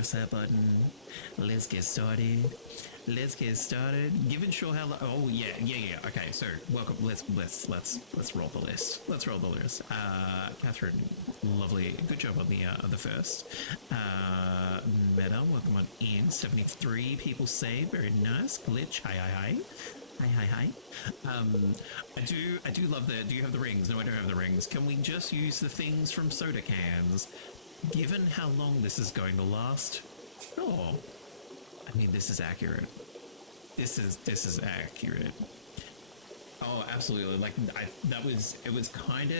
press that button. Let's get started. Let's get started. Given sure how. Oh yeah. Okay, so welcome. Let's roll the list. Let's roll the list. Catherine, lovely. Good job on the first. Meta, welcome on in. 73 people say very nice. Glitch. Hi. Hi. I do love the. Do you have the rings? No, I don't have the rings. Can we just use the things from soda cans? Given how long this is going to last, sure. I mean, this is accurate. This is accurate. Oh, absolutely. Like it was kind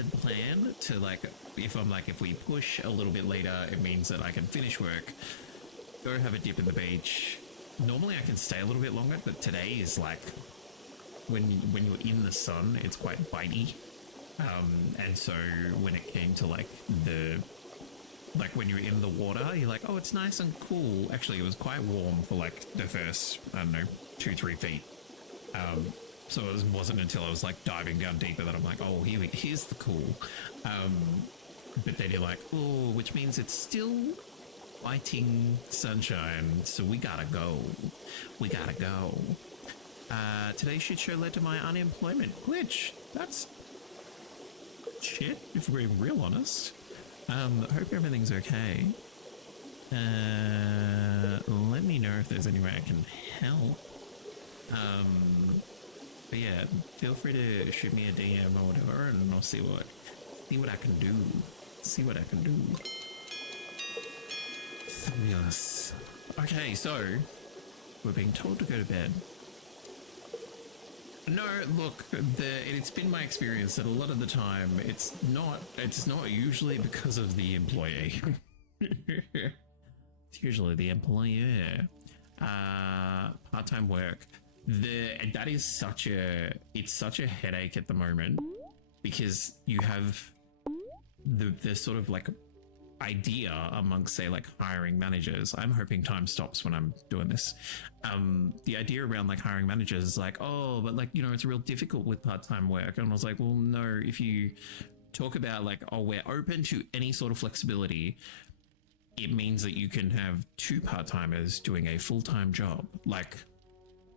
of the plan to like, if we push a little bit later, it means that I can finish work, go have a dip in the beach. Normally I can stay a little bit longer, but today is like, when you're in the sun, it's quite bitey. And so when it came to like when you're in the water, you're like, oh, it's nice and cool. Actually, it was quite warm for like the first, I don't know, 2-3 feet. So it wasn't until I was like diving down deeper that I'm like, oh, here's the cool. But then you're like, oh, which means it's still biting sunshine. So we gotta go. Today's shit show led to my unemployment glitch. That's shit, if we're being real honest. Hope everything's okay. Let me know if there's any way I can help. But yeah, feel free to shoot me a DM or whatever, and I'll see what I can do. Fabulous. Okay, so we're being told to go to bed. No, look, it's been my experience that a lot of the time it's not usually because of the employee. It's usually the employer. Part-time work. That is such a headache at the moment, because you have the sort of like idea amongst, say, like hiring managers. I'm hoping time stops when I'm doing this. The idea around like hiring managers is like, oh, but like, you know, it's real difficult with part-time work. And I was like, well, no, if you talk about like, oh, we're open to any sort of flexibility, it means that you can have 2 part-timers doing a full-time job. Like,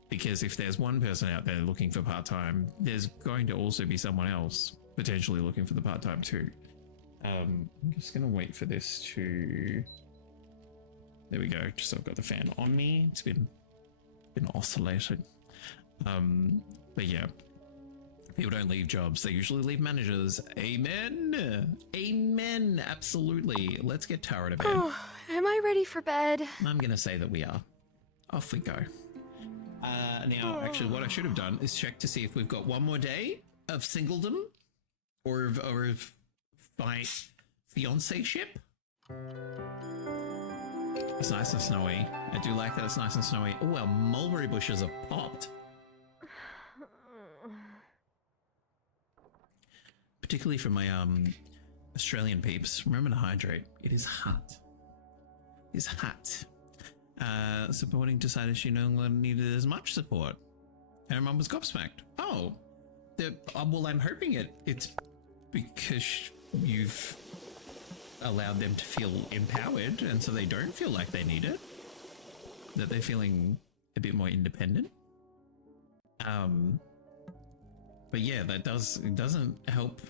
because if there's one person out there looking for part-time, there's going to also be someone else potentially looking for the part-time too. I'm just gonna wait for this to. There we go. Just so I've got the fan on me. It's been oscillating. But yeah, people don't leave jobs. They usually leave managers. Amen. Absolutely. Let's get Tara to bed. Oh, am I ready for bed? I'm gonna say that we are. Off we go. Now, actually, what I should have done is check to see if we've got one more day of singledom, or of my fiance ship. It's nice and snowy. I do like that it's nice and snowy. Oh, our mulberry bushes are popped. Particularly for my Australian peeps. Remember to hydrate. It is hot. It's hot. Supporting decided she no longer needed as much support. And her mum was gobsmacked. Oh. Well, I'm hoping it's because you've allowed them to feel empowered, and so they don't feel like they need it, that they're feeling a bit more independent. But yeah, it doesn't help.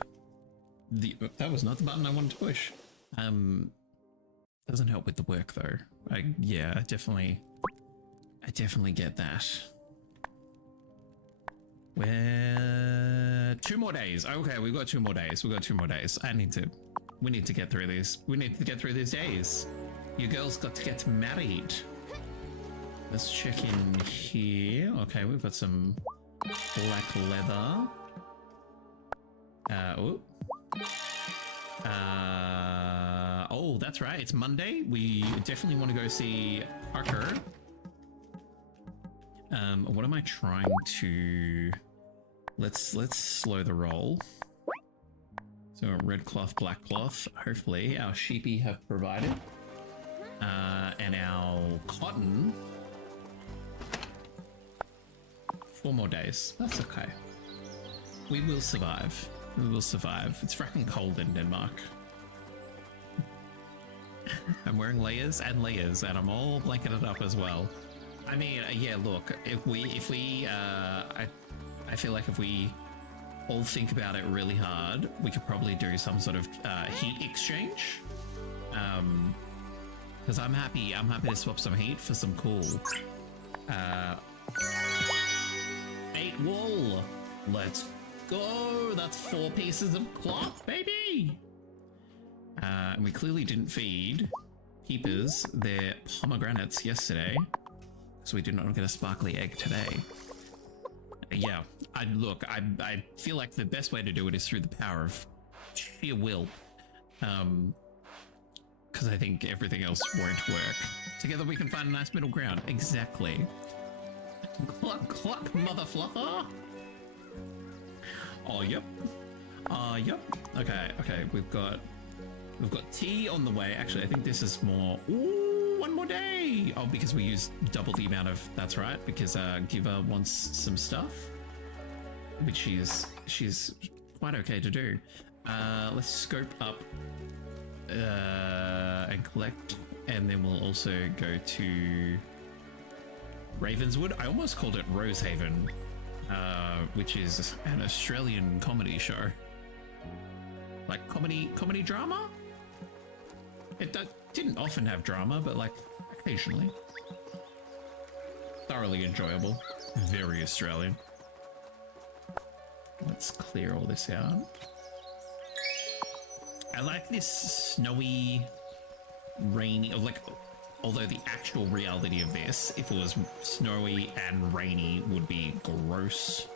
That was not the button I wanted to push. Doesn't help with the work though. I definitely get that. We're 2 more days. Okay, we've got 2 more days. We need to get through these. We need to get through these days. You girls got to get married. Let's check in here. Okay, we've got some black leather. Oh, that's right. It's Monday. We definitely want to go see Parker. What am I trying to? Let's slow the roll. So red cloth, black cloth. Hopefully our sheepy have provided. And our cotton. 4 more days. That's okay. We will survive. We will survive. It's fracking cold in Denmark. I'm wearing layers and layers, and I'm all blanketed up as well. I mean, yeah, look, I feel like if we all think about it really hard, we could probably do some sort of heat exchange. Because I'm happy to swap some heat for some cool. 8 wool. Let's go. That's 4 pieces of cloth, baby. And we clearly didn't feed keepers their pomegranates yesterday, so we did not get a sparkly egg today. Yeah, I feel like the best way to do it is through the power of sheer will. Because I think everything else won't work. Together we can find a nice middle ground. Exactly. Cluck, cluck, mother fluffer. Oh, yep. Yep. Okay, we've got tea on the way. Actually, I think this is more... Ooh, 1 more day! Oh, because we used double the amount of... That's right, because Giver wants some stuff, which she's quite okay to do. Let's scope up and collect, and then we'll also go to Ravenswood. I almost called it Rosehaven, which is an Australian comedy show. Like comedy drama? It didn't often have drama, but like occasionally. Thoroughly enjoyable. Very Australian. Let's clear all this out. I like this snowy, rainy, like, although the actual reality of this, if it was snowy and rainy, would be gross.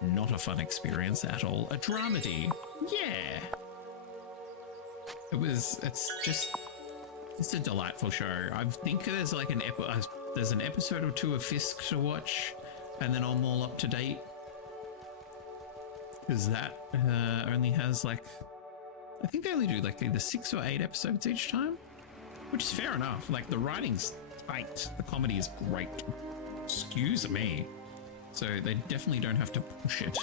Not a fun experience at all. A dramedy. Yeah. It's just a delightful show. I think there's like there's an episode or 2 of Fisk to watch, and then I'm all up to date. Because that only has like, I think they only do like either 6 or 8 episodes each time, which is fair enough. Like the writing's tight, the comedy is great. Excuse me. So they definitely don't have to push it.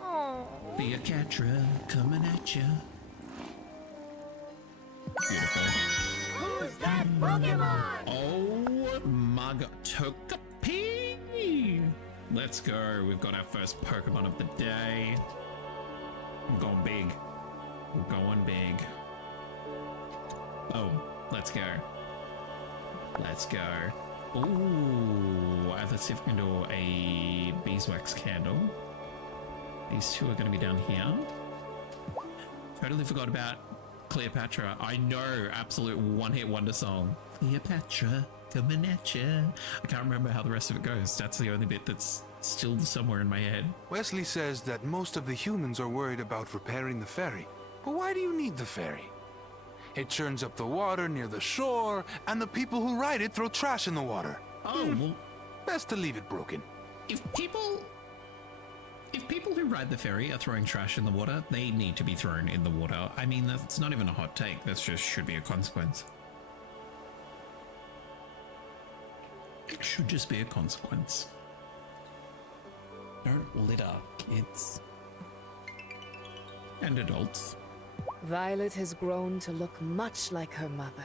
Oh. Cleocatra coming at ya. Beautiful. Who's that Pokemon? Oh my god, Togepi! Let's go. We've got our first Pokemon of the day. I'm going big. We're going big. Oh, let's go. Let's go. Ooh, let's see if we can do a beeswax candle. These 2 are going to be down here. Totally forgot about Cleopatra. I know, absolute one-hit wonder song. Cleopatra, coming at ya. I can't remember how the rest of it goes. That's the only bit that's still somewhere in my head. Wesley says that most of the humans are worried about repairing the ferry. But why do you need the ferry? It churns up the water near the shore, and the people who ride it throw trash in the water. Oh, well, Best to leave it broken. if people who ride the ferry are throwing trash in the water, they need to be thrown in the water. I mean, that's not even a hot take. That's just should be a consequence. It should just be a consequence. Don't litter, kids. And adults. Violet has grown to look much like her mother.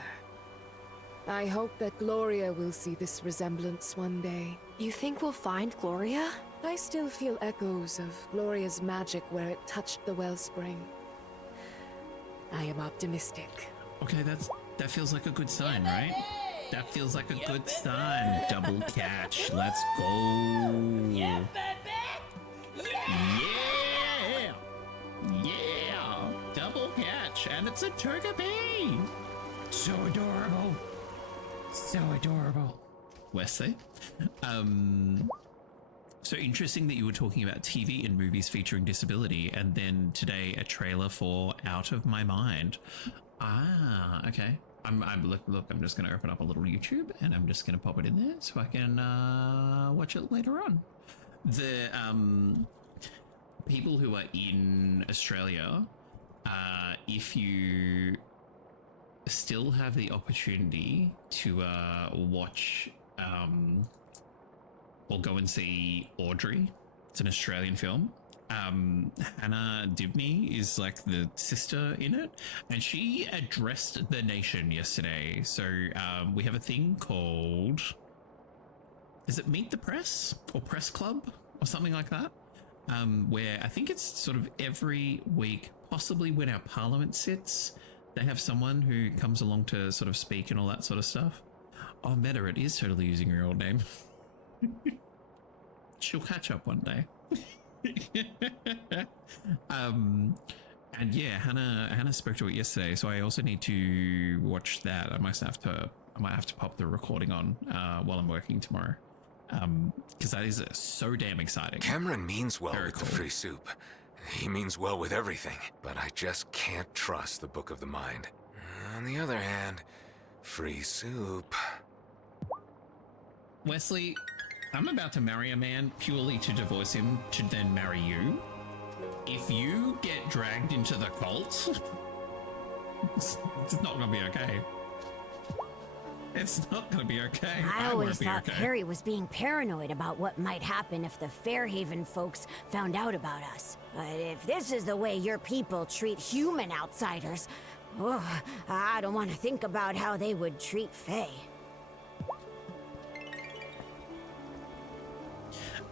I hope that Gloria will see this resemblance one day. You think we'll find Gloria? I still feel echoes of Gloria's magic where it touched the wellspring. I am optimistic. Okay, that feels like a good sign, right? That feels like a good sign. Double catch. Let's go. Yeah. Yeah. Double catch. And it's a Togepi. So adorable. So adorable. Wesley? So interesting that you were talking about TV and movies featuring disability, and then today a trailer for Out of My Mind. Ah, okay. Look, I'm just going to open up a little YouTube and I'm just going to pop it in there so I can watch it later on. The people who are in Australia, if you still have the opportunity to watch or go and see Audrey, it's an Australian film, Hannah Dibney is like the sister in it, and she addressed the nation yesterday. So we have a thing called, is it Meet the Press or Press Club or something like that? Where I think it's sort of every week, possibly when our parliament sits, they have someone who comes along to sort of speak and all that sort of stuff. Oh, Meta, it is totally using her old name. She'll catch up one day. And yeah, Hannah spoke to it yesterday, so I also need to watch that. I might have to pop the recording on while I'm working tomorrow, because that is so damn exciting. Cameron means well Very with cool. the free soup. He means well with everything, but I just can't trust the Book of the Mind. On the other hand, free soup. Wesley, I'm about to marry a man purely to divorce him to then marry you. If you get dragged into the cult, it's not gonna be okay. It's not gonna be okay. I always won't be thought okay. Harry was being paranoid about what might happen if the Fairhaven folks found out about us. But if this is the way your people treat human outsiders, I don't want to think about how they would treat Fae.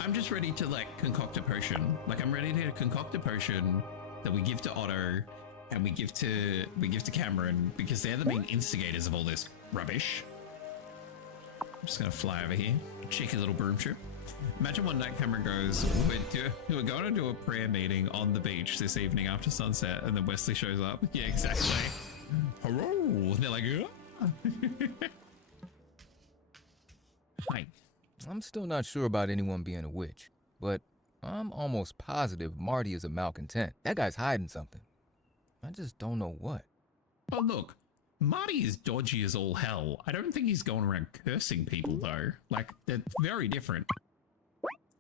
I'm just ready to like concoct a potion. Like I'm ready to concoct a potion that we give to Otto and we give to Cameron, because they're the main instigators of all this rubbish. I'm just gonna fly over here, cheeky little broom trip. Imagine one night Cameron goes, we're going to do a prayer meeting on the beach this evening after sunset, and then Wesley shows up. Yeah, exactly. Hello. And they're like, hi. I'm still not sure about anyone being a witch, but I'm almost positive Marty is a malcontent. That guy's hiding something. I just don't know what. Oh, look, Marty is dodgy as all hell. I don't think he's going around cursing people, though. Like, they're very different.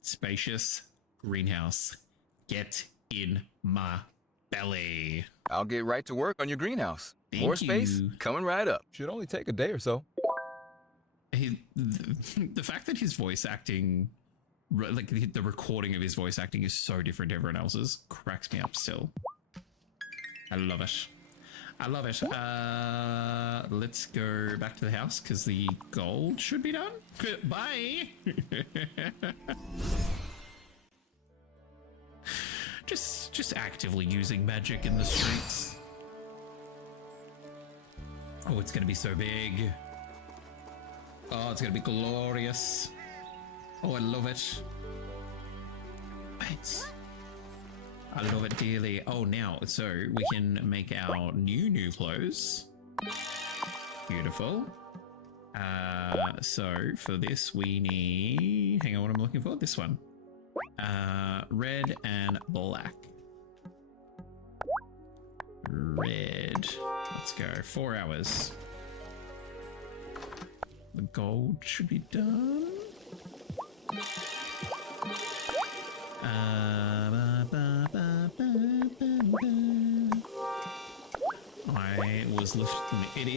Spacious greenhouse. Get in my belly. I'll get right to work on your greenhouse. More space you. coming right up. Should only take a day or so. The fact that his voice acting, like the recording of his voice acting is so different to everyone else's, cracks me up still. I love it. I love it. Let's go back to the house because the gold should be done. Bye. just actively using magic in the streets. Oh, it's gonna be so big. Oh, it's gonna be glorious. Oh, I love it. I love it dearly. Oh, now, so we can make our new clothes. Beautiful. So for this we need, hang on, what I'm looking for, this one. Red and black. Red. Let's go, 4 hours. The gold should be done. I was lifting. It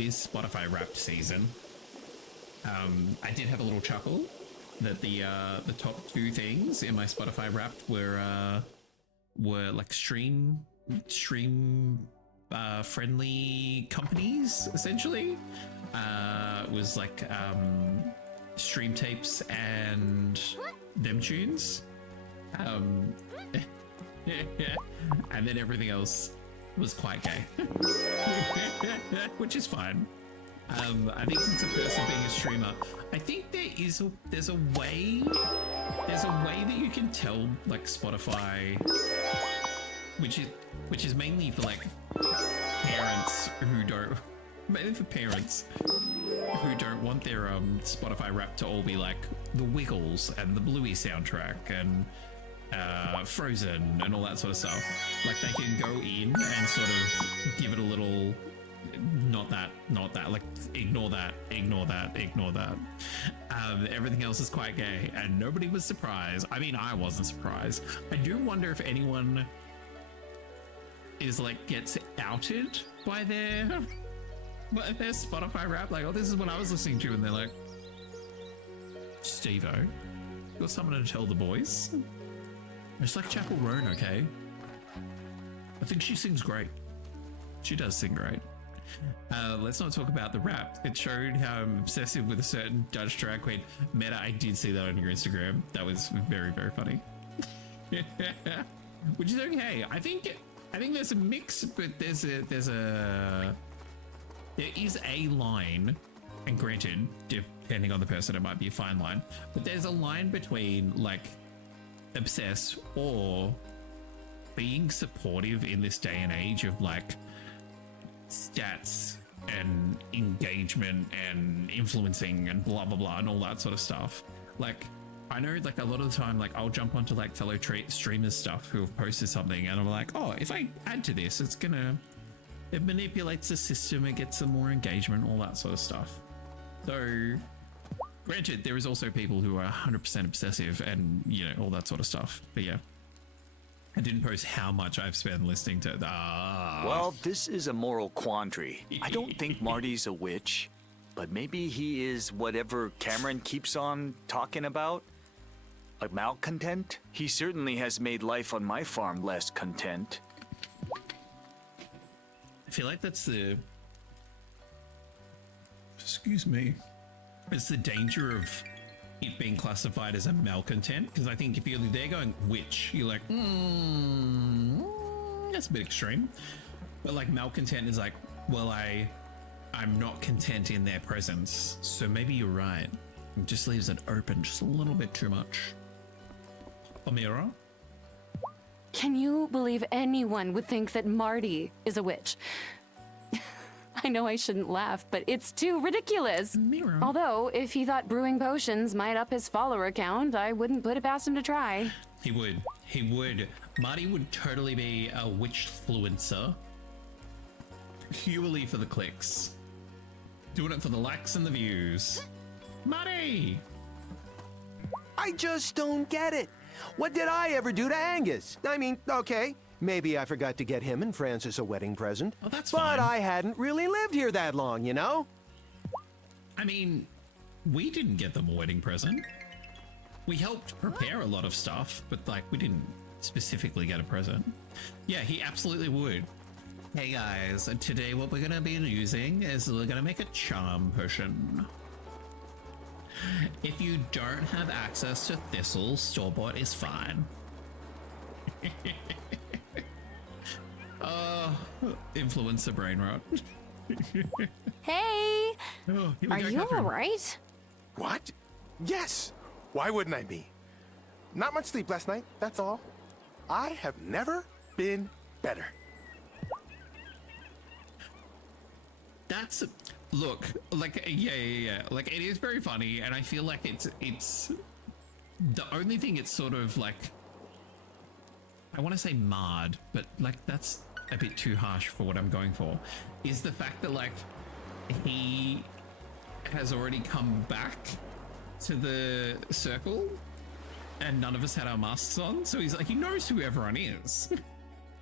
is Spotify Wrapped season. I did have a little chuckle that the top 2 things in my Spotify Wrapped were like stream friendly companies, essentially. It was like stream tapes and them tunes. And then everything else was quite gay. Which is fine. I think since a person being a streamer, I think there's a way that you can tell like Spotify, which is mainly for like parents who don't want their Spotify Wrapped to all be like the Wiggles and the Bluey soundtrack and Frozen and all that sort of stuff. Like they can go in and sort of give it a little not that, like ignore that. Everything else is quite gay and nobody was surprised. I mean, I wasn't surprised. I do wonder if anyone is like gets outed by their Spotify Wrapped, like, oh, this is what I was listening to, and they're like, Steve-O, you got something to tell the boys? It's like Chapel Roan, okay? I think she sings great. She does sing great. Let's not talk about the rap. It showed how I'm obsessive with a certain Dutch drag queen. Meta, I did see that on your Instagram. That was very, very funny. Which is okay. I think there's a mix, but there is a line, and granted, depending on the person, it might be a fine line, but there's a line between like obsessed or being supportive in this day and age of like stats and engagement and influencing and blah blah blah and all that sort of stuff. Like I know like a lot of the time like I'll jump onto like fellow streamers stuff who have posted something and I'm like, oh, if I add to this, it manipulates the system, it gets some more engagement, all that sort of stuff. So granted, there is also people who are 100% obsessive and, you know, all that sort of stuff. But yeah, I didn't post how much I've spent listening to. Well, this is a moral quandary. I don't think Marty's a witch, but maybe he is whatever Cameron keeps on talking about. A malcontent? He certainly has made life on my farm less content. I feel like that's the... Excuse me. It's the danger of it being classified as a malcontent, because I think if you're there going witch, you're like, that's a bit extreme. But like malcontent is like, well, I'm not content in their presence, so maybe you're right. It just leaves it open just a little bit too much. Amira? Can you believe anyone would think that Marty is a witch? I know I shouldn't laugh, but it's too ridiculous. Mira. Although, if he thought brewing potions might up his follower count, I wouldn't put it past him to try. He would. He would. Marty would totally be a witch-fluencer. Purely for the clicks. Doing it for the likes and the views. Marty! I just don't get it. What did I ever do to Angus? I mean, okay, maybe I forgot to get him and Francis a wedding present. Oh, that's but fine. I hadn't really lived here that long, you know? I mean, we didn't get them a wedding present. We helped prepare a lot of stuff, but like we didn't specifically get a present. Yeah, he absolutely would. Hey guys, today what we're gonna be using is we're gonna make a charm potion. If you don't have access to Thistle, store-bought is fine. Influencer brain rot. Hey! Oh, here we Are go, you Catherine. alright? What? Yes! Why wouldn't I be? Not much sleep last night, that's all. I have never been better. That's look like yeah. Like it is very funny, and I feel like it's the only thing it's sort of like I want to say marred, but like that's a bit too harsh for what I'm going for. Is the fact that like he has already come back to the circle, and none of us had our masks on, so he's like he knows who everyone is.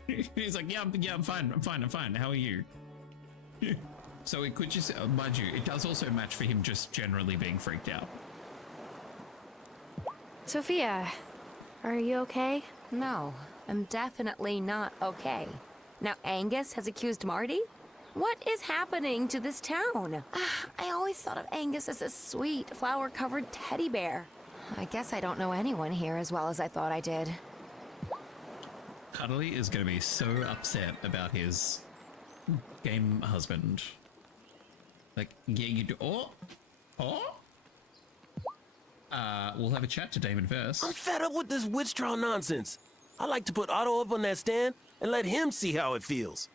He's like I'm fine. How are you? So it could just, mind you, it does also match for him just generally being freaked out. Sophia, are you okay? No, I'm definitely not okay. Now Angus has accused Marty? What is happening to this town? I always thought of Angus as a sweet, flower-covered teddy bear. I guess I don't know anyone here as well as I thought I did. Cuddly is going to be so upset about his game husband. Like, yeah, you do. We'll have a chat to Damon first. I'm fed up with this witch trial nonsense. I like to put Otto up on that stand and let him see how it feels.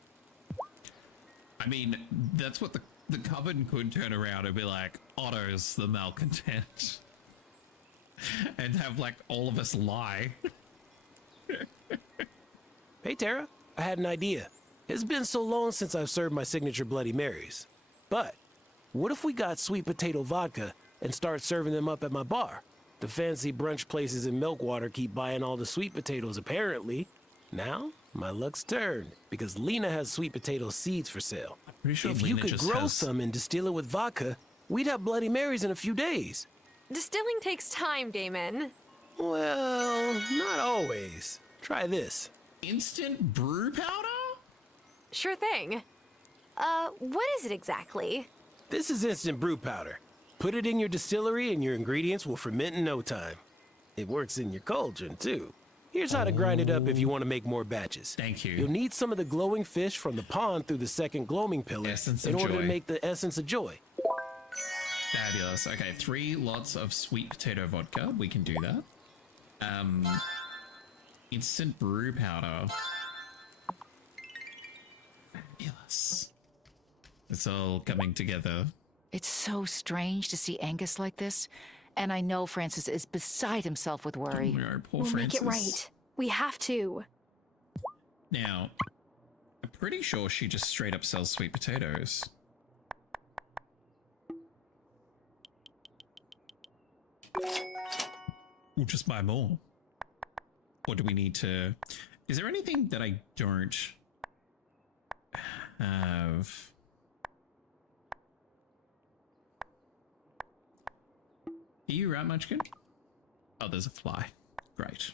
I mean, that's what the coven could turn around and be like, Otto's the malcontent. And have, like, all of us lie. Hey, Tara, I had an idea. It's been so long since I've served my signature Bloody Marys. But what if we got sweet potato vodka and start serving them up at my bar? The fancy brunch places in Milkwater keep buying all the sweet potatoes, apparently. Now, my luck's turned, because Lena has sweet potato seeds for sale. Pretty sure if Lena you could just grow has... some and distill it with vodka, we'd have Bloody Marys in a few days. Distilling takes time, Damon. Well, not always. Try this. Instant brew powder? Sure thing. What is it exactly? This is instant brew powder. Put it in your distillery and your ingredients will ferment in no time. It works in your cauldron, too. Here's how to grind it up if you want to make more batches. Thank you. You'll need some of the glowing fish from the pond through the second gloaming pillar Essence in of order joy. to make the essence of joy. Fabulous. Okay, 3 lots of sweet potato vodka. We can do that. Instant brew powder. Fabulous. It's all coming together. It's so strange to see Angus like this, and I know Francis is beside himself with worry. Oh, no, poor We'll Francis. make it right. We have to. Now, I'm pretty sure she just straight up sells sweet potatoes. We'll just buy more. Or do we need to... Is there anything that I don't have? Are you right, Munchkin? Oh, there's a fly. Great.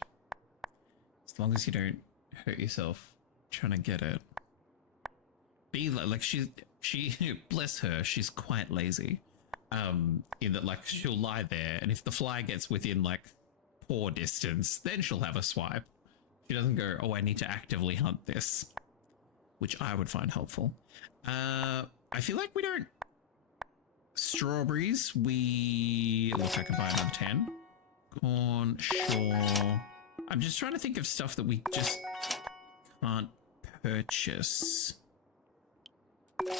As long as you don't hurt yourself trying to get it. Be like she bless her, she's quite lazy. In that, like, she'll lie there, and if the fly gets within like paw distance, then she'll have a swipe. She doesn't go, oh, I need to actively hunt this, which I would find helpful. I feel like we don't. Strawberries, look, I can buy another 10. Corn, sure. I'm just trying to think of stuff that we just can't purchase.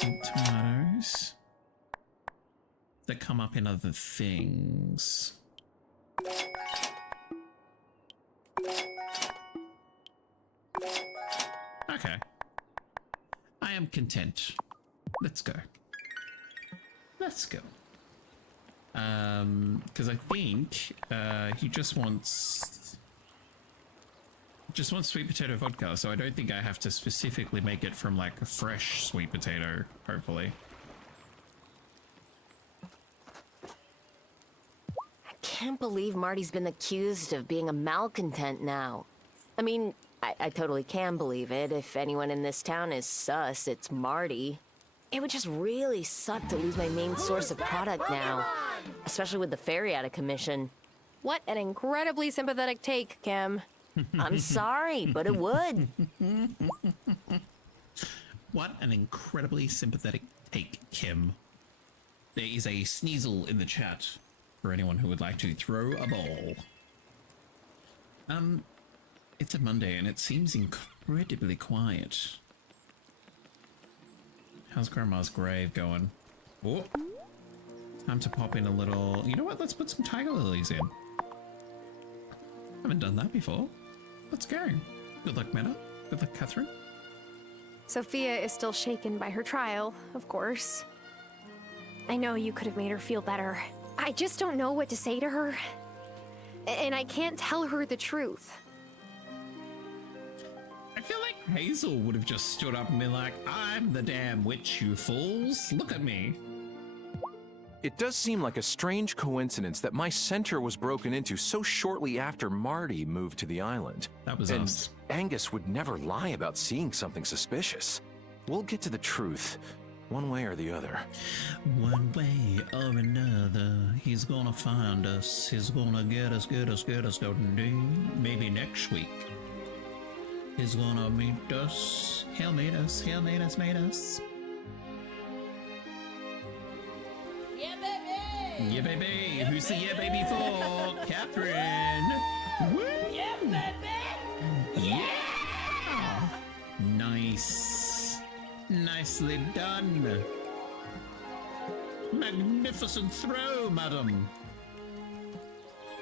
Tomatoes that come up in other things. Okay. I am content. Let's go. Let's go. Because I think he just wants sweet potato vodka, so I don't think I have to specifically make it from like a fresh sweet potato, hopefully. I can't believe Marty's been accused of being a malcontent now. I mean, I totally can believe it. If anyone in this town is sus, it's Marty. It would just really suck to lose my main source of product now, especially with the ferry out of commission. What an incredibly sympathetic take, Kim. I'm sorry, but it would. What an incredibly sympathetic take, Kim. There is a sneasel in the chat for anyone who would like to throw a ball. It's a Monday and it seems incredibly quiet. How's Grandma's grave going? Oh, time to pop in a little... You know what? Let's put some tiger lilies in. Haven't done that before. Let's go. Good luck, Mena. Good luck, Catherine. Sophia is still shaken by her trial, of course. I know you could have made her feel better. I just don't know what to say to her. And I can't tell her the truth. I feel like Hazel would have just stood up and been like, I'm the damn witch, you fools. Look at me. It does seem like a strange coincidence that my center was broken into so shortly after Marty moved to the island. That was and us. Angus would never lie about seeing something suspicious. We'll get to the truth, one way or the other. One way or another, he's gonna find us. He's gonna get us, maybe next week. He's gonna meet us. He'll meet us. He'll meet us. Meet us. Yeah, baby! Yeah, baby. Who's the yeah, baby for? Catherine. Woo! Yeah, baby! Yeah! Nice. Nicely done. Magnificent throw, madam.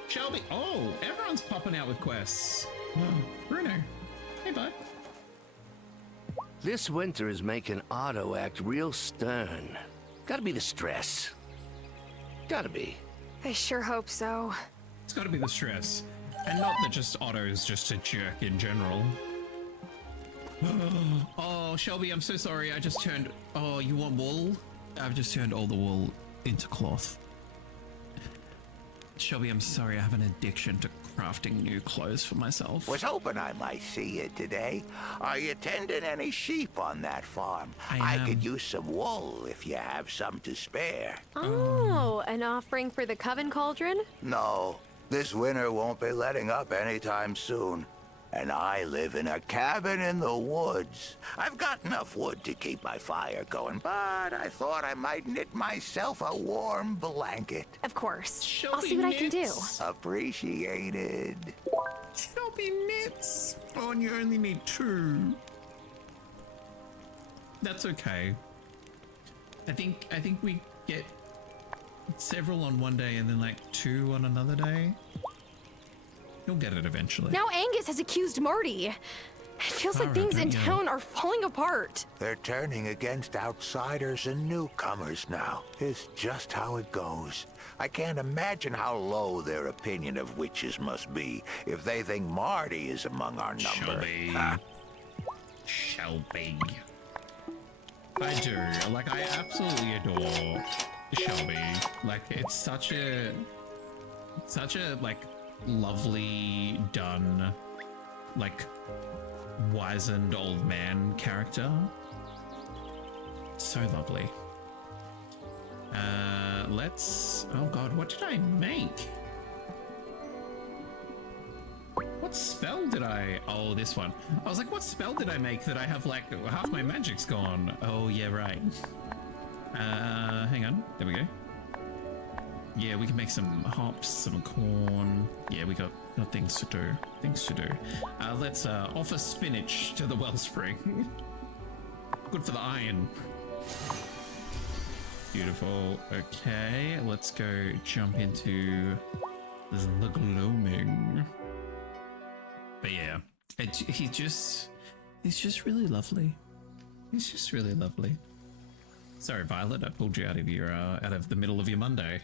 Shelby. Oh, everyone's popping out with quests. Bruno. Hey, bud. This winter is making Otto act real stern. Gotta be the stress. Gotta be. I sure hope so. It's gotta be the stress. And not that just Otto's just a jerk in general. Oh, Shelby, I'm so sorry. I just turned... Oh, you want wool? I've just turned all the wool into cloth. Shelby, I'm sorry, I have an addiction to crafting new clothes for myself. Was hoping I might see you today. Are you tending any sheep on that farm? I could use some wool if you have some to spare. Oh, an offering for the Coven Cauldron? No, this winter won't be letting up anytime soon. And I live in a cabin in the woods. I've got enough wood to keep my fire going, but I thought I might knit myself a warm blanket. Of course. Shelby I'll see what I can do. Appreciated. Shelby knits. Oh, and you only need 2. That's okay. I think we get several on one day and then like 2 on another day. You'll get it eventually. Now Angus has accused Marty. It feels like things in town are falling apart. They're turning against outsiders and newcomers now. It's just how it goes. I can't imagine how low their opinion of witches must be if they think Marty is among our number. Shelby. Shelby. I do. Like, I absolutely adore Shelby. Like, it's such a like lovely done, like wizened old man character. So lovely. Let's, oh god, what did I make? What spell did I, oh, this one. I was like, what spell did I make that I have like half my magic's gone? Oh yeah, right. Hang on, there we go. Yeah, we can make some hops, some corn. Yeah, we got things to do. Let's offer spinach to the wellspring. Good for the iron. Beautiful. Okay, let's go jump into the gloaming. But yeah, he's just really lovely. He's just really lovely. Sorry, Violet, I pulled you out of the middle of your Monday.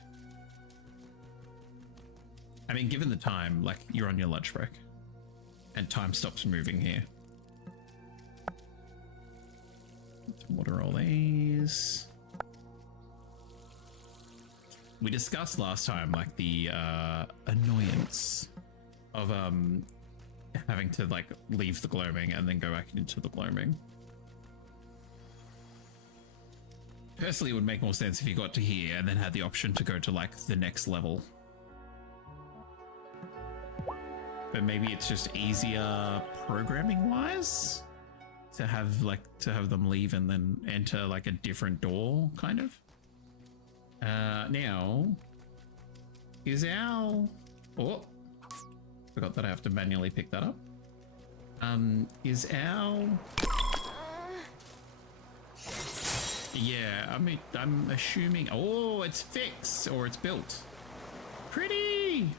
I mean, given the time, like, you're on your lunch break. And time stops moving here. Let's water all these. We discussed last time, like, the annoyance of having to, like, leave the gloaming and then go back into the gloaming. Personally, it would make more sense if you got to here and then had the option to go to, like, the next level. But maybe it's just easier programming wise to have them leave and then enter like a different door, kind of. Now is our, oh, forgot that I have to manually pick that up. Is our, yeah, I'm assuming, oh, it's fixed or it's built. Pretty.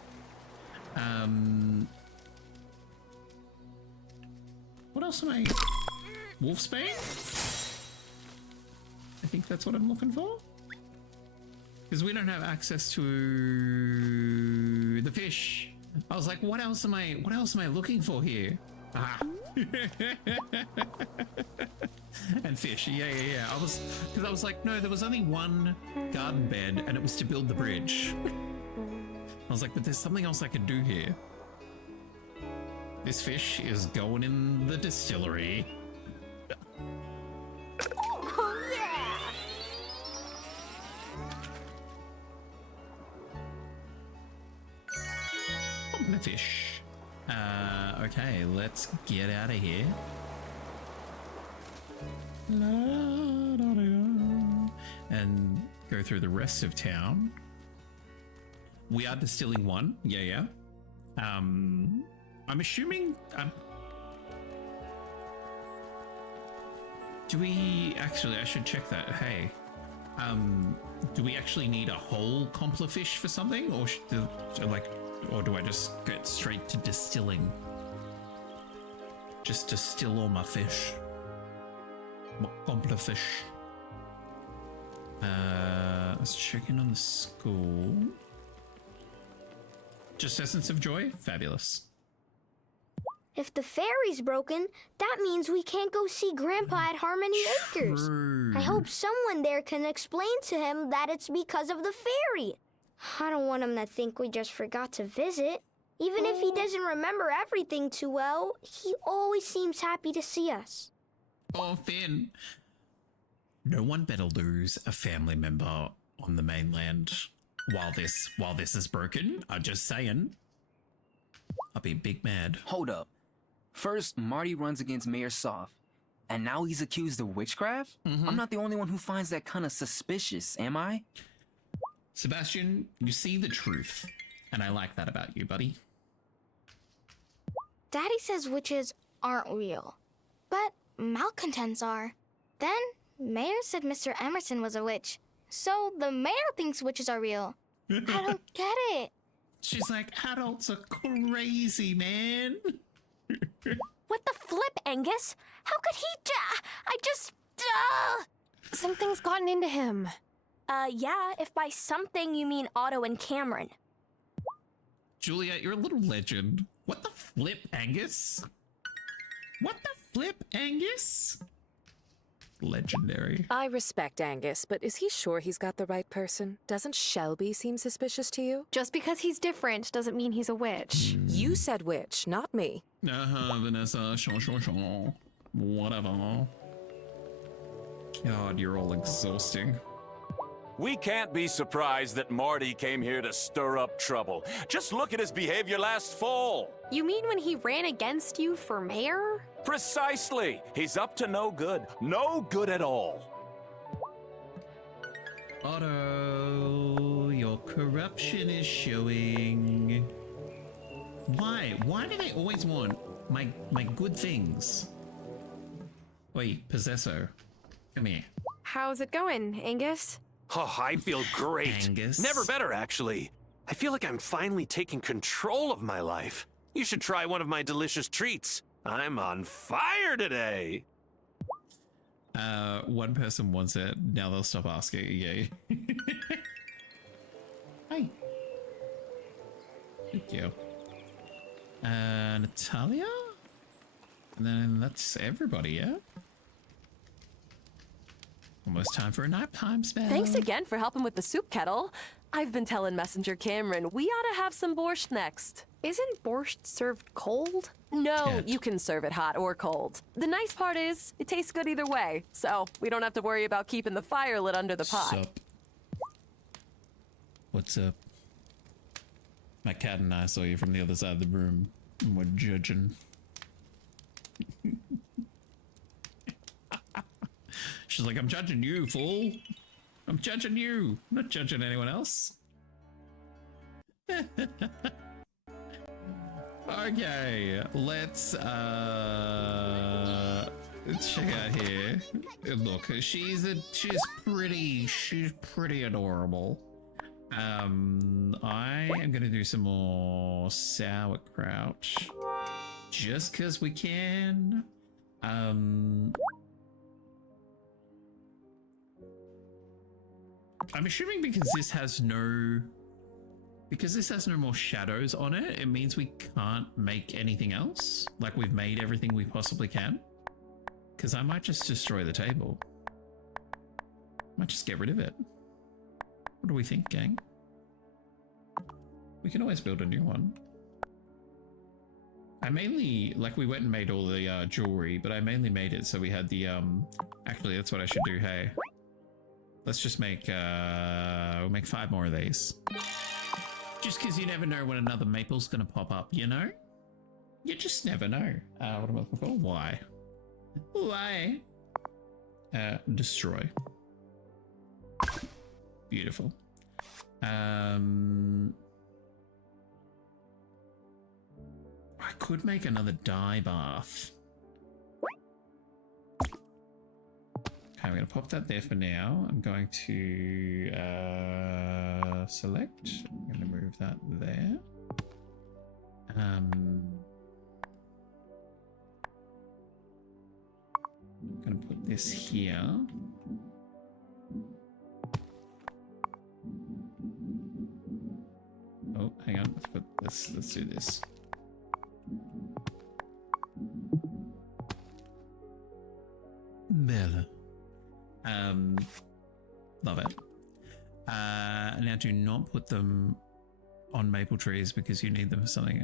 What else am I? Wolfsbane? I think that's what I'm looking for. Because we don't have access to the fish. I was like, what else am I looking for here? Ah. And fish, yeah. I was like, no, there was only one garden bed and it was to build the bridge. I was like, but there's something else I could do here. This fish is going in the distillery. Oh, yeah! The fish. Okay, let's get out of here. And go through the rest of town. We are distilling 1. Yeah. I'm assuming. Do we actually? I should check that. Hey, do we actually need a whole compla fish for something, or or do I just get straight to distilling? Just distill all my fish. My compla fish. Let's check in on the school. Just Essence of Joy? Fabulous. If the ferry's broken, that means we can't go see Grandpa at Harmony Acres. I hope someone there can explain to him that it's because of the ferry. I don't want him to think we just forgot to visit. Even if he doesn't remember everything too well, he always seems happy to see us. Oh, Finn. No one better lose a family member on the mainland while this is broken. I'm just saying. I'll be big mad. Hold up. First, Marty runs against Mayor Soft, and now he's accused of witchcraft? I'm not the only one who finds that kind of suspicious, am I? Sebastian, you see the truth, and I like that about you, buddy. Daddy says witches aren't real, but malcontents are. Then, Mayor said Mr. Emerson was a witch, so the mayor thinks witches are real. I don't get it. She's like, adults are crazy, man. What the flip, Angus? How could he Something's gotten into him. Yeah, if by something you mean Otto and Cameron. Juliet, you're a little legend. What the flip, Angus? What the flip, Angus? Legendary. I respect Angus, but is he sure he's got the right person? Doesn't Shelby seem suspicious to you? Just because he's different doesn't mean he's a witch. You said witch, not me. Vanessa, sure. Whatever. God, you're all exhausting. We can't be surprised that Marty came here to stir up trouble. Just look at his behavior last fall. You mean when he ran against you for mayor? Precisely. He's up to no good. No good at all. Otto, your corruption is showing. Why? Why do they always want my good things? Wait, Possessor. Come here. How's it going, Angus? Oh, I feel great. Angus. Never better, actually. I feel like I'm finally taking control of my life. You should try one of my delicious treats. I'm on fire today. One person wants it. Now they'll stop asking. Yay. Hi. Thank you. Natalia? And then that's everybody, yeah? Almost time for a nighttime spell. Thanks again for helping with the soup kettle. I've been telling Messenger Cameron we ought to have some borscht next. Isn't borscht served cold? No, Ted. you can serve it hot or cold. The nice part is, it tastes good either way, so we don't have to worry about keeping the fire lit under the pot. Sup? What's up? My cat and I saw you from the other side of the room, and we're judging. She's like, I'm judging you, fool. I'm judging you. I'm not judging anyone else. Okay, let's check out here. Look, she's pretty adorable. I am gonna do some more sauerkraut just because we can. I'm assuming because this has no more shadows on it, it means we can't make anything else. Like we've made everything we possibly can. Because I might just destroy the table. Might just get rid of it. What do we think, gang? We can always build a new one. I mainly, like we went and made all the jewelry, but I mainly made it so we had the, actually that's what I should do, hey. Let's just make, we'll make 5 more of these. Just because you never know when another maple's gonna pop up, you know? You just never know. What am I looking for? Why? Why? Destroy. Beautiful. I could make another dye bath. Okay, I'm going to pop that there for now. I'm going to select. I'm going to move that there. I'm going to put this here. Oh, hang on. Let's do this. Bella. Love it. Now do not put them on maple trees because you need them for something.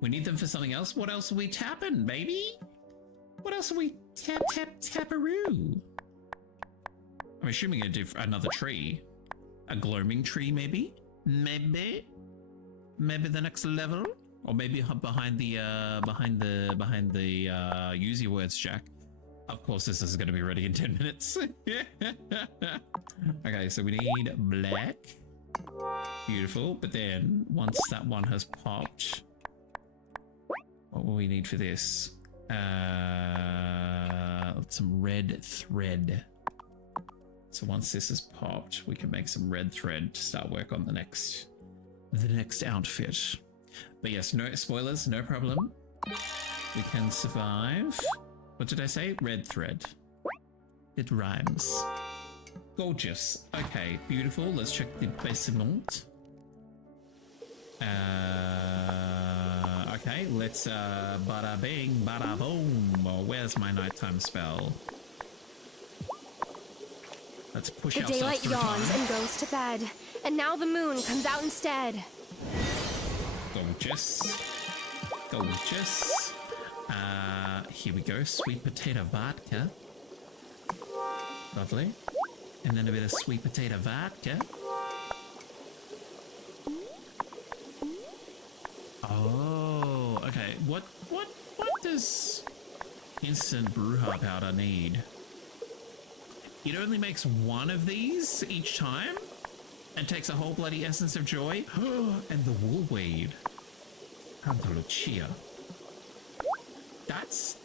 We need them for something else. What else are we tapping, baby? What else are we taparoo? I'm assuming another tree. A gloaming tree, maybe? Maybe the next level? Or maybe behind the use your words, Jack. Of course, this is going to be ready in 10 minutes. Okay, so we need black. Beautiful. But then, once that one has popped, what will we need for this? Some red thread. So once this is popped, we can make some red thread to start work on the next outfit. But yes, no spoilers, no problem. We can survive. What did I say? Red thread. It rhymes. Gorgeous. Okay, beautiful. Let's check the basement. Okay, let's bada bing, bada boom. Oh, where's my nighttime spell? Let's push ourselves daylight through yawns time. and goes to bed, and now the moon comes out instead. Gorgeous. Gorgeous. Here we go. Sweet potato vodka. Lovely. And then a bit of sweet potato vodka. Oh, okay. What does instant Bruja powder need? It only makes one of these each time and takes a whole bloody essence of joy. And the woolweed. Lucia. That's,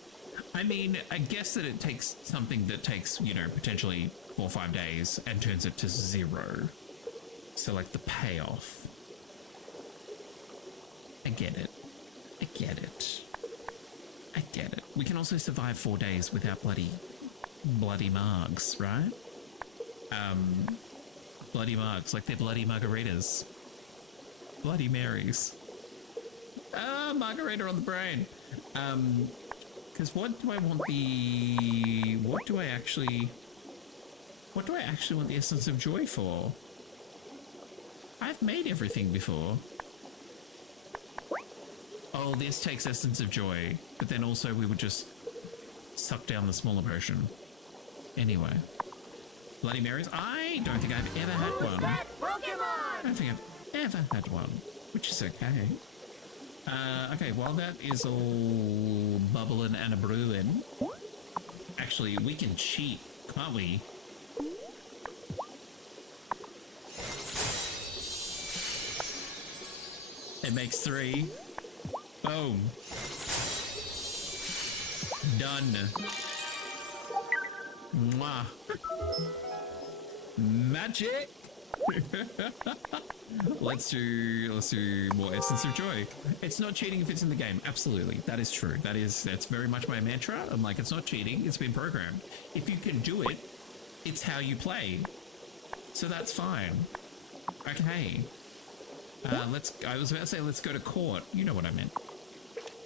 I mean, I guess that it takes something that takes, you know, potentially 4 or 5 days and turns it to 0. So like the payoff. I get it. I get it. I get it. We can also survive 4 days without bloody margs, right? Bloody margs, like they're bloody margaritas. Bloody Marys. Margarita on the brain. Because what do I want the... What do I actually want the essence of joy for? I've made everything before. Oh, this takes essence of joy, but then also we would just suck down the smaller potion. Anyway. Bloody Marys. I don't think I've ever had one. I don't think I've ever had one, which is okay. Okay, while that is all bubbling and a brewing, actually, we can cheat, can't we? It makes 3. Boom. Done. Mwah. Magic. Let's do more essence of joy. It's not cheating if it's in the game. Absolutely, that is true. That's very much my mantra. I'm like, it's not cheating. It's been programmed. If you can do it, it's how you play. So that's fine. Okay. I was about to say let's go to court. You know what I meant.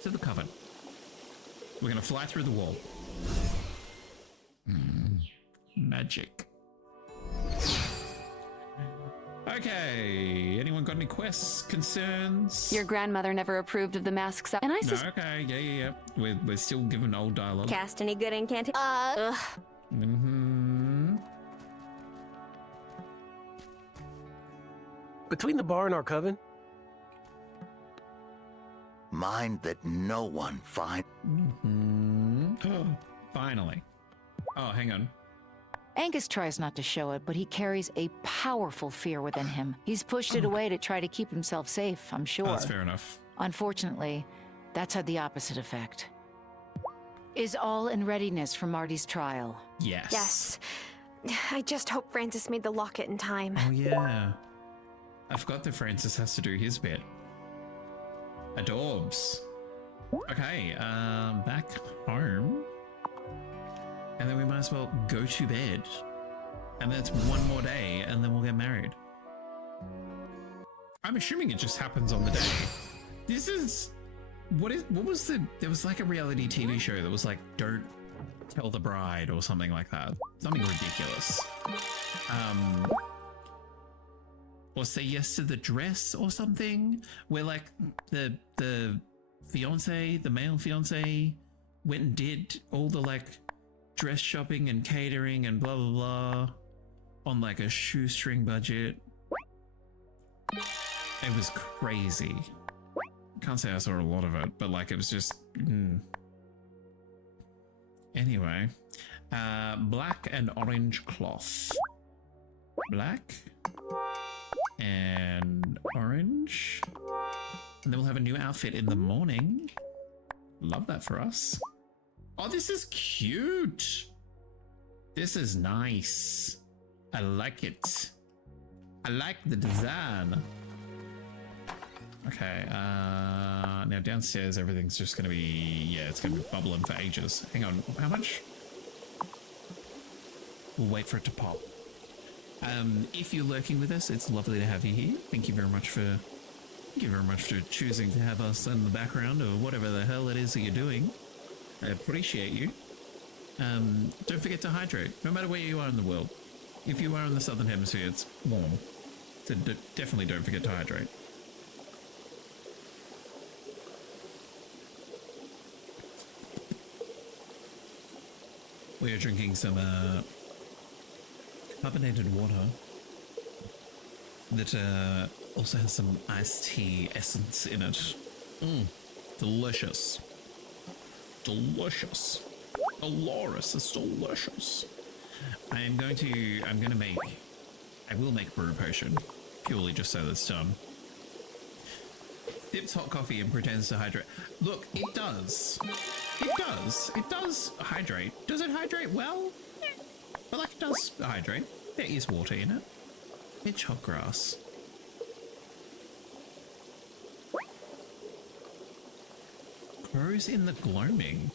To the coven. We're gonna fly through the wall. Magic. Okay, anyone got any quests, concerns? Your grandmother never approved of the masks, and I No, okay, yeah. We're still given old dialogue. Cast any good incantations? Between the bar and our coven? Mind that no one find. Finally. Oh, hang on. Angus tries not to show it, but he carries a powerful fear within him. He's pushed it away to try to keep himself safe, I'm sure. That's fair enough. Unfortunately, that's had the opposite effect. Is all in readiness for Marty's trial? Yes. Yes. I just hope Francis made the locket in time. Oh, yeah. I forgot that Francis has to do his bit. Adorbs. Okay, back home. And then we might as well go to bed. And then it's one more day, and then we'll get married. I'm assuming it just happens on the day. This is... What was the... There was like a reality TV show that was like, don't Tell the bride or something like that. Something ridiculous. Or say yes to the dress or something, where like the fiance, the male fiance, went and did all the like dress shopping and catering and blah blah blah on like a shoestring budget. It was crazy. Can't say I saw a lot of it, but like it was just Anyway, black and orange cloth. Black and orange. And then we'll have a new outfit in the morning. Love that for us. Oh, this is cute. This is nice. I like it. I like the design. Okay, now downstairs everything's just gonna be, yeah, it's gonna be bubbling for ages. Hang on, how much? We'll wait for it to pop. If you're lurking with us, it's lovely to have you here. Thank you very much for choosing to have us in the background or whatever the hell it is that you're doing. I appreciate you. Don't forget to hydrate, no matter where you are in the world. If you are in the southern hemisphere, it's warm. So definitely don't forget to hydrate. We are drinking some carbonated water that also has some iced tea essence in it. Delicious. Delicious. Dolores is delicious. I will make brew potion, purely just so that's done. Sips hot coffee and pretends to hydrate. Look, it does. It does hydrate. Does it hydrate well? Yeah. But like it does hydrate. There is water in it. It's hot grass. Grows in the gloaming.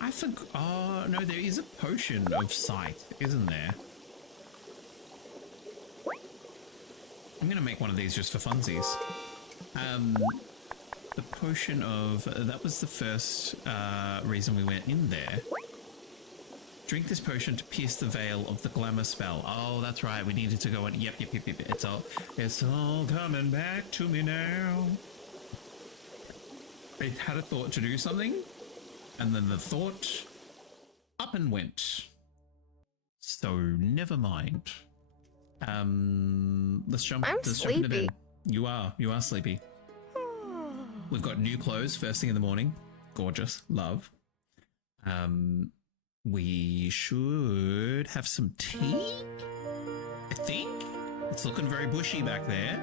I forgot. Oh, no, there is a potion of sight, isn't there? I'm going to make one of these just for funsies. The potion of... that was the first reason we went in there. Drink this potion to pierce the veil of the glamour spell. Oh, that's right. We needed to go in. Yep. It's all coming back to me now. I had a thought to do something, and then the thought up and went. So never mind. Let's jump. I'm let's sleepy. Jump into bed. You are sleepy. We've got new clothes first thing in the morning. Gorgeous. Love. We should have some tea, I think. It's looking very bushy back there.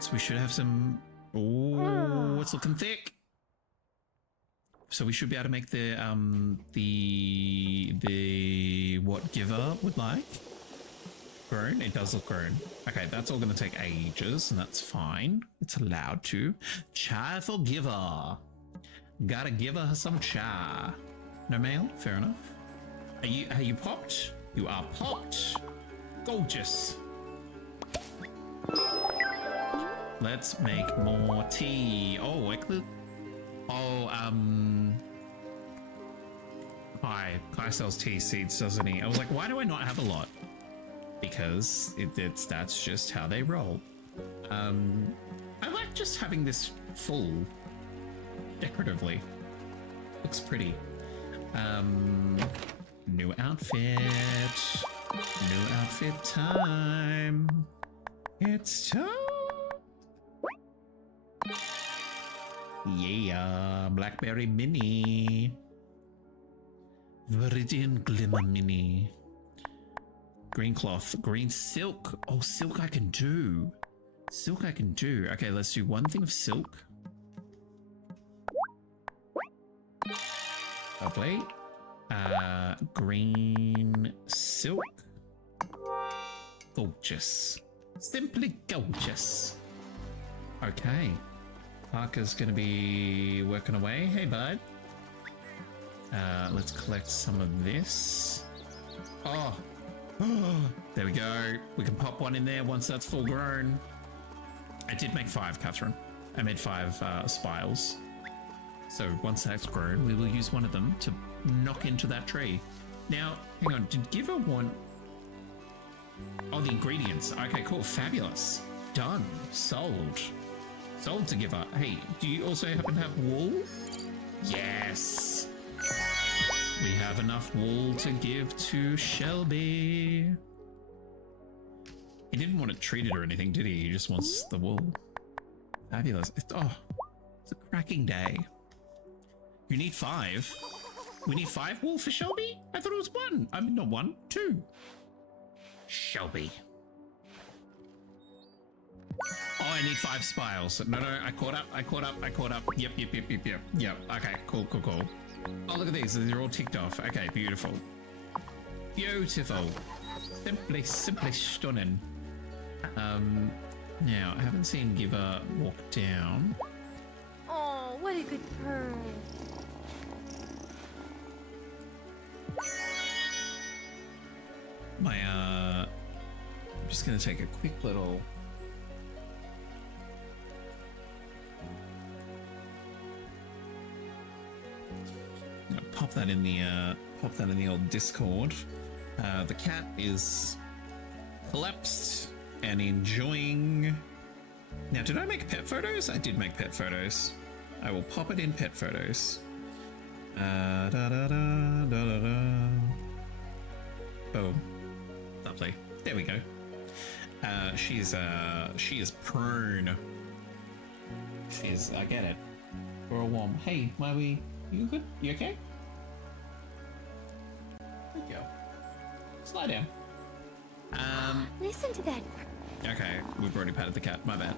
So we should have some... Oh, it's looking thick. So we should be able to make the what Giver would like. Grown? It does look grown. Okay, that's all going to take ages, and that's fine. It's allowed to. Chai for Giver. Gotta give her some chai. No mail? Fair enough. Are you popped? You are popped. Gorgeous. Let's make more tea. Oh, Kai sells tea seeds, doesn't he? I was like, why do I not have a lot? Because that's just how they roll. I like just having this full decoratively. Looks pretty. New outfit. New outfit time. It's time. Yeah, Blackberry Mini. Viridian Glimmer Mini. Green cloth, green silk. Oh, silk I can do. Silk I can do. Okay, let's do one thing of silk. Lovely. Green silk. Gorgeous. Simply gorgeous. Okay. Parker's gonna be working away. Hey, bud. Let's collect some of this. Oh. There we go. We can pop one in there once that's full grown. I did make 5, Catherine. I made 5 spiles. So once that's grown, we will use one of them to knock into that tree. Now, hang on, did Giver want... Oh, the ingredients. Okay, cool, fabulous. Done, sold. Sold to Giver. Hey, do you also happen to have wool? Yes. We have enough wool to give to Shelby. He didn't want it treated or anything, did he? He just wants the wool. Fabulous. It's a cracking day. You need 5. We need 5 wool for Shelby? I thought it was 1. I mean, not 1, 2. Shelby. Oh, I need 5 spiles. No, I caught up. Yep. Okay, cool. Oh, look at these. They're all ticked off. Okay, beautiful. Beautiful. Simply stunning. Now, I haven't seen Giver walk down. Oh, what a good bird. I'm just gonna take a quick little... Pop that in the old Discord. The cat is collapsed and enjoying. Now, did I make pet photos? I did make pet photos. I will pop it in pet photos. Boom. Lovely. There we go. She is prone. I get it. We're all warm. Hey, you good? You okay? Good girl. Just lie down. Listen to that. Okay, we've already patted the cat. My bad.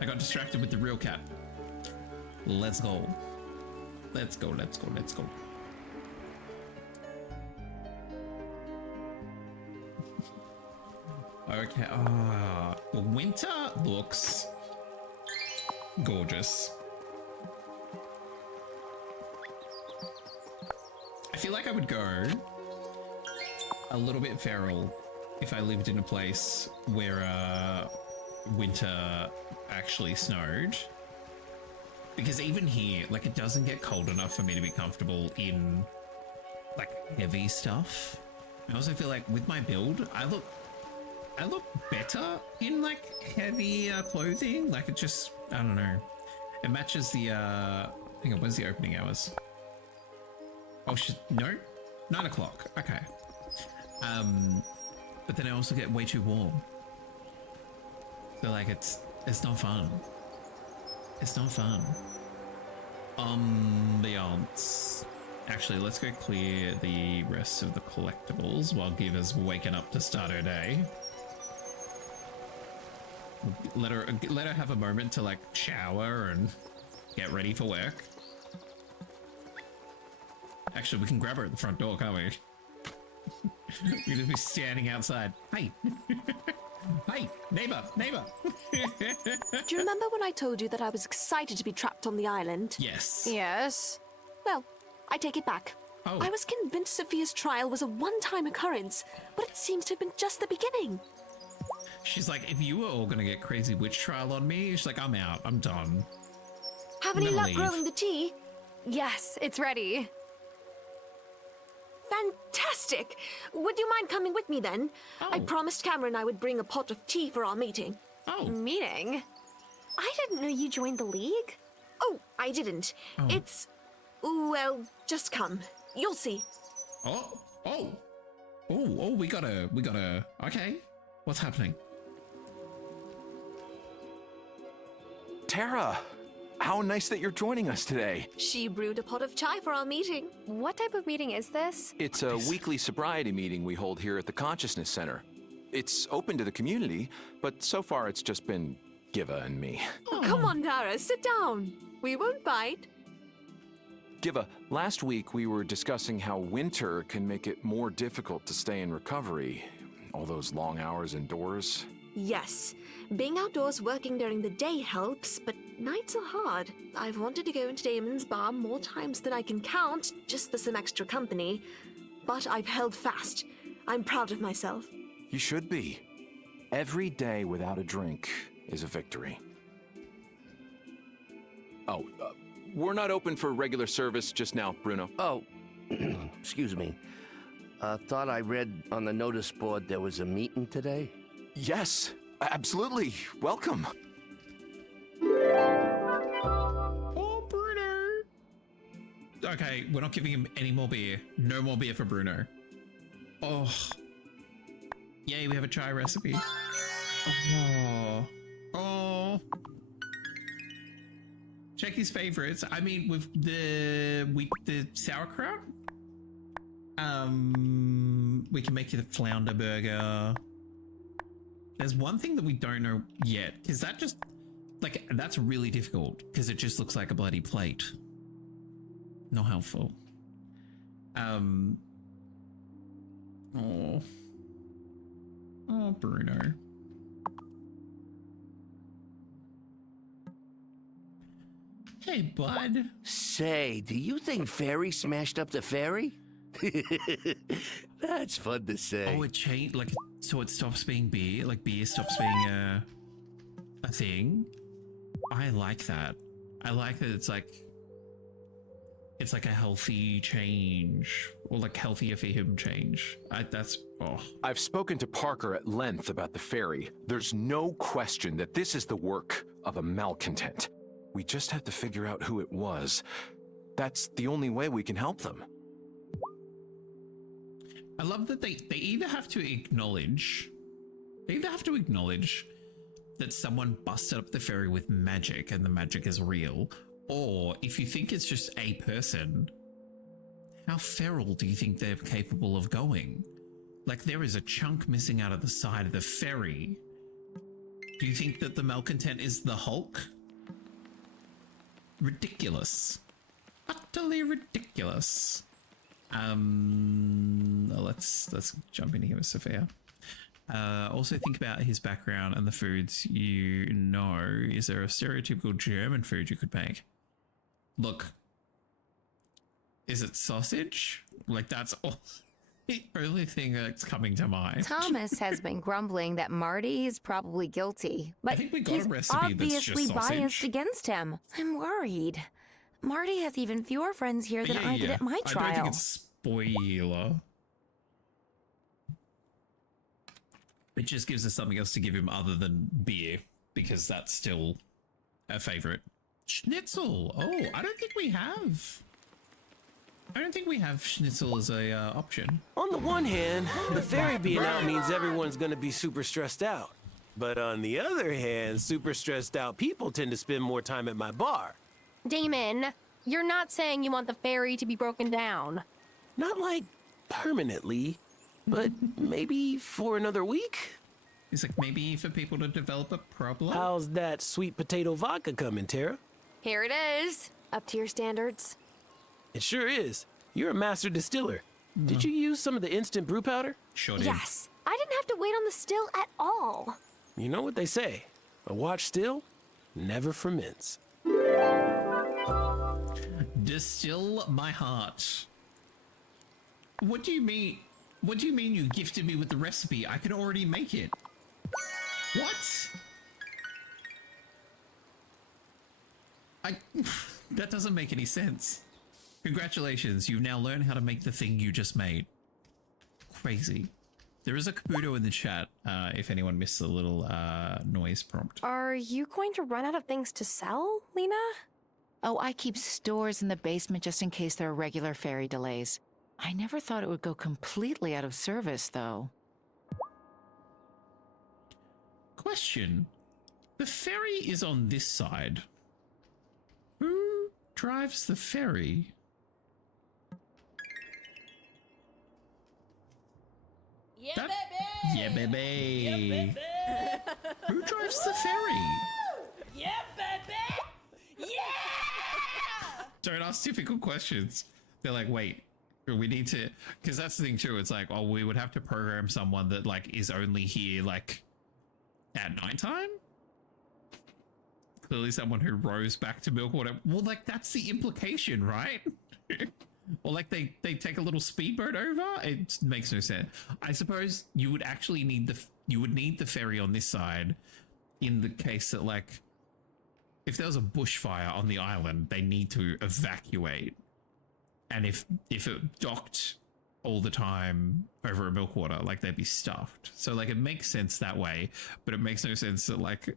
I got distracted with the real cat. Let's go. Okay. The winter looks gorgeous. I feel like I would go a little bit feral if I lived in a place where winter actually snowed. Because even here, like, it doesn't get cold enough for me to be comfortable in, like, heavy stuff. I also feel like with my build, I look better in, like, heavy clothing. Like, it just, I don't know. It matches the, hang on, when's the opening hours? Oh, no? 9 o'clock. Okay. But then I also get way too warm. So, like, it's not fun. It's not fun. Ambiance. Actually, let's go clear the rest of the collectibles while Giver's waking up to start her day. Let her have a moment to, like, shower and get ready for work. Actually, we can grab her at the front door, can't we? We're gonna be standing outside. Hey! Hey, neighbor! Do you remember when I told you that I was excited to be trapped on the island? Yes. Yes. Well, I take it back. Oh. I was convinced Sophia's trial was a one-time occurrence, but it seems to have been just the beginning. She's like, if you were all gonna get crazy witch trial on me, she's like, I'm out. I'm done. Have any luck growing the tea? Yes, it's ready. Fantastic! Would you mind coming with me then? I promised Cameron I would bring a pot of tea for our meeting. Oh. Meeting? I didn't know you joined the League. Oh, I didn't. It's... well, just come. You'll see. We gotta... Okay. What's happening? Tara! How nice that you're joining us today. She brewed a pot of chai for our meeting. What type of meeting is this? It's a weekly sobriety meeting we hold here at the Consciousness Center. It's open to the community, but so far it's just been Giva and me. Oh, come on, Tara, sit down. We won't bite. Giva, last week we were discussing how winter can make it more difficult to stay in recovery. All those long hours indoors. Yes. Being outdoors working during the day helps, but nights are hard. I've wanted to go into Damon's bar more times than I can count, just for some extra company. But I've held fast. I'm proud of myself. You should be. Every day without a drink is a victory. Oh, we're not open for regular service just now, Bruno. Oh, excuse me. Thought I read on the notice board there was a meeting today? Yes, absolutely. Welcome. Oh, Bruno. Okay, we're not giving him any more beer. No more beer for Bruno. Oh. Yay, we have a chai recipe. Oh. Oh. Check his favorites. I mean, with the sauerkraut, we can make you the flounder burger. There's one thing that we don't know yet, because that just, like, that's really difficult, because it just looks like a bloody plate. Not helpful. Oh. Oh, Bruno. Hey, bud. Say, do you think Fairy smashed up the ferry? That's fun to say. Oh, it changed, like, so it stops being beer, like beer stops being a thing. I like that. I like that it's like a healthy change, or like healthier for him change. I've spoken to Parker at length about the ferry. There's no question that this is the work of a malcontent. We just have to figure out who it was. That's the only way we can help them. I love that they either have to acknowledge that someone busted up the ferry with magic and the magic is real, or if you think it's just a person, how feral do you think they're capable of going? Like, there is a chunk missing out of the side of the ferry. Do you think that the malcontent is the Hulk? Ridiculous. Utterly ridiculous. Let's jump in here with Sophia. Also think about his background and the foods you know. Is there a stereotypical German food you could make? Look, is it sausage? Like, that's all, the only thing that's coming to mind. Thomas has been grumbling that Marty is probably guilty, but I think we got he's a recipe that's just obviously sausage. biased against him. I'm worried. Marty has even fewer friends here than I did at my I trial. don't think it's spoiler. It just gives us something else to give him other than beer, because that's still a favorite. Schnitzel. Oh, I don't think we have schnitzel as a option. On the one hand, the ferry being out means everyone's gonna be super stressed out. But on the other hand, super stressed out people tend to spend more time at my bar. Damon, you're not saying you want the ferry to be broken down. Not like permanently, but maybe for another week? It's like maybe for people to develop a problem. How's that sweet potato vodka coming, Tara? Here it is. Up to your standards. It sure is. You're a master distiller. Did you use some of the instant brew powder? Sure did. Yes. I didn't have to wait on the still at all. You know what they say, a watch still never ferments. Distill my heart. What do you mean? What do you mean you gifted me with the recipe? I can already make it. What? That doesn't make any sense. Congratulations, you've now learned how to make the thing you just made. Crazy. There is a Caputo in the chat, if anyone missed the little noise prompt. Are you going to run out of things to sell, Lena? Oh, I keep stores in the basement just in case there are regular ferry delays. I never thought it would go completely out of service, though. Question. The ferry is on this side. Who drives the ferry? Yeah, baby! Yeah, baby! Yeah, baby! Who drives the ferry? Yeah, baby! Yeah! Don't ask difficult questions. They're like, wait, we need to, because that's the thing too. It's like, oh, we would have to program someone that like is only here like at nighttime. Clearly someone who rows back to milk or whatever. Well, like that's the implication, right? Or like they take a little speedboat over. It makes no sense. I suppose you would actually need the ferry on this side in the case that like if there was a bushfire on the island, they need to evacuate. And if it docked all the time over a milkwater, like they'd be stuffed. So like it makes sense that way, but it makes no sense that like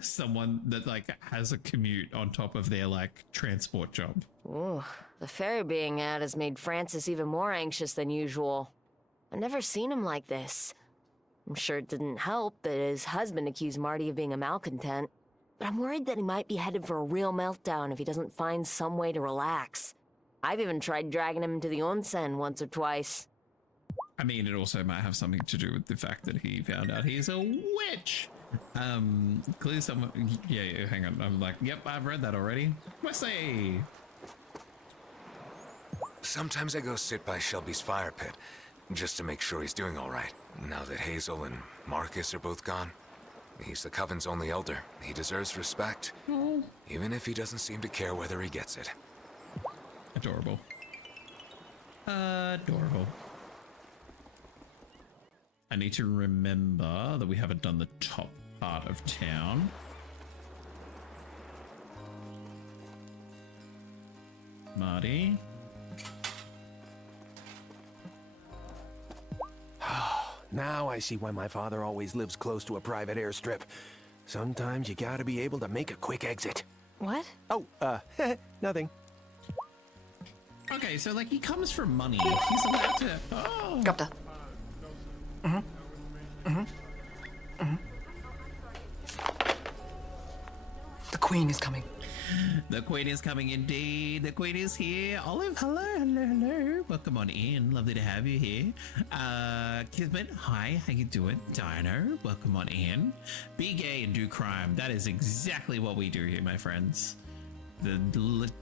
someone that like has a commute on top of their like transport job. Ooh, the ferry being out has made Francis even more anxious than usual. I've never seen him like this. I'm sure it didn't help that his husband accused Marty of being a malcontent, but I'm worried that he might be headed for a real meltdown if he doesn't find some way to relax. I've even tried dragging him to the onsen once or twice. I mean, it also might have something to do with the fact that he found out he's a witch. Clearly someone, yeah, hang on. I'm like, yep, I've read that already. What's say? Sometimes I go sit by Shelby's fire pit, just to make sure he's doing all right. Now that Hazel and Marcus are both gone, he's the Coven's only elder. He deserves respect, even if he doesn't seem to care whether he gets it. Adorable. Adorable. I need to remember that we haven't done the top part of town. Marty. Now I see why my father always lives close to a private airstrip. Sometimes you gotta be able to make a quick exit. What? Oh, nothing. Okay, so like he comes from money. He's allowed to. Oh. Got that. The Queen is coming. The Queen is coming indeed. The Queen is here. Olive, hello, hello, hello. Welcome on in. Lovely to have you here. Kismet, hi, how you doing? Dino, welcome on in. Be gay and do crime. That is exactly what we do here, my friends. The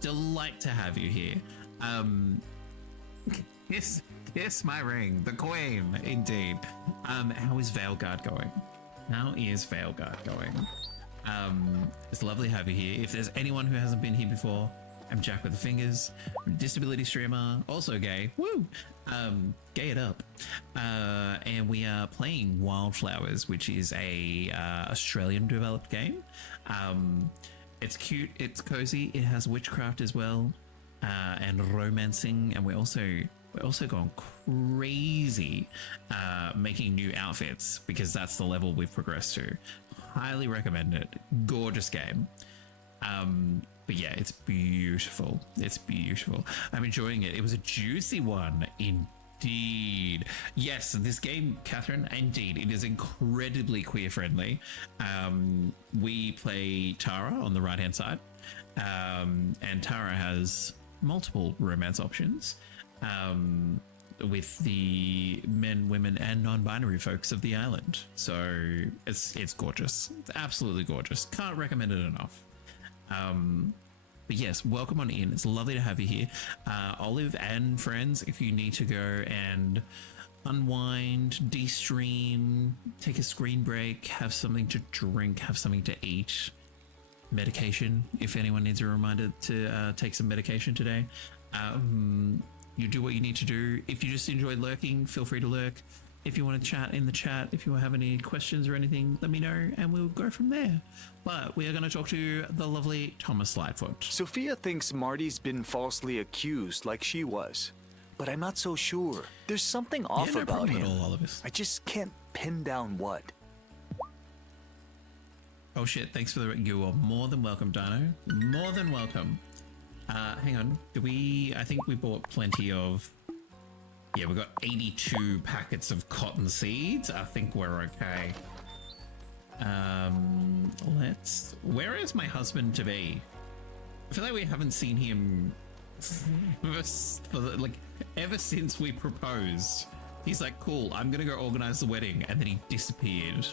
delight to have you here. Kiss my ring. The Queen, indeed. How is Veilguard going? How is Veilguard going? It's lovely to have you here. If there's anyone who hasn't been here before, I'm Jack with the Fingers, disability streamer, also gay. Woo! Gay it up. And we are playing Wylde Flowers, which is a Australian developed game. It's cute, it's cozy, it has witchcraft as well, and romancing, and we're also going crazy making new outfits because that's the level we've progressed to. Highly recommend it. Gorgeous game. But yeah, it's beautiful. It's beautiful. I'm enjoying it. It was a juicy one indeed. Yes, this game, Catherine, indeed, it is incredibly queer friendly. We play Tara on the right hand side, and Tara has multiple romance options with the men, women, and non-binary folks of the island. So it's gorgeous. It's absolutely gorgeous. Can't recommend it enough. But yes, welcome on in. It's lovely to have you here. Olive and friends, if you need to go and unwind, de-stream, take a screen break, have something to drink, have something to eat, medication, if anyone needs a reminder to take some medication today, you do what you need to do. If you just enjoy lurking, feel free to lurk. If you want to chat in the chat, if you have any questions or anything, let me know and we'll go from there. But we are going to talk to the lovely Thomas Lightfoot. Sophia thinks Marty's been falsely accused like she was, but I'm not so sure. There's something off about him. I just can't pin down what. Oh shit, thanks for the... You are more than welcome, Dino. More than welcome. Hang on, I think we bought plenty of... Yeah, we got 82 packets of cotton seeds. I think we're okay. Where is my husband to be? I feel like we haven't seen him ever since we proposed. He's like, cool, I'm gonna go organize the wedding, and then he disappeared.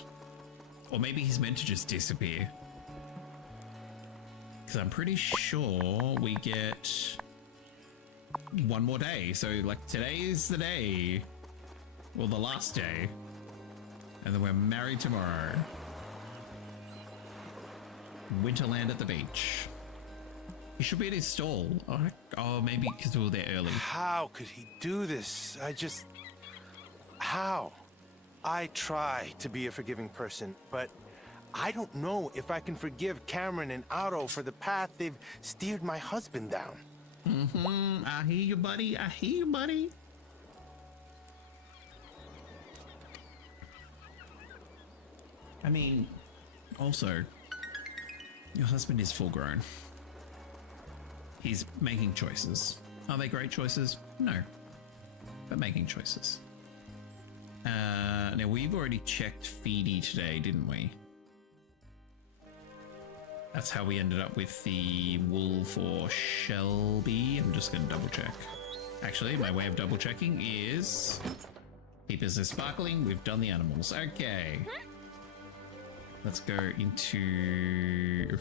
Or maybe he's meant to just disappear. Because I'm pretty sure we get one more day. So like today is the day, well, the last day, and then we're married tomorrow. Winterland at the beach. He should be at his stall. Oh, maybe because we were there early. How could he do this? How? I try to be a forgiving person, but I don't know if I can forgive Cameron and Otto for the path they've steered my husband down. I hear you, buddy. I hear you, buddy. I mean, also, your husband is full grown. He's making choices. Are they great choices? No. But making choices. Now, we've already checked Feedy today, didn't we? That's how we ended up with the wool for Shelby. I'm just going to double check. Actually, my way of double checking is keep business sparkling. We've done the animals. Okay. Let's go into...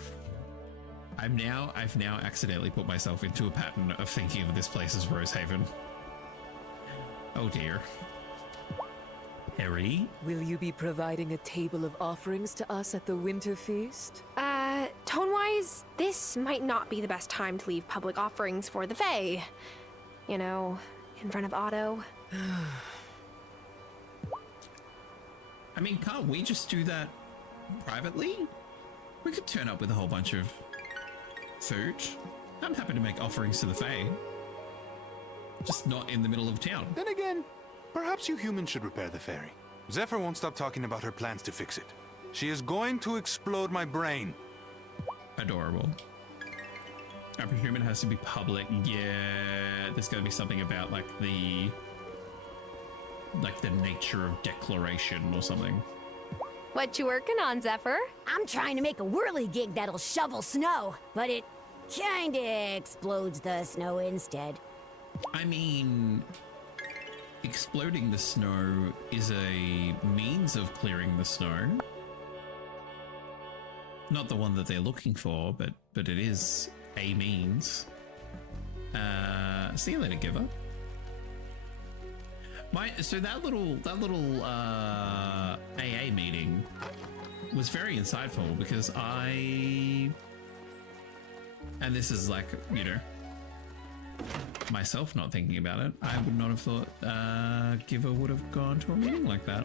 I've now accidentally put myself into a pattern of thinking of this place as Rosehaven. Oh dear. Harry? Will you be providing a table of offerings to us at the winter feast? Tone-wise, this might not be the best time to leave public offerings for the Fae. You know, in front of Otto. I mean, can't we just do that privately? We could turn up with a whole bunch of food. I'm happy to make offerings to the Fae. Just not in the middle of town. Then again, perhaps you humans should repair the ferry. Zephyr won't stop talking about her plans to fix it. She is going to explode my brain. Adorable. I presume it has to be public. Yeah, there's got to be something about like the nature of declaration or something. What you working on, Zephyr? I'm trying to make a whirligig that'll shovel snow, but it kinda explodes the snow instead. I mean, exploding the snow is a means of clearing the snow. Not the one that they're looking for, but it is a means. See you later, Giver. So that little AA meeting was very insightful because and this is like, you know, myself not thinking about it, I would not have thought Giver would have gone to a meeting like that.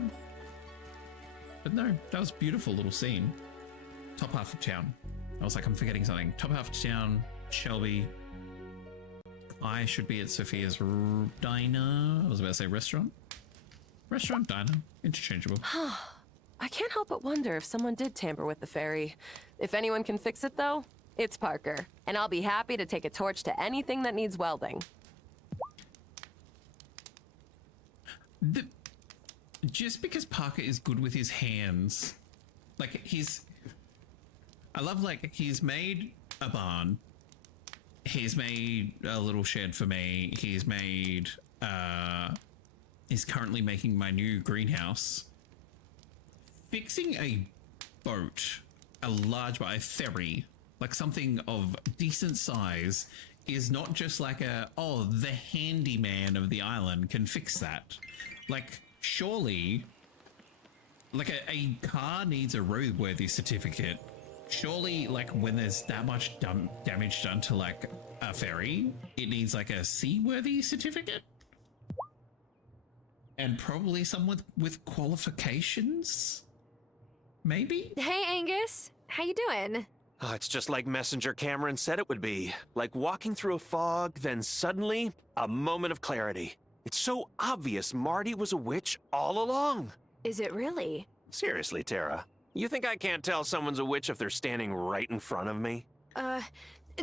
But no, that was a beautiful little scene. Top half of town. I was like, I'm forgetting something. Top half of town, Shelby. I should be at Sophia's diner. I was about to say restaurant. Restaurant, diner, interchangeable. I can't help but wonder if someone did tamper with the ferry. If anyone can fix it, though, it's Parker. And I'll be happy to take a torch to anything that needs welding. Just because Parker is good with his hands, like I love, like, he's made a barn. He's made a little shed for me. He's made, he's currently making my new greenhouse. Fixing a boat, a large boat, a ferry, like something of decent size, is not just like the handyman of the island can fix that. Like, surely, like a car needs a roadworthy certificate. Surely, like, when there's that much damage done to, like, a ferry, it needs, like, a seaworthy certificate? And probably someone with qualifications? Maybe? Hey, Angus. How you doing? Oh, it's just like Messenger Cameron said it would be. Like walking through a fog, then suddenly, a moment of clarity. It's so obvious Marty was a witch all along. Is it really? Seriously, Tara. You think I can't tell someone's a witch if they're standing right in front of me?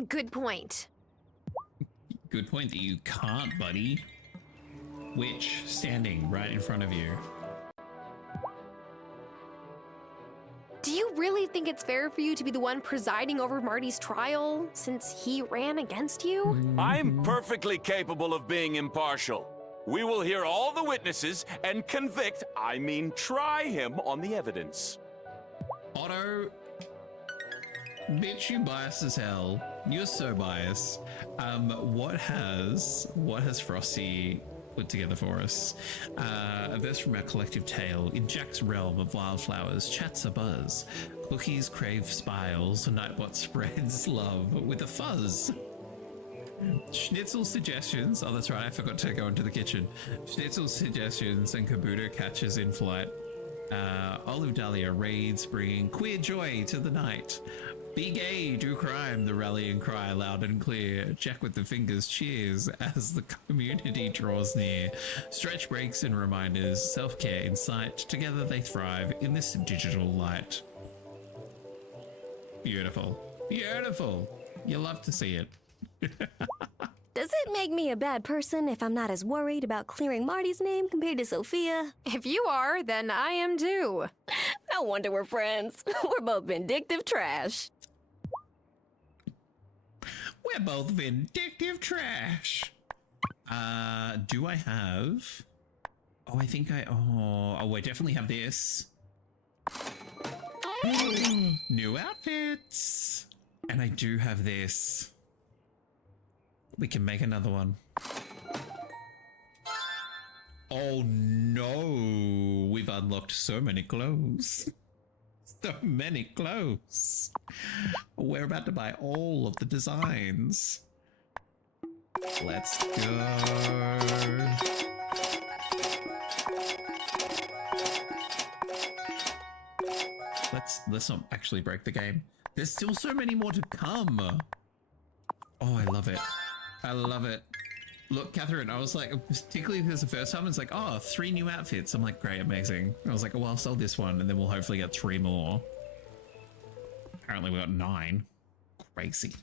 Good point. Good point that you can't, buddy. Witch standing right in front of you. Do you really think it's fair for you to be the one presiding over Marty's trial, since he ran against you? I'm perfectly capable of being impartial. We will hear all the witnesses and convict, try him on the evidence. Otto, bitch, you biased as hell. You're so biased. What has Frosty put together for us? A verse from our collective tale. In Jack's realm of Wylde Flowers, chats are buzz. Cookies crave spiles, Nightbot spreads love with a fuzz. Schnitzel's suggestions. Oh, that's right. I forgot to go into the kitchen. Schnitzel's suggestions and Kabuto catches in flight. Olive Dahlia reads, bringing queer joy to the night. Be gay, do crime, the rallying cry loud and clear. Jack with the fingers cheers as the community draws near. Stretch breaks and reminders, self-care in sight. Together they thrive in this digital light. Beautiful. Beautiful. You love to see it. Does it make me a bad person if I'm not as worried about clearing Marty's name compared to Sophia? If you are, then I am too. No wonder we're friends. We're both vindictive trash. We're both vindictive trash. Do I have... Oh, I think I... Oh, I definitely have this. New outfits. And I do have this. We can make another one. Oh no, we've unlocked so many clothes. So many clothes. We're about to buy all of the designs. Let's go. Let's not actually break the game. There's still so many more to come. Oh, I love it. I love it. Look, Catherine, I was like, particularly because the first time, it's like, oh, 3 new outfits. I'm like, great, amazing. I was like, oh, well, I'll sell this one, and then we'll hopefully get 3 more. Apparently we got 9. Crazy.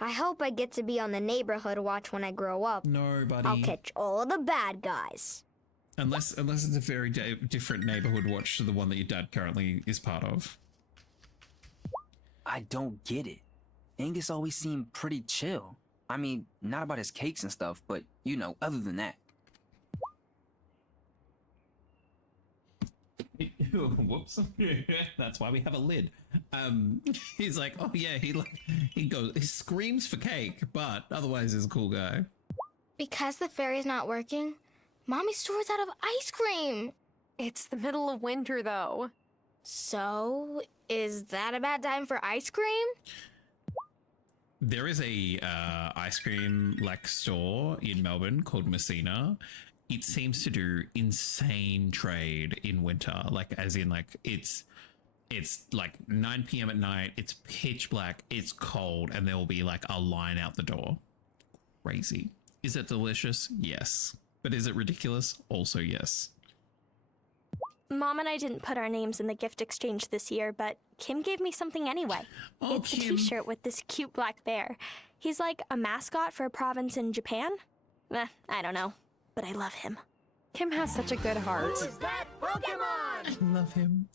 I hope I get to be on the neighborhood watch when I grow up. No, buddy. I'll catch all the bad guys. Unless it's a very different neighborhood watch to the one that your dad currently is part of. I don't get it. Angus always seemed pretty chill. I mean, not about his cakes and stuff, but, you know, other than that. Whoops. That's why we have a lid. He's like, oh yeah, he screams for cake, but otherwise he's a cool guy. Because the ferry's not working, Mommy store's out of ice cream. It's the middle of winter, though. So, is that a bad time for ice cream? There is a ice cream store in Melbourne called Messina. It seems to do insane trade in winter, as in it's like 9 p.m. at night, it's pitch black, it's cold, and there will be a line out the door. Crazy. Is it delicious? Yes. But is it ridiculous? Also yes. Mom and I didn't put our names in the gift exchange this year, but Kim gave me something anyway. Oh, it's Kim. a t-shirt with this cute black bear. He's like a mascot for a province in Japan. I don't know, but I love him. Kim has such a good heart. Who's that Pokemon? I love him.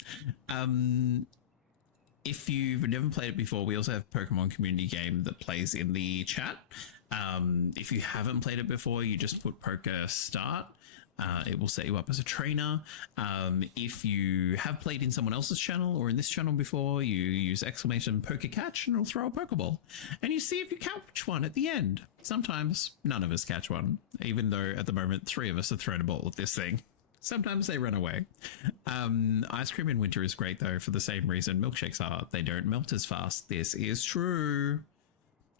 If you've never played it before, we also have a Pokemon community game that plays in the chat. If you haven't played it before, you just put Poker Start. It will set you up as a trainer. If you have played in someone else's channel or in this channel before, you use exclamation Poker Catch and it'll throw a Pokeball. And you see if you catch one at the end. Sometimes none of us catch one, even though at the moment 3 of us have thrown a ball at this thing. Sometimes they run away. Ice cream in winter is great though, for the same reason milkshakes are. They don't melt as fast. This is true.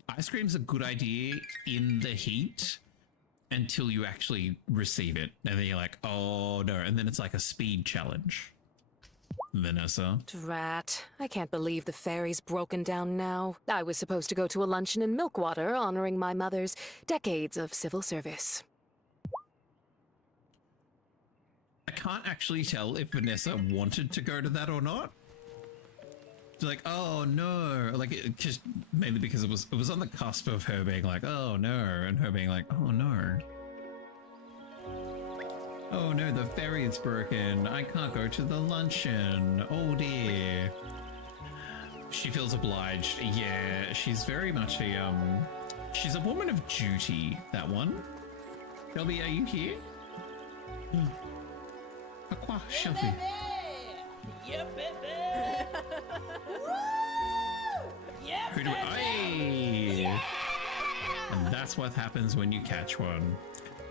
Ice cream's a good idea in the heat until you actually receive it. And then you're like, oh no. And then it's like a speed challenge. Vanessa. Drat. I can't believe the ferry's broken down now. I was supposed to go to a luncheon in Milkwater honoring my mother's decades of civil service. I can't actually tell if Vanessa wanted to go to that or not. It's like, oh no, just mainly because it was on the cusp of her being like, oh no, and her being like, oh no. Oh no, the ferry is broken. I can't go to the luncheon. Oh dear. She feels obliged. Yeah, she's very much she's a woman of duty, that one. Shelby, are you here? Aqua, Shelby. Yep, baby. Who do I? And that's what happens when you catch one.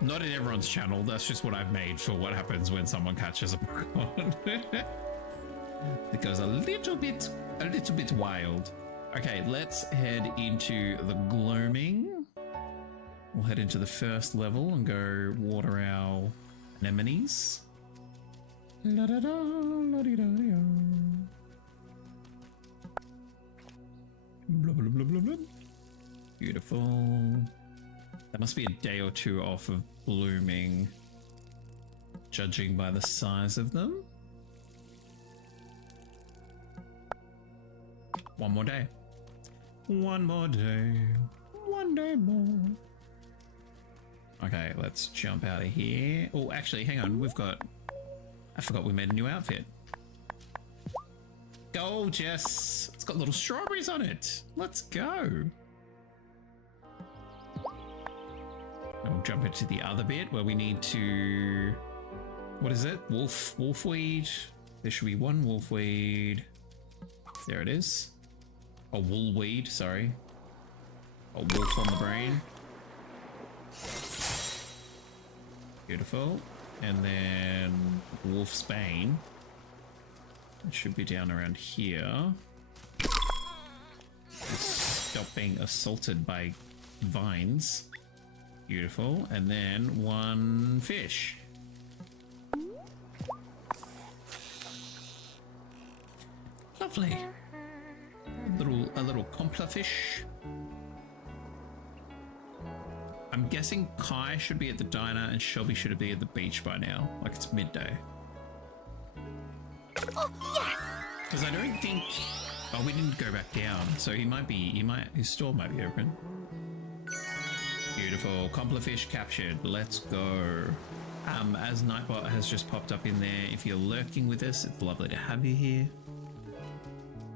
Not in everyone's channel. That's just what I've made for what happens when someone catches a Pokemon. It goes a little bit wild. Okay, let's head into the gloaming. We'll head into the first level and go water our anemones. La da da, la di da da. Blah, blah, blah, blah, blah. Beautiful. That must be a day or two off of blooming, judging by the size of them. One more day. One more day. One day more. Okay, let's jump out of here. Oh, actually, hang on. We've got... I forgot we made a new outfit. Gorgeous. It's got little strawberries on it. Let's go. And we'll jump into the other bit where we need to... What is it? Wolfweed. There should be one wolfweed. There it is. A woolweed, sorry. A wolf on the brain. Beautiful. And then wolf's bane. It should be down around here. Stop being assaulted by vines. Beautiful. And then one fish. Lovely. A little compla fish. I'm guessing Kai should be at the diner and Shelby should be at the beach by now. Like it's midday. Oh, yes! Because I don't think... Oh, we didn't go back down. So his store might be open. Beautiful. Compla fish captured. Let's go. As Nightbot has just popped up in there, if you're lurking with us, it's lovely to have you here.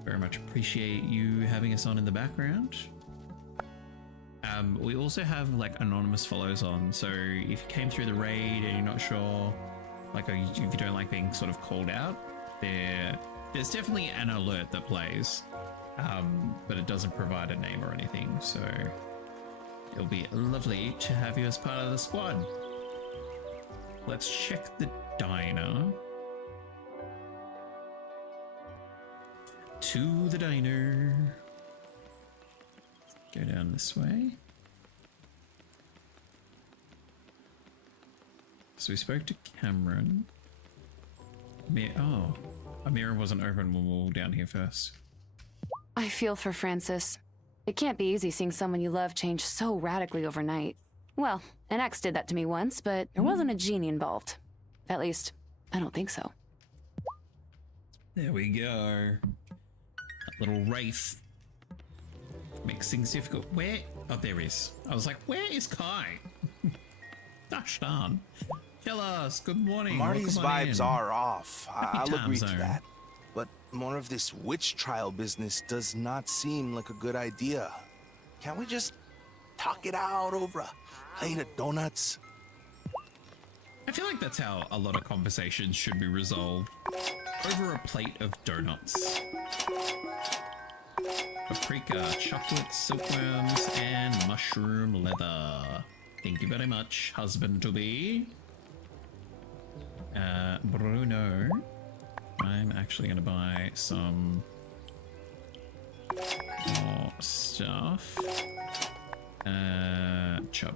Very much appreciate you having us on in the background. We also have like anonymous follows on, so if you came through the raid and you're not sure, like if you don't like being sort of called out, there's definitely an alert that plays, but it doesn't provide a name or anything, so it'll be lovely to have you as part of the squad. Let's check the diner. To the diner. Go down this way. So we spoke to Cameron. Amira wasn't open when we were down here first. I feel for Francis. It can't be easy seeing someone you love change so radically overnight. Well, an ex did that to me once, but there wasn't a genie involved. At least, I don't think so. There we go. That little wraith. Makes things difficult. Where? Oh, there he is. I was like, where is Kai? Gosh darn. Tell us. Good morning. Marty's vibes are off. I'll agree to zone. that. But more of this witch trial business does not seem like a good idea. Can't we just talk it out over a plate of donuts? I feel like that's how a lot of conversations should be resolved. Over a plate of donuts. Paprika, chocolate, silkworms, and mushroom leather. Thank you very much, husband-to-be. Bruno. I'm actually going to buy some more stuff. Chub.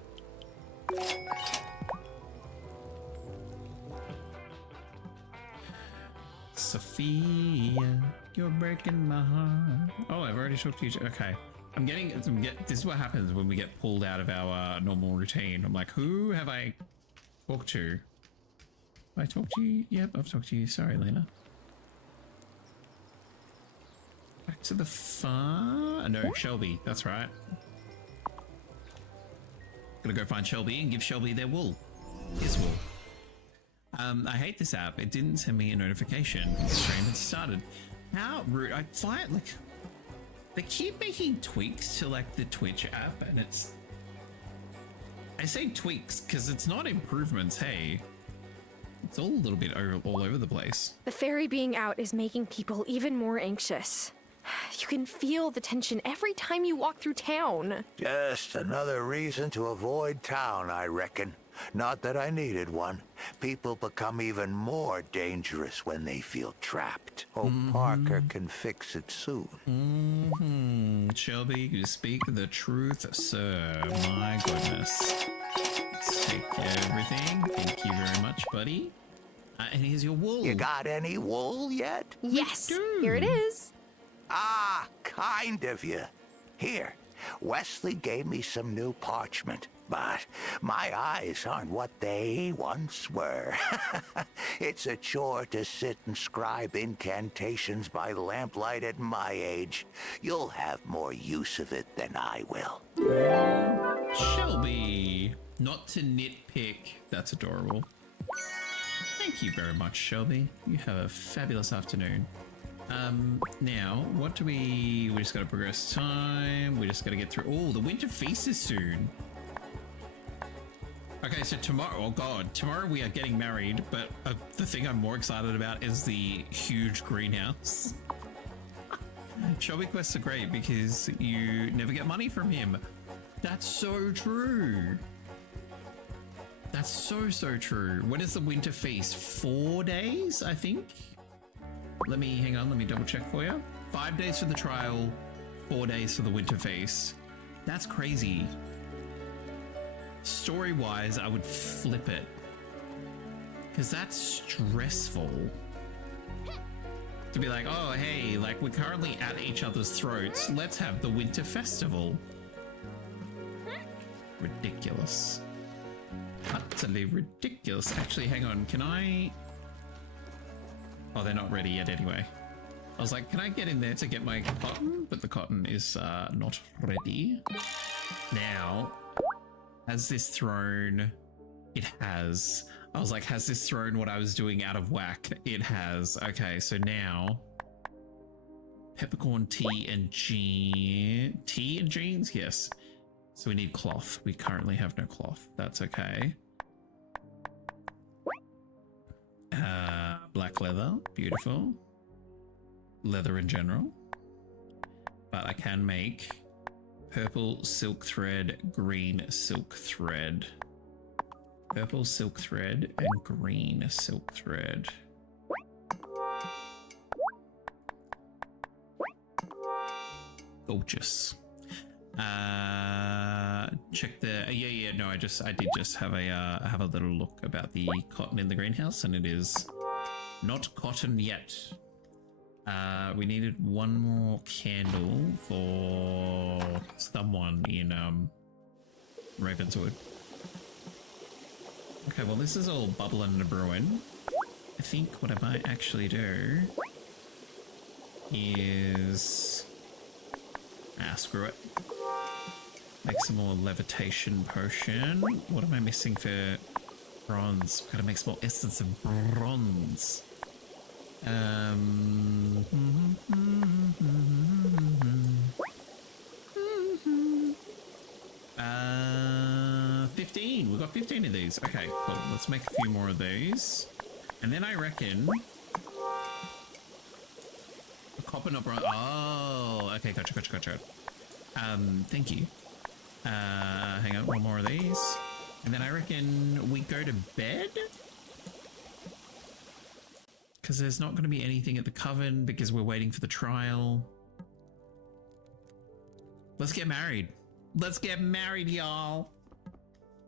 Sophia, you're breaking my heart. Oh, I've already talked to you. Okay. This is what happens when we get pulled out of our normal routine. I'm like, who have I talked to? Have I talked to you? Yep, I've talked to you. Sorry, Lena. Back to the farm. No, Shelby. That's right. Gotta go find Shelby and give Shelby their wool. His wool. I hate this app. It didn't send me a notification. The stream had started. How rude. I find like they keep making tweaks to like the Twitch app, and it's. I say tweaks because it's not improvements. Hey, it's all a little bit all over the place. The ferry being out is making people even more anxious. You can feel the tension every time you walk through town. Just another reason to avoid town, I reckon. Not that I needed one. People become even more dangerous when they feel trapped. Hope Parker can fix it soon. Shelby, you speak the truth, sir. My goodness. Let's take care of everything. Thank you very much, buddy. And here's your wool. You got any wool yet? Yes, here it is. Ah, kind of you. Here, Wesley gave me some new parchment, but my eyes aren't what they once were. It's a chore to sit and scribe incantations by lamplight at my age. You'll have more use of it than I will. Shelby, not to nitpick. That's adorable. Thank you very much, Shelby. You have a fabulous afternoon. Now, what do we just gotta progress time. We just gotta get through. Oh, the winter feast is soon. Okay, so tomorrow, oh god, tomorrow we are getting married, but the thing I'm more excited about is the huge greenhouse. Shelby quests are great because you never get money from him. That's so true. That's so true. When is the winter feast? 4 days, I think? Let me, hang on, let me double check for you. 5 days for the trial, 4 days for the winter feast. That's crazy. Story-wise, I would flip it. Because that's stressful. To be like, oh, hey, like we're currently at each other's throats. Let's have the winter festival. Ridiculous. Utterly ridiculous. Actually, hang on, can I... Oh, they're not ready yet anyway. I was like, can I get in there to get my cotton? But the cotton is not ready. Now, has this thrown... It has. I was like, has this thrown what I was doing out of whack? It has. Okay, so now... Peppercorn, tea, and jeans. Tea and jeans? Yes. So we need cloth. We currently have no cloth. That's okay. Black leather. Beautiful. Leather in general. But I can make purple silk thread, green silk thread. Purple silk thread and green silk thread. Gorgeous. Check the no, I did just have a little look about the cotton in the greenhouse, and it is not cotton yet. We needed one more candle for someone in Ravenswood. Okay, well this is all bubbling and brewing. I think what I might actually do is screw it. Make some more levitation potion. What am I missing for bronze? Gotta make some more essence of bronze. 15. We've got 15 of these. Okay, cool. Let's make a few more of these. And then I reckon... Copper not bronze. Oh, okay, gotcha. Thank you. Hang on, one more of these. And then I reckon we go to bed? Because there's not going to be anything at the coven because we're waiting for the trial. Let's get married. Let's get married, y'all.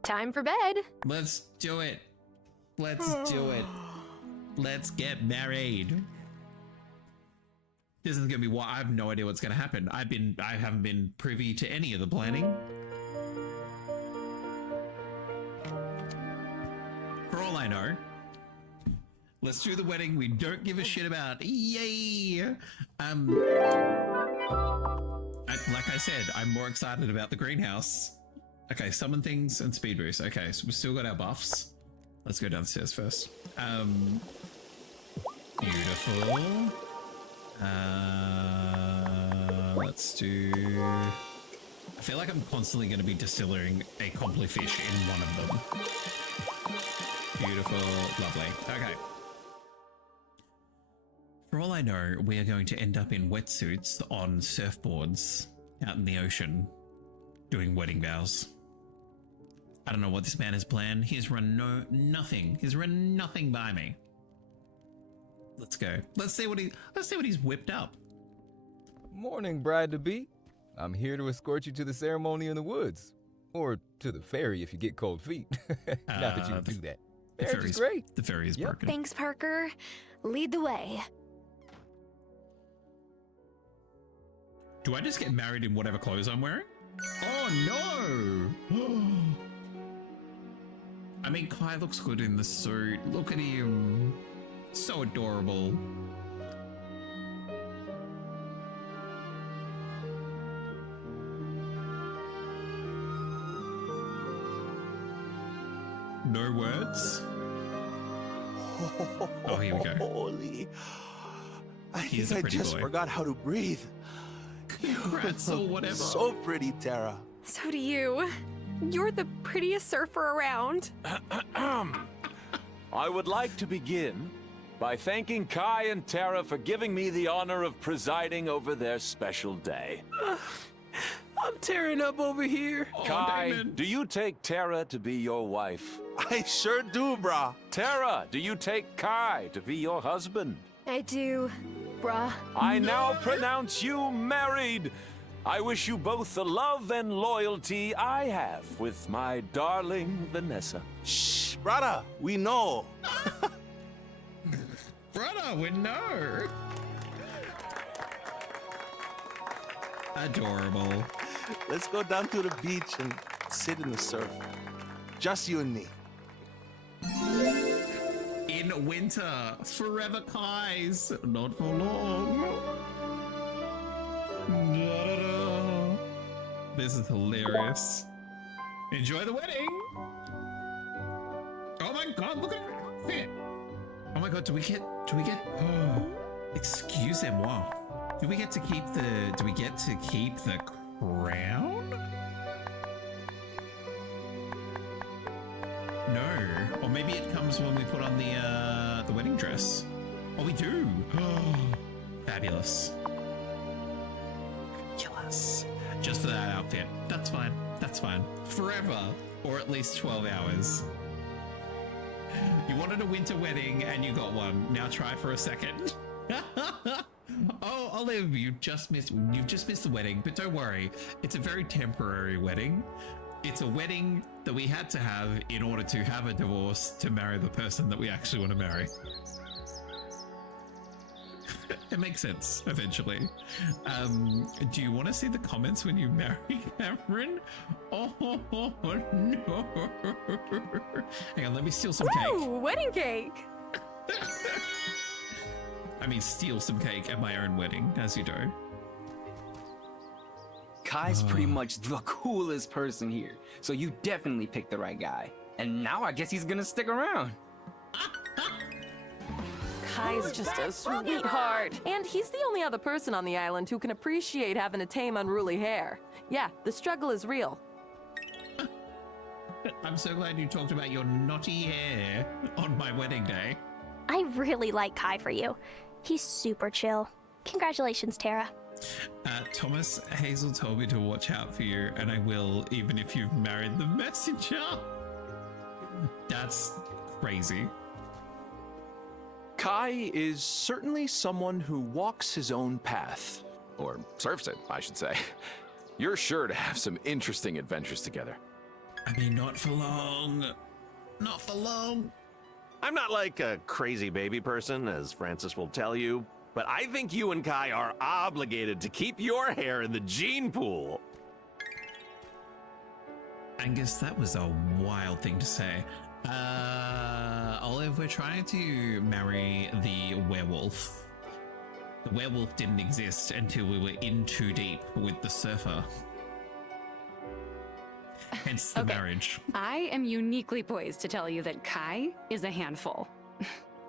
Time for bed. Let's do it. Let's do it. Let's get married. This is going to be what I have no idea what's going to happen. I haven't been privy to any of the planning. For all I know, let's do the wedding we don't give a shit about. Yay! Like I said, I'm more excited about the greenhouse. Okay, summon things and speed boost. Okay, so we've still got our buffs. Let's go downstairs first. Beautiful. Let's do... I feel like I'm constantly going to be distilling a compli fish in one of them. Beautiful. Lovely. Okay. For all I know, we are going to end up in wetsuits on surfboards out in the ocean doing wedding vows. I don't know what this man has planned. He's run nothing. He's run nothing by me. Let's go. Let's see what he's whipped up. Morning, bride-to-be. I'm here to escort you to the ceremony in the woods. Or to the ferry if you get cold feet. Not that you would do that. Marriage is great. The ferry is broken. Thanks, Parker. Lead the way. Do I just get married in whatever clothes I'm wearing? Oh no! I mean, Kai looks good in the suit. Look at him. So adorable. No words? Oh, here we go. Holy. He's a I pretty just boy. forgot how to breathe. Congrats or whatever. So pretty, Tara. So do you. You're the prettiest surfer around. I would like to begin by thanking Kai and Tara for giving me the honor of presiding over their special day. I'm tearing up over here. Kai, Damon. do you take Tara to be your wife? I sure do, brah. Tara, do you take Kai to be your husband? I do, bruh. I now pronounce you married. I wish you both the love and loyalty I have with my darling Vanessa. Shh, brother, we know. Brother, we know. Adorable. Let's go down to the beach and sit in the surf. Just you and me. In winter, forever Kai's, not for long. This is hilarious. Enjoy the wedding. Oh my god, look at her outfit. Oh my god, do we get, excusez-moi. Do we get to keep the crown? No. Or maybe it comes when we put on the wedding dress. Oh, we do. Fabulous. Fabulous. Just for that outfit. That's fine. That's fine. Forever. Or at least 12 hours. You wanted a winter wedding and you got one. Now try for a second. Oh, Olive, you've just missed the wedding, but don't worry. It's a very temporary wedding. It's a wedding that we had to have in order to have a divorce to marry the person that we actually want to marry. It makes sense, eventually. Do you want to see the comments when you marry Cameron? Oh, no. Hang on, let me steal some cake. Ooh, wedding cake. I mean, steal some cake at my own wedding, as you do. Kai's pretty much the coolest person here, so you definitely picked the right guy. And now I guess he's gonna stick around. Kai's just a sweetheart. And he's the only other person on the island who can appreciate having to tame unruly hair. Yeah, the struggle is real. I'm so glad you talked about your knotty hair on my wedding day. I really like Kai for you. He's super chill. Congratulations, Tara. Thomas, Hazel told me to watch out for you, and I will, even if you've married the messenger. That's crazy. Kai is certainly someone who walks his own path. Or surfs it, I should say. You're sure to have some interesting adventures together. I mean, not for long. Not for long. I'm not like a crazy baby person, as Francis will tell you, but I think you and Kai are obligated to keep your hair in the gene pool. Angus, that was a wild thing to say. Olive, we're trying to marry the werewolf. The werewolf didn't exist until we were in too deep with the surfer. Hence the marriage. I am uniquely poised to tell you that Kai is a handful.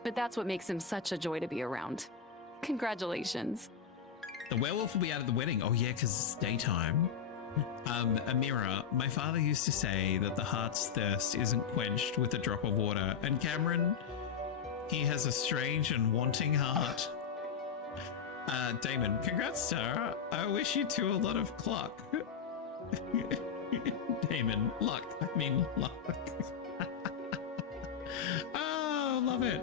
But that's what makes him such a joy to be around. Congratulations. The werewolf will be out at the wedding. Oh yeah, because it's daytime. Amira, my father used to say that the heart's thirst isn't quenched with a drop of water. And Cameron, he has a strange and wanting heart. Damon, congrats, Tara. I wish you two a lot of luck. Damon, luck. I mean, luck. Oh, love it.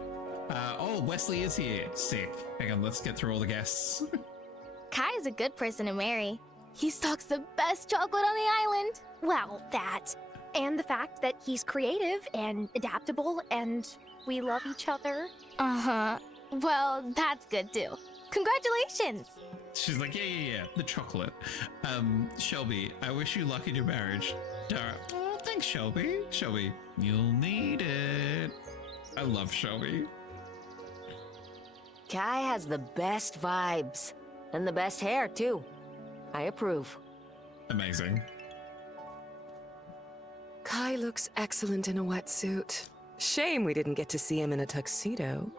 Oh, Wesley is here. Sick. Hang on, let's get through all the guests. Kai is a good person to marry. He stocks the best chocolate on the island. Well, that. And the fact that he's creative and adaptable and we love each other. Uh-huh. Well, that's good too. Congratulations! She's like, yeah, the chocolate. Shelby, I wish you luck in your marriage. Dara, oh, thanks, Shelby. Shelby, you'll need it. I love Shelby. Kai has the best vibes. And the best hair, too. I approve. Amazing. Kai looks excellent in a wetsuit. Shame we didn't get to see him in a tuxedo.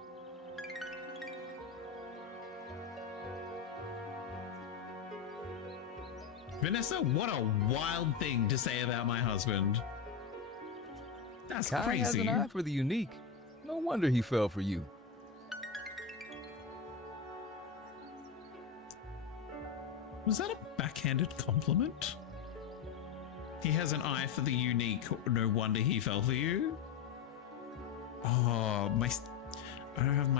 Vanessa, what a wild thing to say about my husband. That's Kai crazy. has an eye for the unique. No wonder he fell for you. Was that a backhanded compliment? He has an eye for the unique. No wonder he fell for you. Oh, I don't have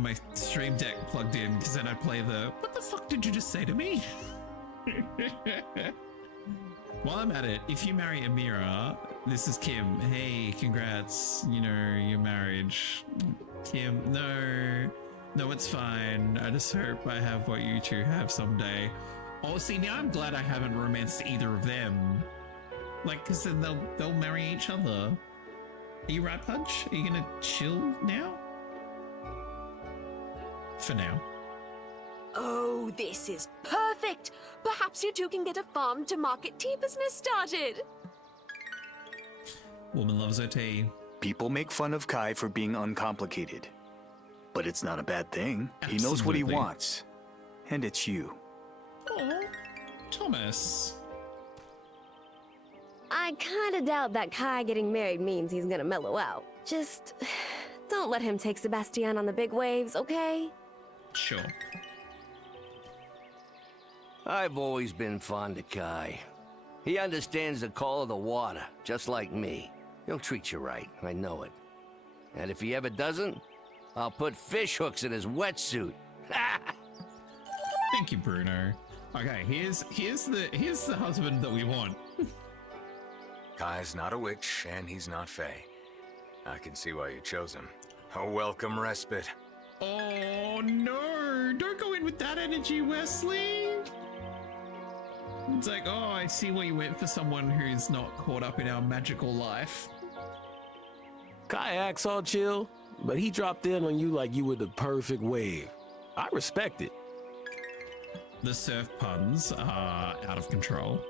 my stream deck plugged in because then I play the. What the fuck did you just say to me? While I'm at it, if you marry Amira, this is Kim. Hey, congrats. You know, your marriage. Kim, no, it's fine. I just hope I have what you two have someday. Oh, see, now I'm glad I haven't romanced either of them. Like, because then they'll marry each other. Are you right, Punch? Are you gonna chill now? For now. Oh, this is perfect. Perhaps you two can get a farm to market tea business started. Woman loves her tea. People make fun of Kai for being uncomplicated. But it's not a bad thing. Absolutely. He knows what he wants. And it's you. Oh, Thomas. I kinda doubt that Kai getting married means he's gonna mellow out. Just don't let him take Sebastian on the big waves, okay? Sure. I've always been fond of Kai. He understands the call of the water, just like me. He'll treat you right, I know it. And if he ever doesn't, I'll put fish hooks in his wetsuit. Thank you, Bruno. Okay, here's the husband that we want. Kai's not a witch, and he's not Fae. I can see why you chose him. A welcome respite. Oh no! Don't go in with that energy, Wesley! It's like, oh, I see why you went for someone who's not caught up in our magical life. Kai acts all chill, but he dropped in on you like you were the perfect wave. I respect it. The surf puns are out of control.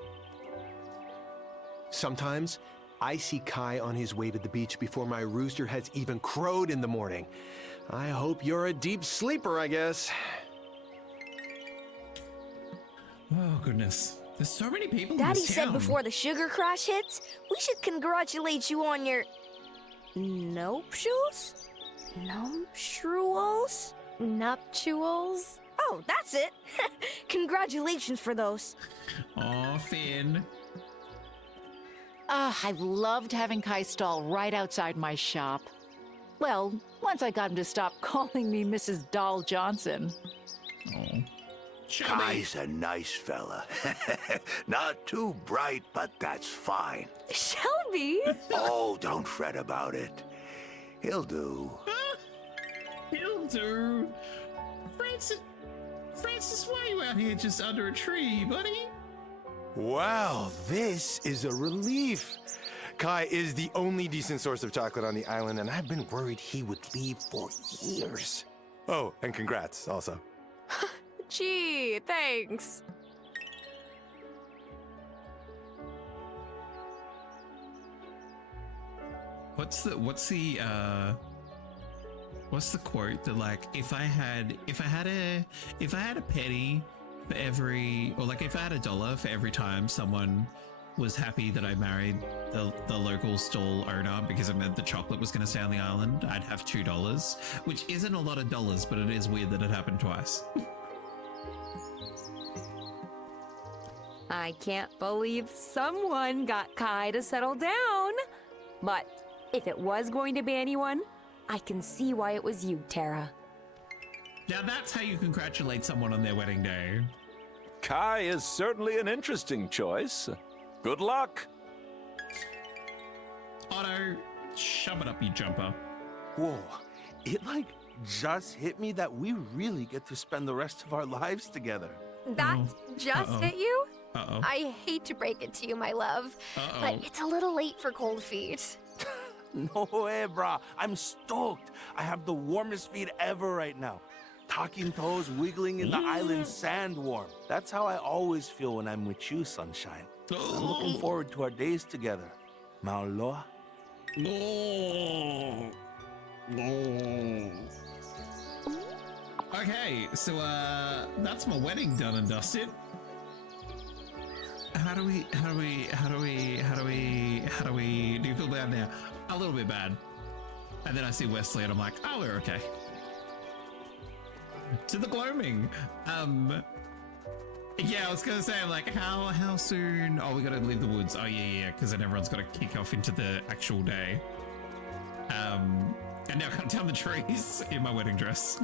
Sometimes I see Kai on his way to the beach before my rooster has even crowed in the morning. I hope you're a deep sleeper, I guess. Oh, goodness. There's so many people in Daddy this said town. before the sugar crash hits, we should congratulate you on your... nuptials? Nuptials? Nuptials? Oh, that's it. Congratulations for those. Aw, Finn. I've loved having Kai stall right outside my shop. Well, once I got him to stop calling me Mrs. Doll Johnson. Oh. Kai's a nice fella. Not too bright, but that's fine. Shelby! Oh, don't fret about it. He'll do. He'll do. Francis, why are you out here just under a tree, buddy? Wow, this is a relief. Kai is the only decent source of chocolate on the island, and I've been worried he would leave for years. Oh, and congrats, also. Gee, thanks. What's the quote that, like, if I had a penny for every, or like if I had $1 for every time someone was happy that I married the local stall owner because it meant the chocolate was going to stay on the island, I'd have $2, which isn't a lot of dollars, but it is weird that it happened twice. I can't believe someone got Kai to settle down. But if it was going to be anyone, I can see why it was you, Tara. Now that's how you congratulate someone on their wedding day. Kai is certainly an interesting choice. Good luck. Otto, shove it up, you jumper. Whoa, it like just hit me that we really get to spend the rest of our lives together. That just hit you? Uh-oh. I hate to break it to you, my love, but it's a little late for cold feet. No way, brah. I'm stoked. I have the warmest feet ever right now. Talking toes wiggling in the island sand warm. That's how I always feel when I'm with you, sunshine. I'm looking forward to our days together. Mauloa? No. Okay, so that's my wedding done and dusted. How do we do you feel bad now? A little bit bad. And then I see Wesley and I'm like, oh, we're okay. To the gloaming. Yeah, I was gonna say, I'm like, how soon? Oh, we gotta leave the woods. Oh yeah, because then everyone's gotta kick off into the actual day. And now cut down the trees in my wedding dress.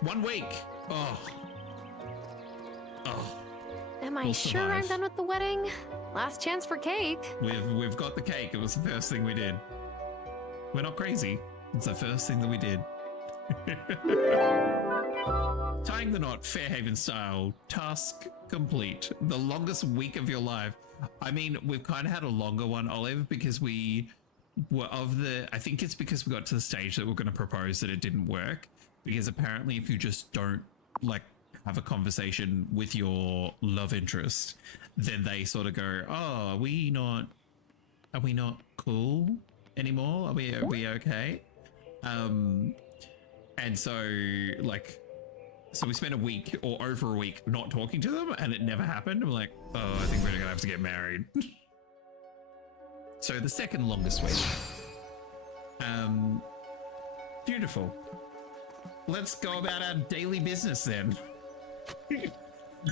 1 week. Oh. Am I sure I'm done with the wedding? Last chance for cake. We've got the cake. It was the first thing we did. We're not crazy. It's the first thing that we did. Tying the knot, Fairhaven style. Task complete. The longest week of your life. I mean, we've kind of had a longer one, Olive, because we were I think it's because we got to the stage that we're going to propose that it didn't work. Because apparently if you just don't, like, have a conversation with your love interest, then they sort of go, oh, are we not cool anymore? Are we okay? And so, like, so we spent a week or over a week not talking to them and it never happened. I'm like, oh, I think we're gonna have to get married. So the second longest week. Beautiful. Let's go about our daily business then.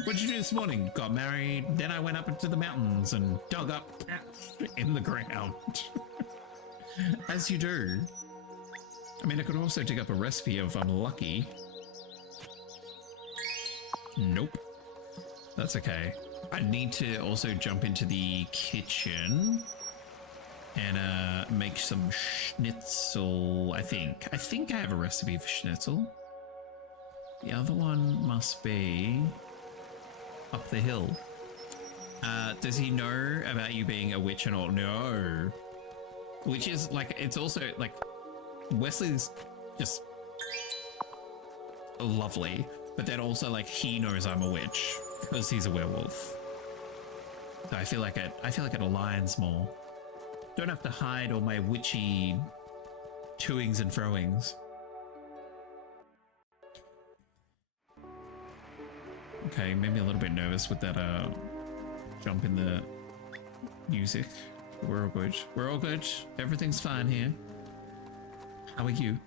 What'd you do this morning? Got married, then I went up into the mountains and dug up cats in the ground. As you do. I mean, I could also dig up a recipe if I'm lucky. Nope. That's okay. I need to also jump into the kitchen and make some schnitzel, I think. I think I have a recipe for schnitzel. The other one must be up the hill. Does he know about you being a witch and all? No. Which is like, it's also like, Wesley's just lovely, but then also like he knows I'm a witch because he's a werewolf. So I feel like it aligns more. Don't have to hide all my witchy toings and froings. Okay, maybe a little bit nervous with that jump in the music. We're all good. We're all good. Everything's fine here. How are you?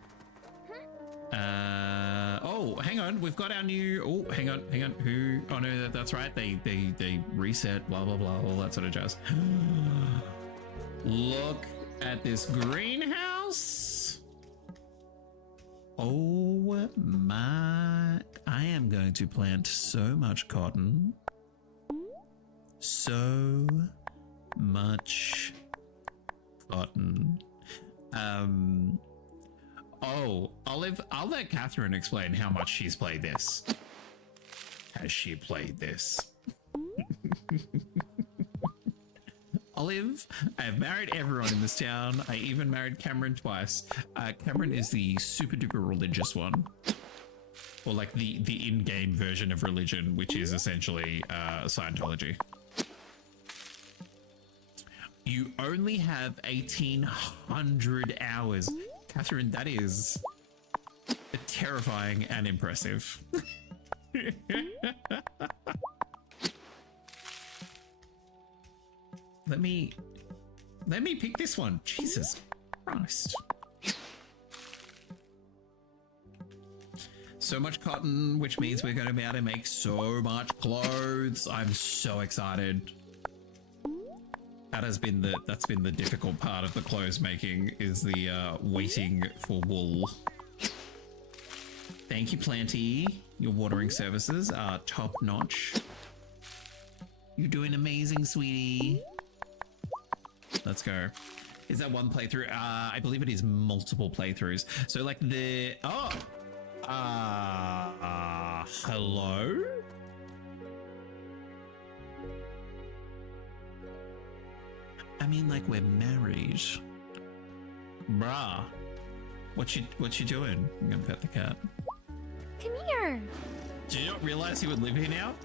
Oh, hang on. We've got our new. Oh, hang on. Who? Oh no, that's right. They reset. Blah blah blah. All that sort of jazz. Look at this greenhouse. Oh my! I am going to plant so much cotton. So much cotton. Oh, I'll let Catherine explain how much she's played this. Has she played this? Olive, I have married everyone in this town. I even married Cameron twice. Cameron is the super duper religious one. Or like the in-game version of religion, which is essentially Scientology. You only have 1,800 hours. Catherine, that is terrifying and impressive. Let me pick this one. Jesus Christ. So much cotton, which means we're going to be able to make so much clothes. I'm so excited. That's been the difficult part of the clothes making, is the waiting for wool. Thank you, Planty. Your watering services are top notch. You're doing amazing, sweetie. Let's go. Is that one playthrough? I believe it is multiple playthroughs. So like the... Oh! Hello? I mean, like, we're married. Bruh. What you doing? I'm gonna pet the cat. Come here. Did you not realize he would live here now?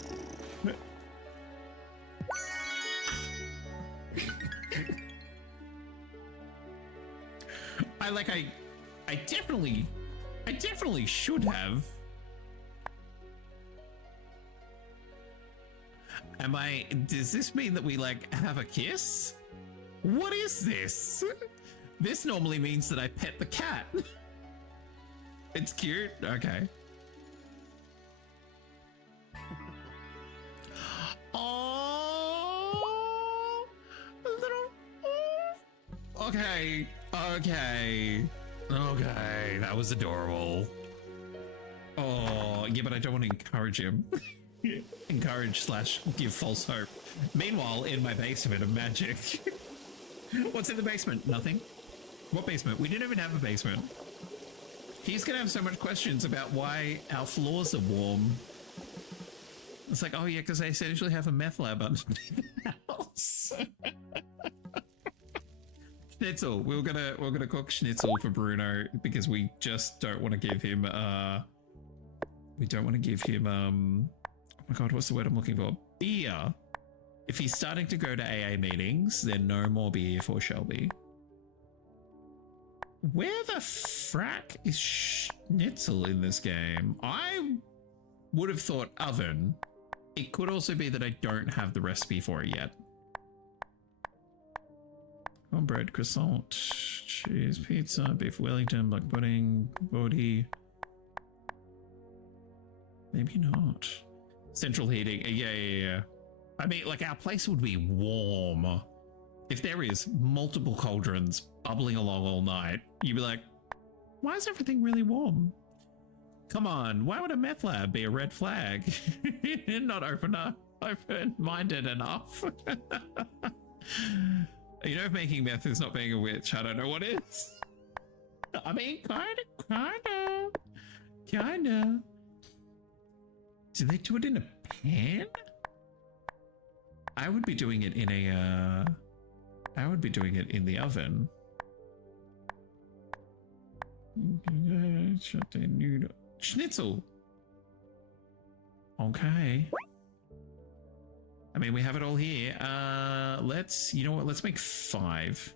I definitely should have. Does this mean that we like have a kiss? What is this? This normally means that I pet the cat. It's cute. Okay. Oh, little. Okay. Okay, that was adorable. Oh, yeah, but I don't want to encourage him. Encourage / give false hope. Meanwhile, in my basement of magic. What's in the basement? Nothing. What basement? We didn't even have a basement. He's gonna have so much questions about why our floors are warm. It's like, oh yeah, because they essentially have a meth lab underneath the house. Schnitzel. We're gonna cook schnitzel for Bruno because we just don't want to give him oh my god, what's the word I'm looking for? Beer. If he's starting to go to AA meetings, then no more beer for Shelby. Where the frack is schnitzel in this game? I would have thought oven. It could also be that I don't have the recipe for it yet. Cornbread, croissant, cheese, pizza, beef Wellington, black pudding, VOD. Maybe not. Central heating. Yeah. I mean, like, our place would be warm. If there is multiple cauldrons bubbling along all night, you'd be like, why is everything really warm? Come on, why would a meth lab be a red flag? Not open-minded enough. You know, if making meth is not being a witch, I don't know what is. I mean, kinda. Do they do it in a pan? I would be doing it in the oven. Schnitzel. Okay. I mean, we have it all here. You know what? Let's make 5.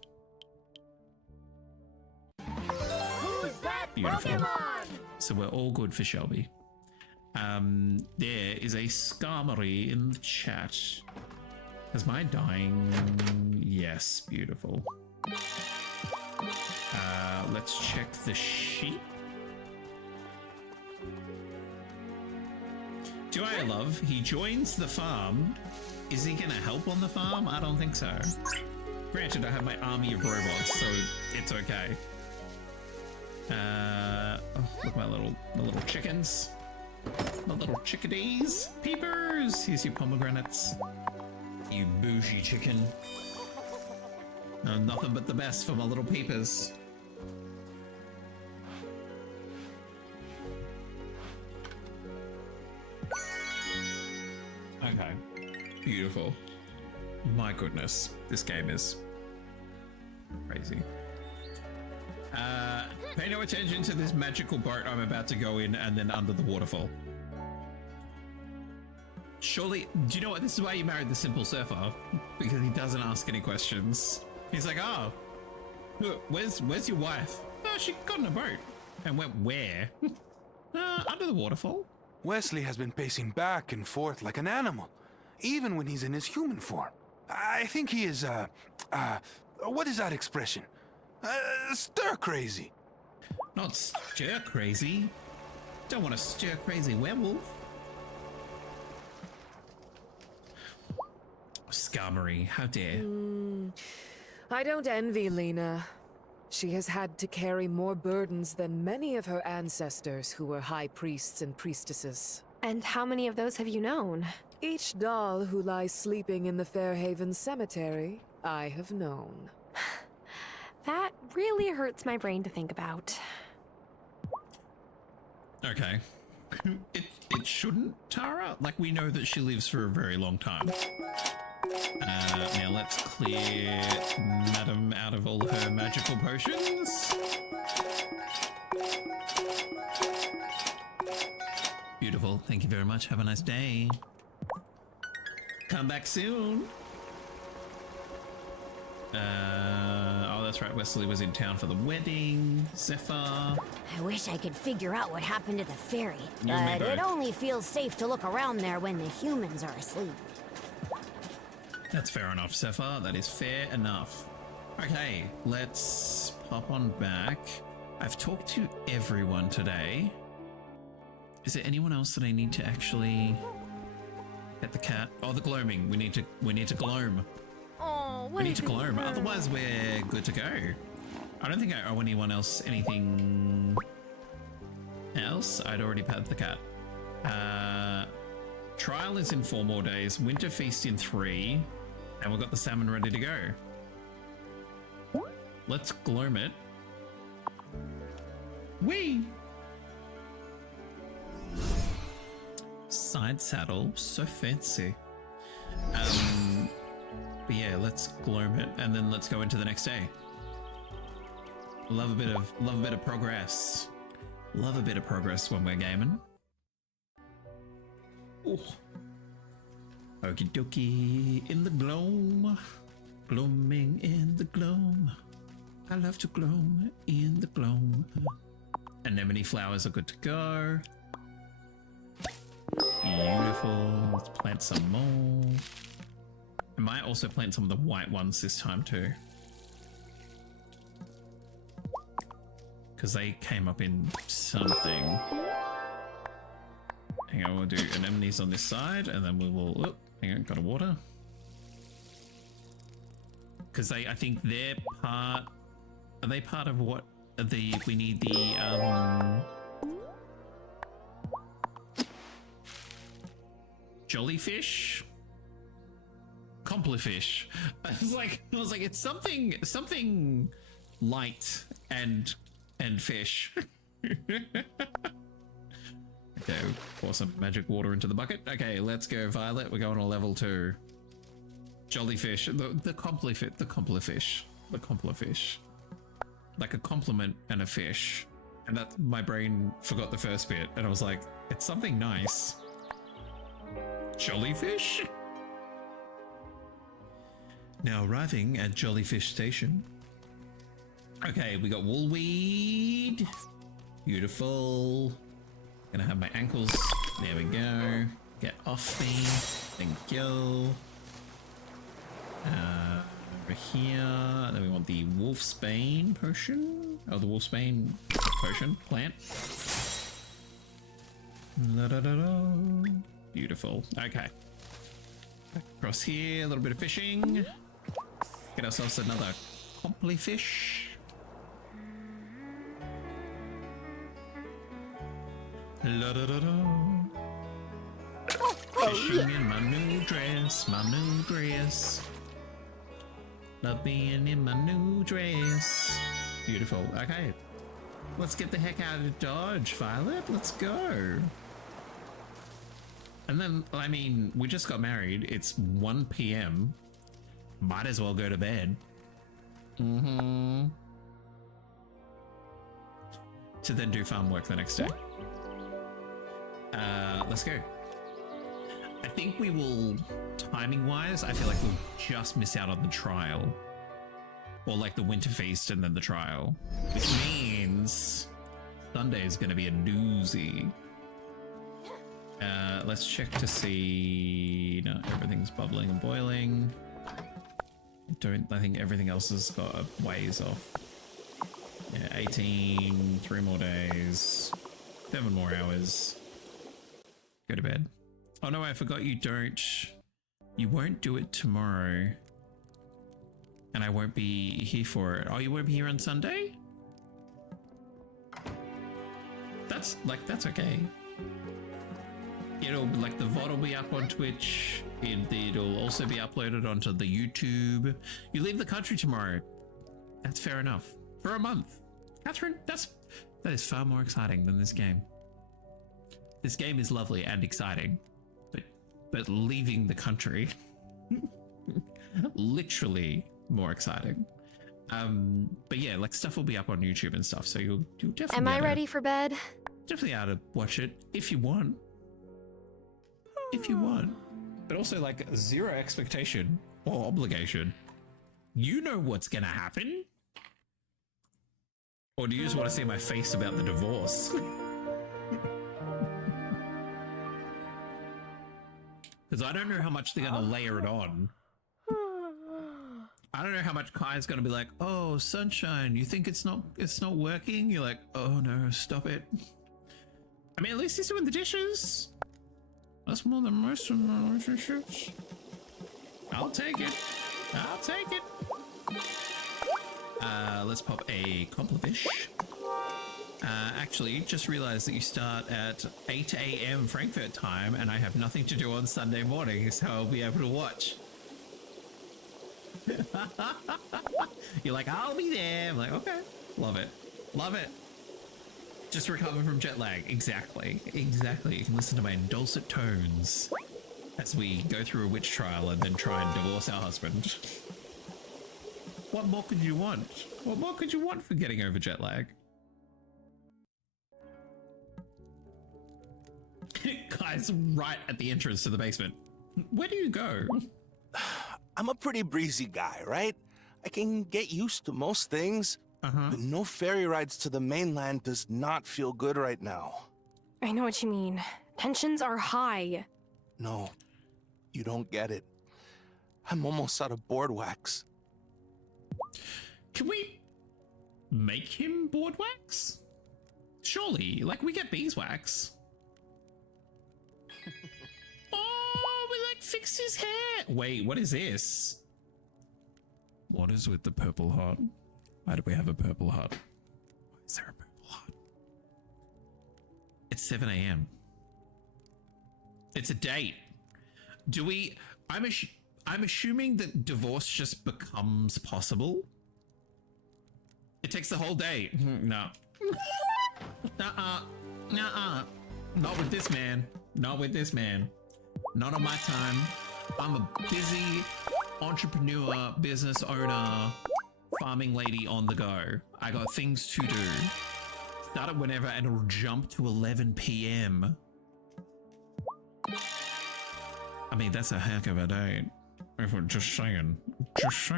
Who's that Beautiful. Pokemon? So we're all good for Shelby. There is a Skarmory in the chat. Is mine dying? Yes, beautiful. Let's check the sheep. Do I love? He joins the farm. Is he gonna help on the farm? I don't think so. Granted, I have my army of robots, so it's okay. Look, my little chickens. My little chickadees. Peepers! Here's your pomegranates. You bougie chicken. No, nothing but the best for my little peepers. Okay. Beautiful. My goodness. This game is crazy. Pay no attention to this magical boat I'm about to go in and then under the waterfall. Surely, do you know what? This is why you married the simple surfer. Because he doesn't ask any questions. He's like, oh, where's your wife? Oh, she got in a boat. And went where? Under the waterfall. Wesley has been pacing back and forth like an animal, even when he's in his human form. I think he is, what is that expression? Stir crazy. Not stir crazy. Don't want a stir crazy werewolf. Skarmory, how dare. I don't envy Lena. She has had to carry more burdens than many of her ancestors who were high priests and priestesses. And how many of those have you known? Each doll who lies sleeping in the Fairhaven Cemetery, I have known. That really hurts my brain to think about. Okay. It shouldn't, Tara. Like, we know that she lives for a very long time. Now let's clear Madam out of all her magical potions. Beautiful. Thank you very much. Have a nice day. Come back soon. Oh, that's right. Wesley was in town for the wedding. Zephyr. I wish I could figure out what happened to the ferry, You and me but it both. only feels safe to look around there when the humans are asleep. That's fair enough, Zephyr. That is fair enough. Okay, let's pop on back. I've talked to everyone today. Is there anyone else that I need to actually get the cat? Oh, the gloaming. We need to gloam. Oh, We need to gloam. Otherwise, we're good to go. I don't think I owe anyone else anything else. I'd already patted the cat. Trial is in 4 more days. Winter Feast in 3. And we've got the salmon ready to go. Let's gloam it. Whee! Side saddle, so fancy. But yeah, let's gloam it, and then let's go into the next day. Love a bit of progress. Love a bit of progress when we're gaming. Ooh. Okie dokie, in the gloam. Gloaming in the gloam. I love to gloam in the gloam. Anemone flowers are good to go. Beautiful. Let's plant some more. I might also plant some of the white ones this time too. Because they came up in something. Hang on, we'll do anemones on this side and then we will... Oh, hang on, got a water. Because I think they're part... Are they part of what... We need the... Jollyfish? Complefish. I was like, it's something light and fish. Okay, pour some magic water into the bucket. Okay, let's go, Violet. We're going to level 2. Jollyfish. The complefish. Like a compliment and a fish. And that my brain forgot the first bit, and I was like, it's something nice. Jollyfish? Now arriving at Jollyfish Station. Okay, we got woolweed. Beautiful. Gonna have my ankles. There we go. Get off me. Thank you. Over here. Then we want the wolfsbane potion. Oh, the wolfsbane potion. Plant. La-da-da-da. Beautiful. Okay. Across here, a little bit of fishing. Get ourselves another complefish. La da da da. Fishing in my new dress, Love being in my new dress. Beautiful. Okay. Let's get the heck out of Dodge, Violet. Let's go. And then, I mean, we just got married. It's 1 p.m. Might as well go to bed. To then do farm work the next day. Let's go. I think we will, timing-wise, I feel like we'll just miss out on the trial. Or like the Winter Feast and then the trial. Which means Sunday is going to be a doozy. Let's check to see... No, everything's bubbling and boiling. I think everything else has got a ways off. Yeah, 18, 3 more days, 7 more hours. Go to bed. Oh no, I forgot you won't do it tomorrow. And I won't be here for it. Oh, you won't be here on Sunday? That's okay. It'll like the VOD will be up on Twitch. It'll also be uploaded onto the YouTube. You leave the country tomorrow. That's fair enough. For a month. Catherine, that is far more exciting than this game. This game is lovely and exciting, but leaving the country, literally more exciting. But yeah, like stuff will be up on YouTube and stuff, so you'll definitely. Am I ready for bed? Definitely able to watch it if you want. If you want, but also like zero expectation or obligation. You know what's gonna happen. Or do you just want to see my face about the divorce? Because I don't know how much they're going to layer it on. I don't know how much Kai's going to be like, oh, Sunshine, you think it's not working? You're like, oh no, stop it. I mean, at least he's doing the dishes. That's more than most of my relationships. I'll take it. I'll take it. Let's pop a complifish. Actually, just realized that you start at 8 a.m. Frankfurt time, and I have nothing to do on Sunday morning, so I'll be able to watch. You're like, I'll be there. I'm like, okay. Love it. Love it. Just recovering from jet lag. Exactly. Exactly. You can listen to my dulcet tones as we go through a witch trial and then try and divorce our husband. What more could you want? What more could you want for getting over jet lag? Guys, right at the entrance to the basement. Where do you go? I'm a pretty breezy guy, right? I can get used to most things. But no ferry rides to the mainland does not feel good right now. I know what you mean. Tensions are high. No, you don't get it. I'm almost out of board wax. Can we make him board wax? Surely, like we get beeswax. Oh, we like fixed his hair. Wait, what is this? What is with the purple heart? Why do we have a purple heart? Why is there a purple heart? It's 7 a.m. It's a date. Do we? I'm assuming that divorce just becomes possible. It takes the whole day. No. Nuh-uh. Nuh-uh. Not with this man. Not with this man. Not on my time. I'm a busy entrepreneur, business owner, farming lady on the go. I got things to do. Start it whenever and it'll jump to 11 p.m. I mean, that's a heck of a date. If we're just saying, it's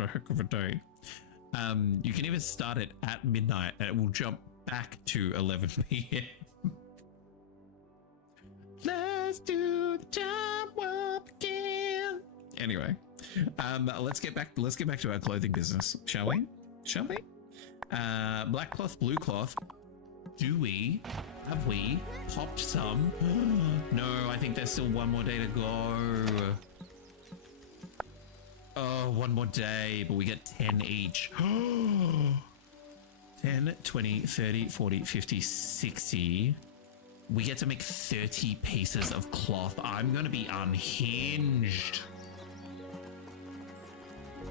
a heck of a day. You can even start it at midnight and it will jump back to 11 p.m. Let's do the time warp again. Anyway, let's get back to our clothing business, shall we? Shall we? Black cloth, blue cloth. Have we popped some? No, I think there's still one more day to go. Oh, one more day, but we get 10 each. 10, 20, 30, 40, 50, 60. We get to make 30 pieces of cloth. I'm gonna be unhinged.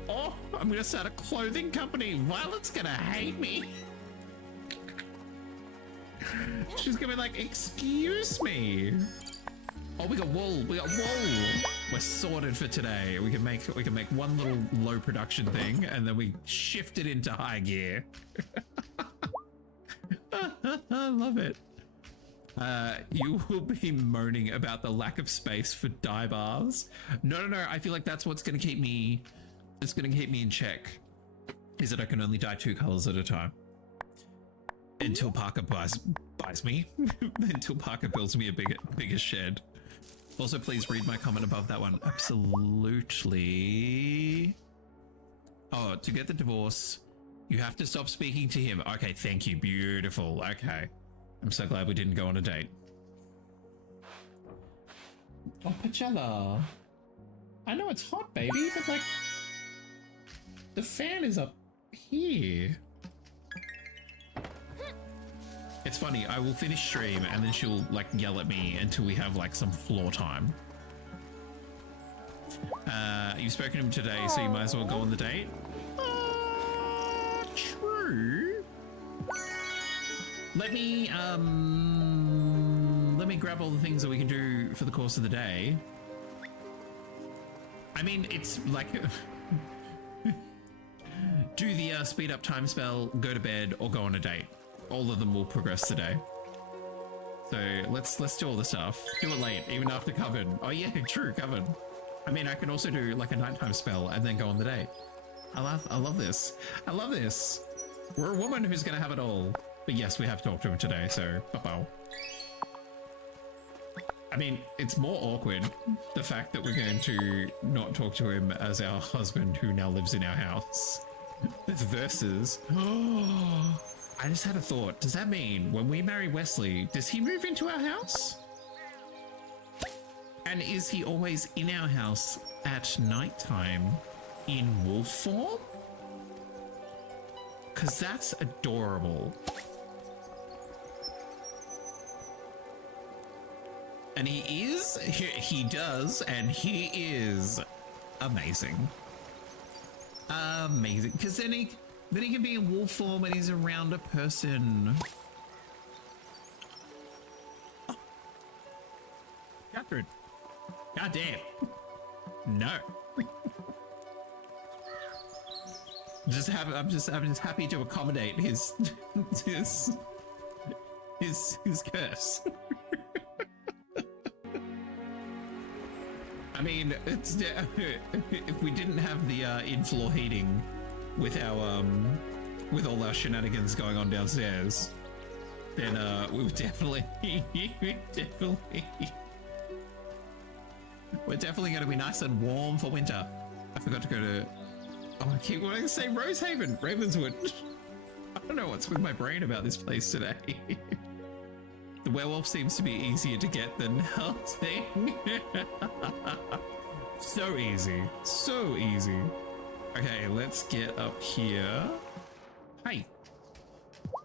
Oh, I'm gonna start a clothing company. Violet's gonna hate me. She's gonna be like, excuse me. Oh, we got wool. We got wool. We're sorted for today. We can make one little low production thing, and then we shift it into high gear. I love it. You will be moaning about the lack of space for dye bars. No. I feel like that's what's going to keep me. It's going to keep me in check. Is that I can only dye 2 colors at a time until Parker buys me. Until Parker builds me a bigger shed. Also, please read my comment above that one. Absolutely. Oh, to get the divorce, you have to stop speaking to him. Okay, thank you. Beautiful. Okay. I'm so glad we didn't go on a date. Oh, Pachella. I know it's hot, baby, but like, the fan is up here. It's funny, I will finish stream and then she'll like yell at me until we have like some floor time. You've spoken to him today, so you might as well go on the date. True. Let me grab all the things that we can do for the course of the day. I mean, it's like do the speed up time spell, go to bed, or go on a date. All of them will progress today. So let's do all the stuff. Do it late, even after Coven. Oh yeah, true, Coven. I mean, I can also do like a nighttime spell and then go on the date. I love this. I love this. We're a woman who's gonna have it all. But yes, we have to talk to him today, so bye-bye. I mean, it's more awkward, the fact that we're going to not talk to him as our husband who now lives in our house. Versus... I just had a thought. Does that mean when we marry Wesley, does he move into our house? And is he always in our house at nighttime in wolf form? Because that's adorable. And he is, he does, and he is amazing. Amazing. Because then he can be in wolf form and he's around a person. Oh. Catherine. God damn. No. I'm just happy to accommodate his curse. I mean, it's if we didn't have the in-floor heating with our with all our shenanigans going on downstairs, then we would definitely we're definitely going to be nice and warm for winter. I forgot to go to. Oh, I keep wanting to say Rosehaven, Ravenswood. I don't know what's with my brain about this place today. The werewolf seems to be easier to get than Helsing. So easy. So easy. Okay, let's get up here. Hi.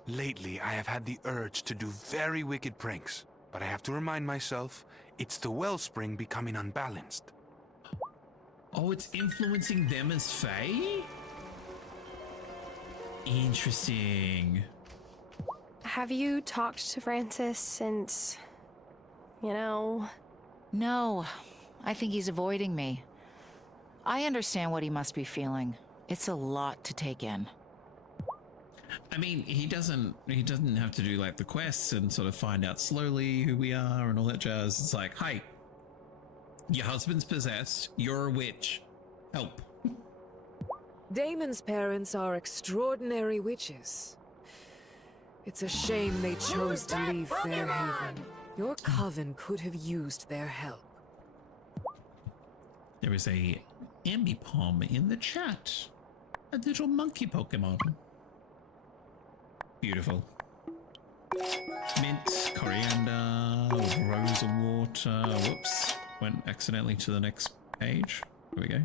Lately, I have had the urge to do very wicked pranks, but I have to remind myself, it's the wellspring becoming unbalanced. Oh, it's influencing them as Fae? Interesting. Have you talked to Francis since, you know? No, I think he's avoiding me. I understand what he must be feeling. It's a lot to take in. I mean, he doesn't have to do like the quests and sort of find out slowly who we are and all that jazz. It's like, hi, your husband's possessed, you're a witch, help. Damon's parents are extraordinary witches. It's a shame they chose to leave Fairhaven. Your coven could have used their help. There is a Ambipom in the chat. A little monkey Pokemon. Beautiful. Mint, coriander, rose of water. Whoops. Went accidentally to the next page. Here we go.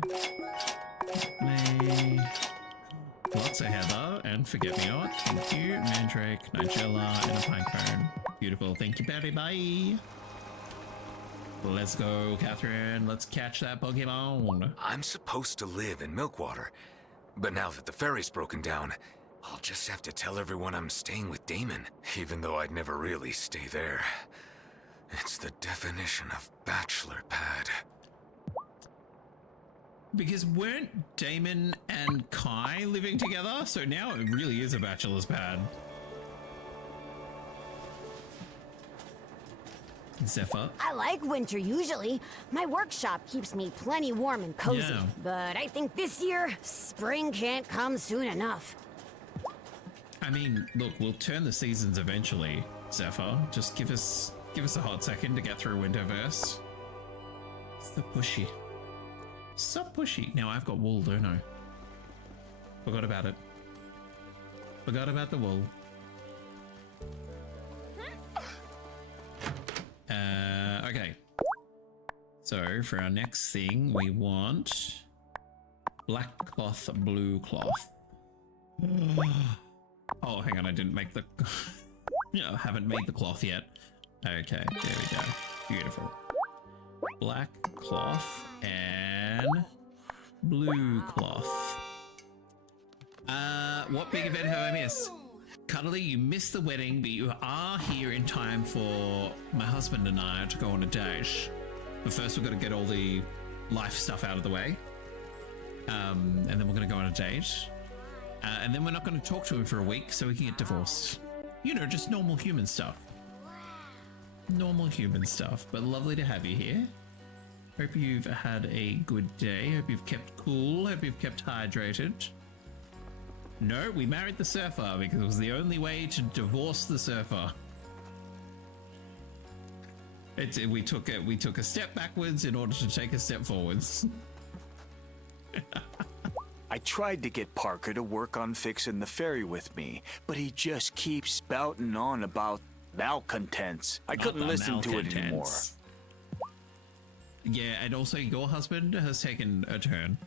May. Lots of heather and forget-me-not. Thank you. Mandrake, Nigella, and a pine cone. Beautiful. Thank you, Barry. Bye. Let's go, Catherine. Let's catch that Pokemon. I'm supposed to live in Milkwater, but now that the ferry's broken down, I'll just have to tell everyone I'm staying with Damon, even though I'd never really stay there. It's the definition of bachelor pad. Because weren't Damon and Kai living together? So now it really is a bachelor's pad. Zephyr. I like winter usually. My workshop keeps me plenty warm and cozy. Yeah. But I think this year, spring can't come soon enough. I mean, look, we'll turn the seasons eventually, Zephyr. Just give us a hot second to get through Winterverse. So pushy. So pushy. Now I've got wool, don't I? Forgot about it. Forgot about the wool. Okay. So for our next thing, we want black cloth, blue cloth. Oh, hang on, I didn't make the... Yeah, I haven't made the cloth yet. Okay, there we go. Beautiful. Black cloth and blue cloth. What big event have I missed? Cuddly, you missed the wedding, but you are here in time for my husband and I to go on a date. But first we've got to get all the life stuff out of the way. And then we're going to go on a date. And then we're not going to talk to him for a week so we can get divorced. You know, just normal human stuff. Normal human stuff, but lovely to have you here. Hope you've had a good day. Hope you've kept cool. Hope you've kept hydrated. No, we married the surfer because it was the only way to divorce the surfer. We took a step backwards in order to take a step forwards. I tried to get Parker to work on fixing the ferry with me, but he just keeps spouting on about malcontents. I couldn't listen to it anymore. Yeah, and also your husband has taken a turn.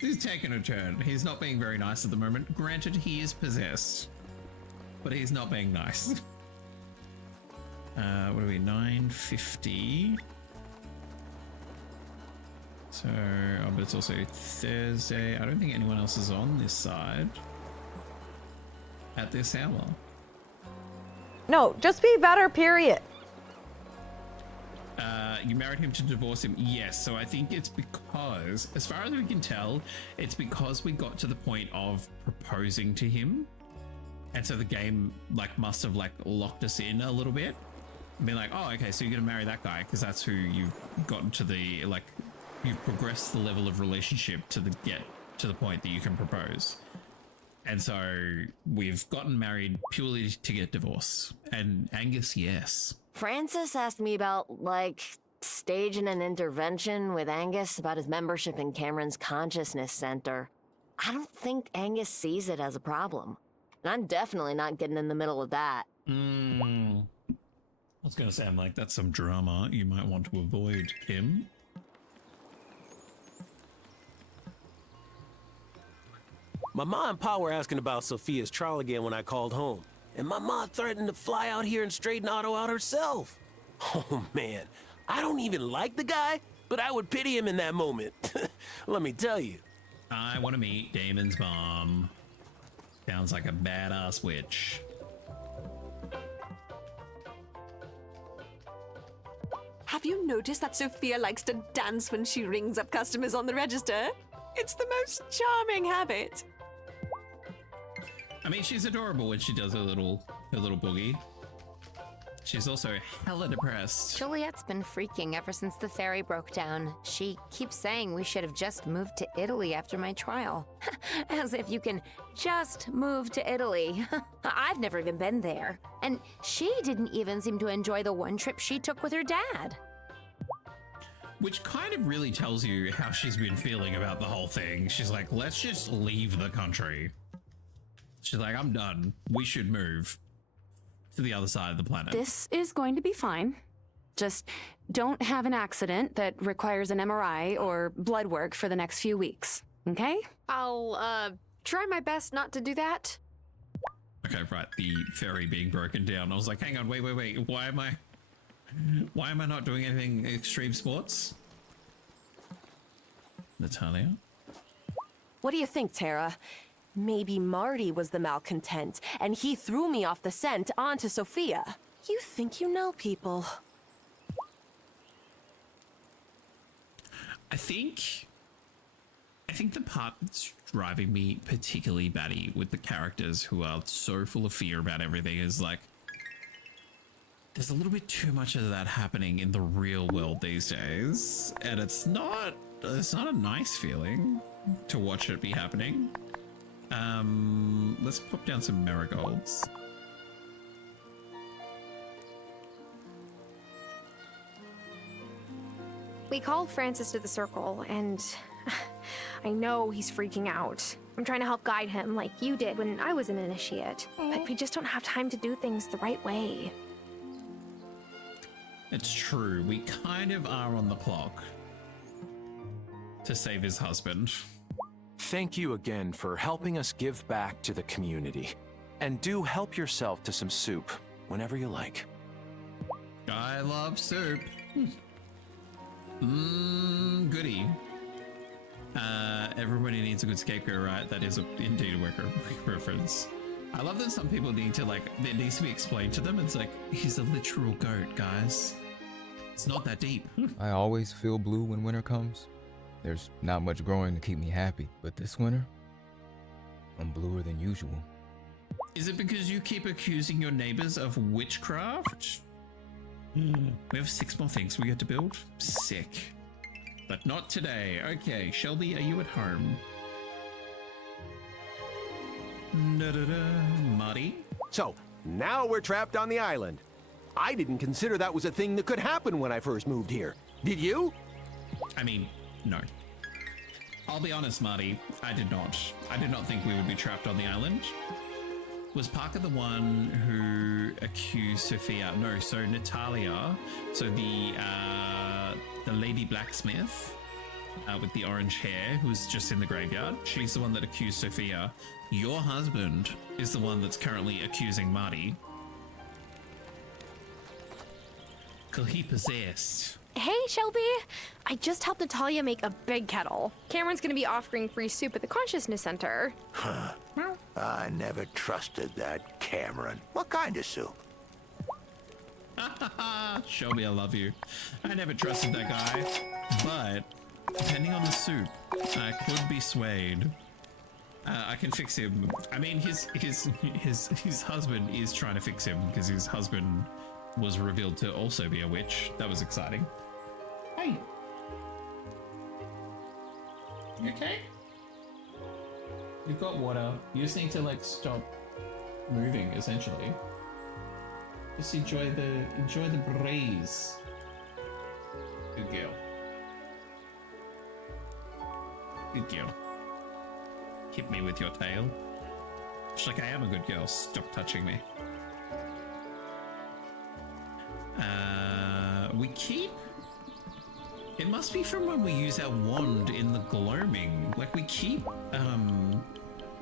He's taken a turn. He's not being very nice at the moment. Granted, he is possessed, but he's not being nice. What are we, 9:50? So, but it's also Thursday. I don't think anyone else is on this side at this hour. No, just be better, period. You married him to divorce him? Yes, so I think it's because, as far as we can tell, it's because we got to the point of proposing to him. And so the game must have locked us in a little bit. Being like, oh, okay, so you're gonna marry that guy because that's who you've gotten to the, you've progressed the level of relationship to get to the point that you can propose. And so we've gotten married purely to get divorced. And Angus, yes. Francis asked me about, staging an intervention with Angus about his membership in Cameron's Consciousness Center. I don't think Angus sees it as a problem. And I'm definitely not getting in the middle of that. I was going to say, I'm like, that's some drama you might want to avoid, Kim. My ma and pa were asking about Sophia's trial again when I called home. And my ma threatened to fly out here and straighten Otto out herself. Oh, man. I don't even like the guy, but I would pity him in that moment. Let me tell you. I want to meet Damon's mom. Sounds like a badass witch. Have you noticed that Sophia likes to dance when she rings up customers on the register? It's the most charming habit. I mean, she's adorable when she does her little boogie. She's also hella depressed. Juliet's been freaking ever since the ferry broke down. She keeps saying we should have just moved to Italy after my trial. As if you can just move to Italy. I've never even been there. And she didn't even seem to enjoy the one trip she took with her dad. Which kind of really tells you how she's been feeling about the whole thing. She's like, let's just leave the country. She's like, I'm done. We should move to the other side of the planet. This is going to be fine. Just don't have an accident that requires an MRI or blood work for the next few weeks, okay? I'll, try my best not to do that. Okay, right. The ferry being broken down. I was like, hang on, wait. Why am I not doing anything extreme sports? Natalia? What do you think, Tara? Maybe Marty was the malcontent, and he threw me off the scent onto Sophia. You think you know people. I think the part that's driving me particularly batty with the characters who are so full of fear about everything is there's a little bit too much of that happening in the real world these days, and it's not a nice feeling to watch it be happening. Let's pop down some marigolds. We called Francis to the circle, and I know he's freaking out. I'm trying to help guide him like you did when I was an initiate, but we just don't have time to do things the right way. It's true, we kind of are on the clock to save his husband. Thank you again for helping us give back to the community. And do help yourself to some soup whenever you like. I love soup. Goody. Everybody needs a good scapegoat, right? That is indeed a work reference. I love that some people need to, like, it needs to be explained to them. It's like, he's a literal goat, guys. It's not that deep. I always feel blue when winter comes. There's not much growing to keep me happy, but this winter, I'm bluer than usual. Is it because you keep accusing your neighbors of witchcraft? We have 6 more things we get to build. Sick. But not today. Okay, Shelby, are you at home? Marty? So, now we're trapped on the island. I didn't consider that was a thing that could happen when I first moved here. Did you? I mean, no. I'll be honest, Marty. I did not. I did not think we would be trapped on the island. Was Parker the one who accused Sophia? No, so Natalia. So the lady blacksmith with the orange hair who's just in the graveyard. She's the one that accused Sophia. Your husband is the one that's currently accusing Marty. Cause he possessed. Hey, Shelby! I just helped Natalia make a big kettle. Cameron's gonna be offering free soup at the Consciousness Center. Huh. I never trusted that Cameron. What kind of soup? Shelby, I love you. I never trusted that guy, but depending on the soup, I could be swayed. I can fix him. I mean, his husband is trying to fix him because his husband was revealed to also be a witch. That was exciting. Hey. You okay? You've got water. You just need to, like, stop moving, essentially. Just enjoy the breeze. Good girl. Good girl. Hit me with your tail. She's like, I am a good girl. Stop touching me. We keep... It must be from when we use our wand in the gloaming. Like, we keep,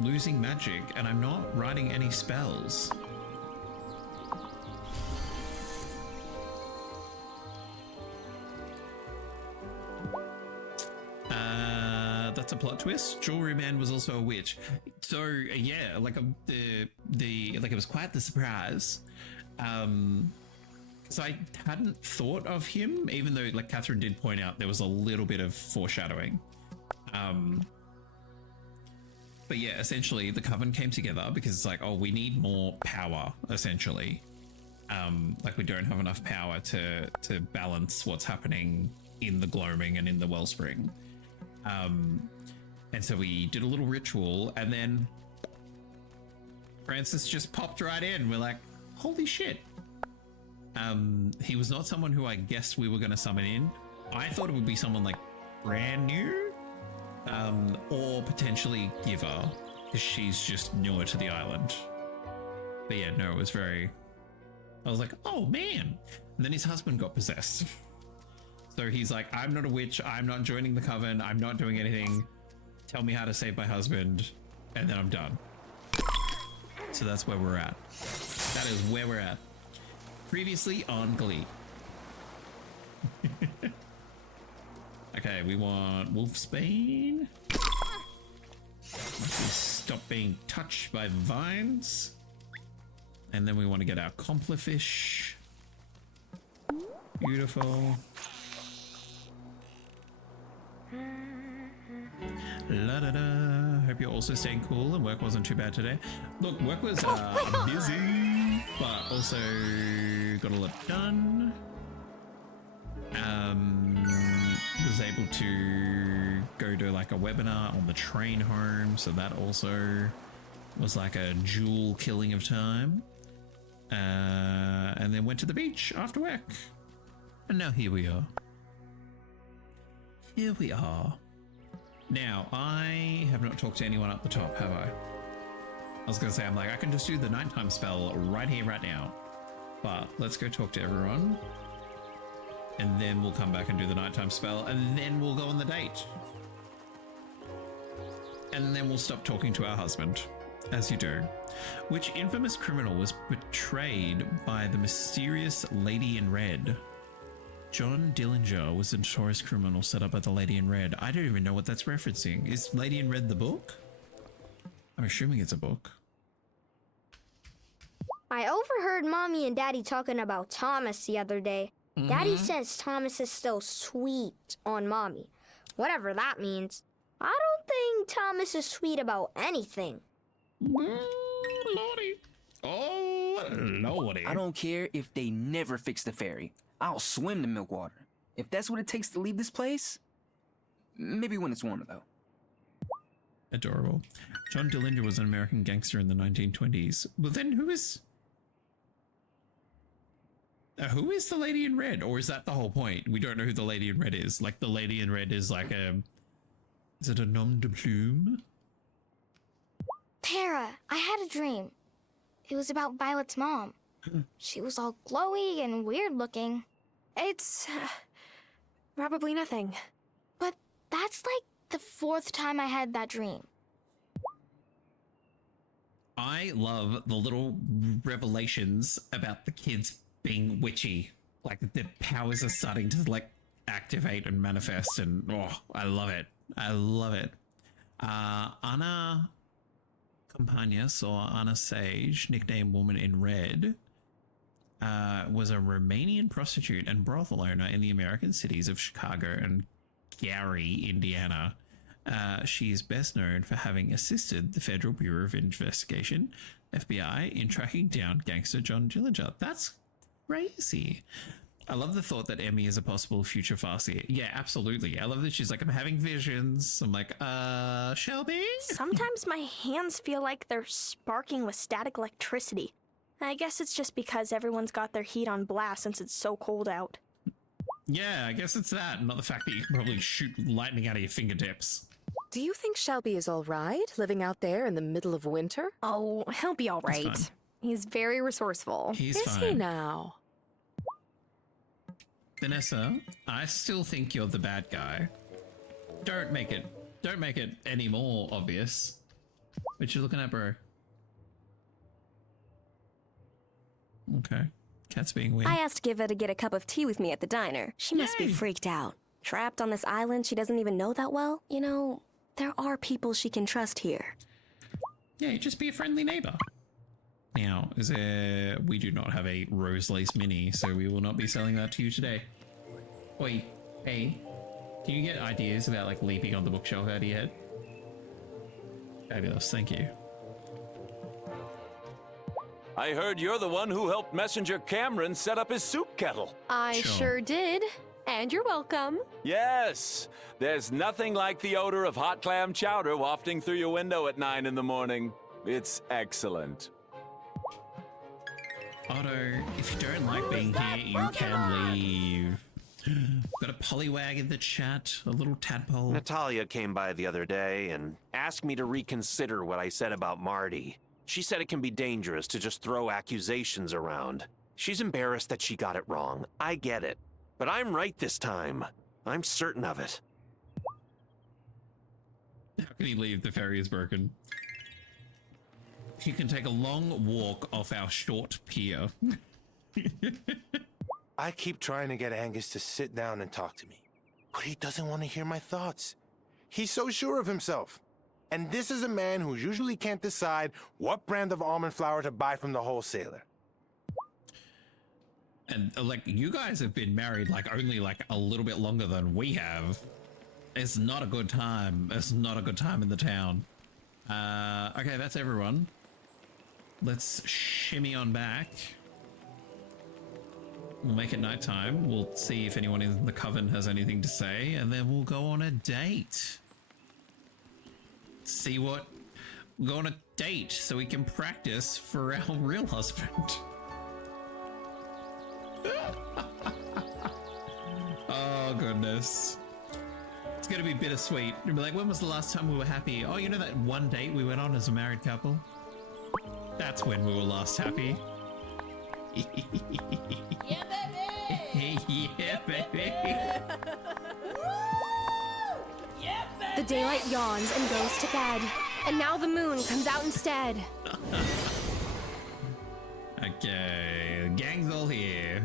losing magic, and I'm not writing any spells. That's a plot twist. Jewelry Man was also a witch. So yeah, like like it was quite the surprise. So I hadn't thought of him, even though, like Catherine did point out, there was a little bit of foreshadowing. But yeah, essentially the Coven came together because it's like, oh, we need more power, essentially. Like we don't have enough power to balance what's happening in the gloaming and in the wellspring. And so we did a little ritual, and then Francis just popped right in. We're like, holy shit. He was not someone who I guessed we were going to summon in. I thought it would be someone like brand new, or potentially Giver, because she's just newer to the island. But yeah, no, it was very... I was like, oh man. And then his husband got possessed. So he's like, I'm not a witch. I'm not joining the Coven. I'm not doing anything. Tell me how to save my husband. And then I'm done. So that's where we're at. That is where we're at. Previously on Glee. Okay, we want Wolfsbane. Stop being touched by vines. And then we want to get our Complefish. Beautiful. La da da. Hope you're also staying cool and work wasn't too bad today. Look, work was busy, but also got a lot done. Was able to go to like a webinar on the train home, so that also was like a dual killing of time. And then went to the beach after work. And now here we are. Here we are. Now, I have not talked to anyone up the top, have I? I was going to say, I'm like, I can just do the nighttime spell right here, right now. But let's go talk to everyone. And then we'll come back and do the nighttime spell. And then we'll go on the date. And then we'll stop talking to our husband. As you do. Which infamous criminal was betrayed by the mysterious Lady in Red? John Dillinger was a notorious criminal set up by the Lady in Red. I don't even know what that's referencing. Is Lady in Red the book? I'm assuming it's a book. I overheard Mommy and Daddy talking about Thomas the other day. Daddy says Thomas is still sweet on Mommy. Whatever that means. I don't think Thomas is sweet about anything. Lordy. Oh, lordy. I don't care if they never fix the ferry. I'll swim to Milkwater. If that's what it takes to leave this place, maybe when it's warmer, though. Adorable. John Dillinger was an American gangster in the 1920s. Well, then who is the Lady in Red? Or is that the whole point? We don't know who the Lady in Red is. Like, the Lady in Red is like a... Is it a nom de plume? Tara, I had a dream. It was about Violet's mom. She was all glowy and weird looking. It's probably nothing. But that's like the 4th time I had that dream. I love the little revelations about the kids being witchy. Like, their powers are starting to, like, activate and manifest, and oh, I love it. I love it. Anna Campagnas, or Anna Sage, nicknamed Woman in Red, was a Romanian prostitute and brothel owner in the American cities of Chicago and Gary, Indiana. She is best known for having assisted the Federal Bureau of Investigation, FBI, in tracking down gangster John Dillinger. That's crazy. I love the thought that Emmy is a possible future Farsi. Yeah, absolutely. I love that she's like, I'm having visions. I'm like, Shelby? Sometimes my hands feel like they're sparking with static electricity. I guess it's just because everyone's got their heat on blast since it's so cold out. Yeah, I guess it's that, not the fact that you can probably shoot lightning out of your fingertips. Do you think Shelby is all right, living out there in the middle of winter? Oh, he'll be all right. He's fine. He's very resourceful. He's Is fine. he now? Vanessa, I still think you're the bad guy. Don't make it any more obvious. What you looking at, bro? Okay. Cat's being weird. I asked Giva to get a cup of tea with me at the diner. She must be freaked out. Trapped on this island she doesn't even know that well. You know, there are people she can trust here. Yeah, just be a friendly neighbor. Now, we do not have a rose lace mini, so we will not be selling that to you today. Wait, hey, can you get ideas about like leaping on the bookshelf out of your head? Fabulous, thank you. I heard you're the one who helped Messenger Cameron set up his soup kettle. I sure did. And you're welcome. Yes, there's nothing like the odor of hot clam chowder wafting through your window at 9 in the morning. It's excellent. Otto, if you don't like being here, you can leave. Got a pollywag in the chat, a little tadpole. Natalia came by the other day and asked me to reconsider what I said about Marty. She said it can be dangerous to just throw accusations around. She's embarrassed that she got it wrong. I get it. But I'm right this time. I'm certain of it. How can he leave? The ferry is broken. You can take a long walk off our short pier. I keep trying to get Angus to sit down and talk to me, but he doesn't want to hear my thoughts. He's so sure of himself. And this is a man who usually can't decide what brand of almond flour to buy from the wholesaler. And like, you guys have been married like only like a little bit longer than we have. It's not a good time. It's not a good time in the town. Okay, that's everyone. Let's shimmy on back. We'll make it nighttime. We'll see if anyone in the coven has anything to say, and then we'll go on a date. See what... We'll go on a date so we can practice for our real husband. Oh, goodness. It's gonna be bittersweet. You'll be like, when was the last time we were happy? Oh, you know that one date we went on as a married couple? That's when we were last happy. Yeah, baby! Yeah, baby! The daylight yawns and goes to bed. And now the moon comes out instead. Okay, gang's all here.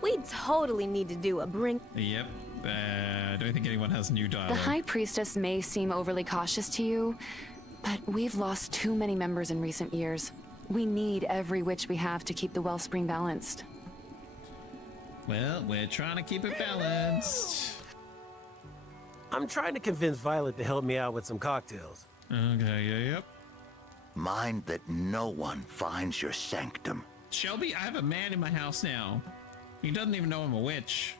We totally need to do a bring. Yep. I don't think anyone has new dialogue. The High Priestess may seem overly cautious to you, but we've lost too many members in recent years. We need every witch we have to keep the wellspring balanced. Well, we're trying to keep it balanced. I'm trying to convince Violet to help me out with some cocktails. Okay, yep. Mind that no one finds your sanctum. Shelby, I have a man in my house now. He doesn't even know I'm a witch.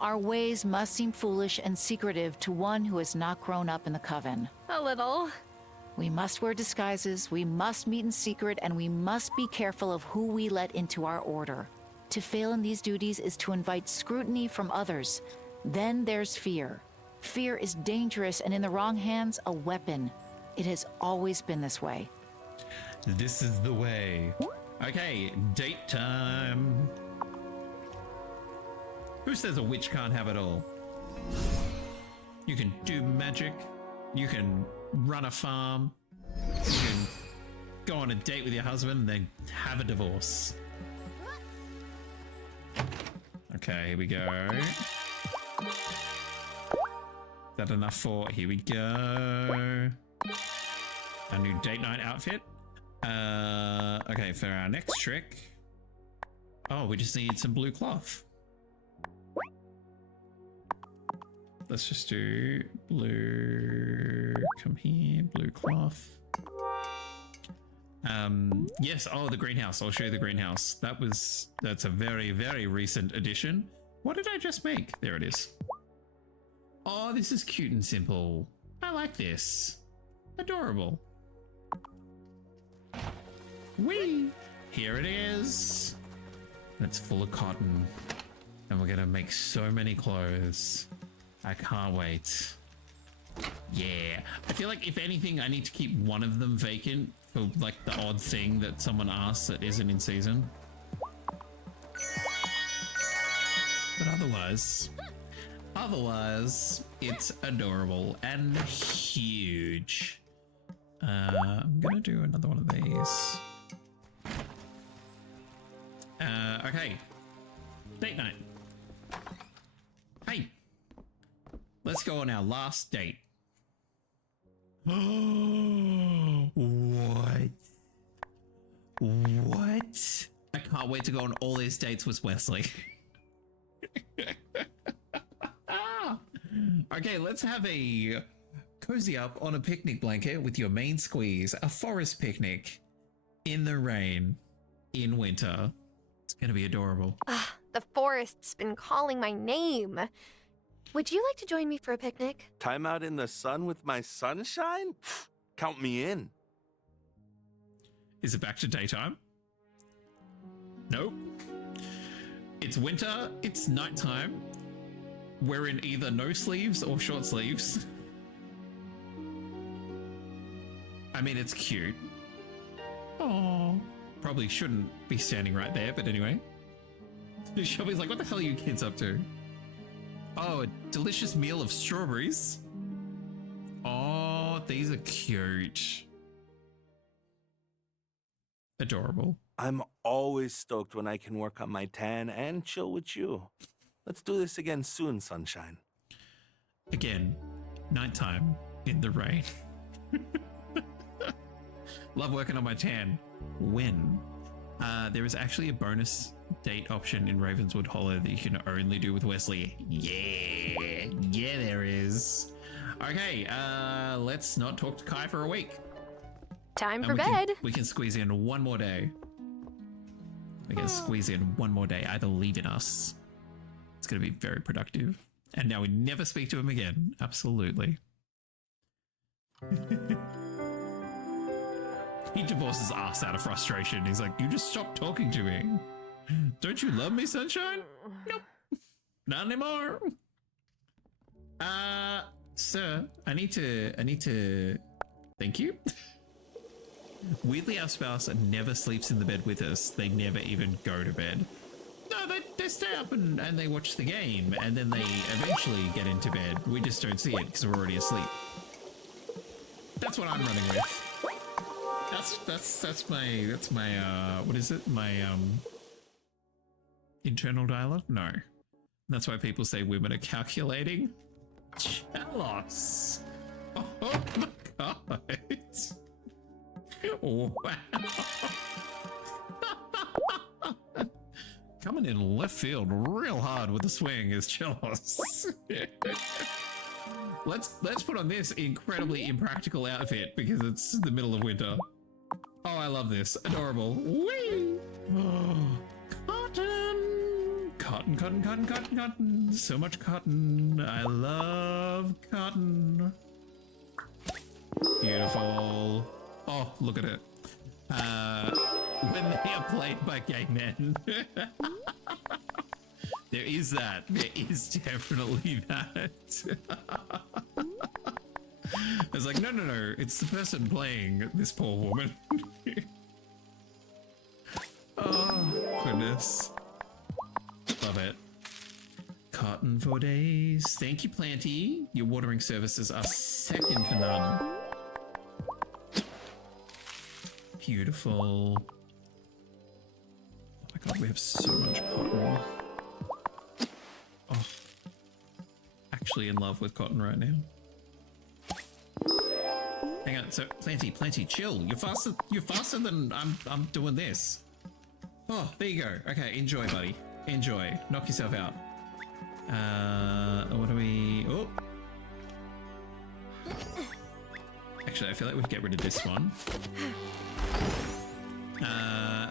Our ways must seem foolish and secretive to one who has not grown up in the coven. A little. We must wear disguises, we must meet in secret, and we must be careful of who we let into our order. To fail in these duties is to invite scrutiny from others. Then there's fear. Fear is dangerous and in the wrong hands, a weapon. It has always been this way. This is the way. Okay, date time. Who says a witch can't have it all? You can do magic. You can run a farm. You can go on a date with your husband and then have a divorce. Okay, here we go. Is that enough for? Here we go. A new date night outfit. Okay, for our next trick. Oh, we just need some blue cloth. Let's just do blue. Come here, blue cloth. Yes. Oh, the greenhouse. I'll show you the greenhouse. That's a very, very recent addition. What did I just make? There it is. Oh, this is cute and simple. I like this. Adorable. Whee! Here it is. It's full of cotton. And we're gonna make so many clothes. I can't wait. Yeah. I feel like if anything, I need to keep one of them vacant for like the odd thing that someone asks that isn't in season. But otherwise, it's adorable and huge. I'm gonna do another one of these. Okay. Date night. Hey. Let's go on our last date. What? What? I can't wait to go on all these dates with Wesley. Okay, let's have a cozy up on a picnic blanket with your main squeeze. A forest picnic in the rain in winter. It's gonna be adorable. The forest's been calling my name. Would you like to join me for a picnic? Time out in the sun with my sunshine? Count me in. Is it back to daytime? Nope. It's winter, it's nighttime. We're in either no sleeves or short sleeves. I mean, it's cute. Oh, probably shouldn't be standing right there, but anyway. Shelby's like, what the hell are you kids up to? Oh, a delicious meal of strawberries. Oh, these are cute. Adorable. I'm always stoked when I can work on my tan and chill with you. Let's do this again soon, sunshine. Again, nighttime in the rain. Love working on my tan. When? There is actually a bonus date option in Ravenswood Hollow that you can only do with Wesley. Yeah, there is. Okay, let's not talk to Kai for a week. Time And for bed. We can squeeze in one more day. We can squeeze in one more day. I believe in us. It's going to be very productive. And now we never speak to him again. Absolutely. He divorces us out of frustration. He's like, you just stopped talking to me. Don't you love me, sunshine? Nope. Not anymore. Sir, I need to thank you. Weirdly, our spouse never sleeps in the bed with us. They never even go to bed. No, they stay up and they watch the game, and then they eventually get into bed. We just don't see it because we're already asleep. That's what I'm running with. That's my what is it? My internal dialogue? No. That's why people say women are calculating. Jealous. Oh my god. Wow. Coming in left field real hard with the swing is jealous. Let's put on this incredibly impractical outfit because it's the middle of winter. Oh, I love this. Adorable. Whee! Cotton! Cotton, cotton, cotton, cotton, cotton. So much cotton. I love cotton. Beautiful. Oh, look at it. When they are played by gay men. There is that. There is definitely that. It's like, no, no, no. It's the person playing this poor woman. Oh, goodness. Love it. Cotton for days. Thank you, Planty. Your watering services are second to none. Beautiful. Oh my god, we have so much cotton. Oh. Actually in love with cotton right now. Hang on, so Planty, chill. You're faster than I'm doing this. Oh, there you go. Okay, enjoy, buddy. Enjoy. Knock yourself out. What do we... Oh. Actually, I feel like we could get rid of this one.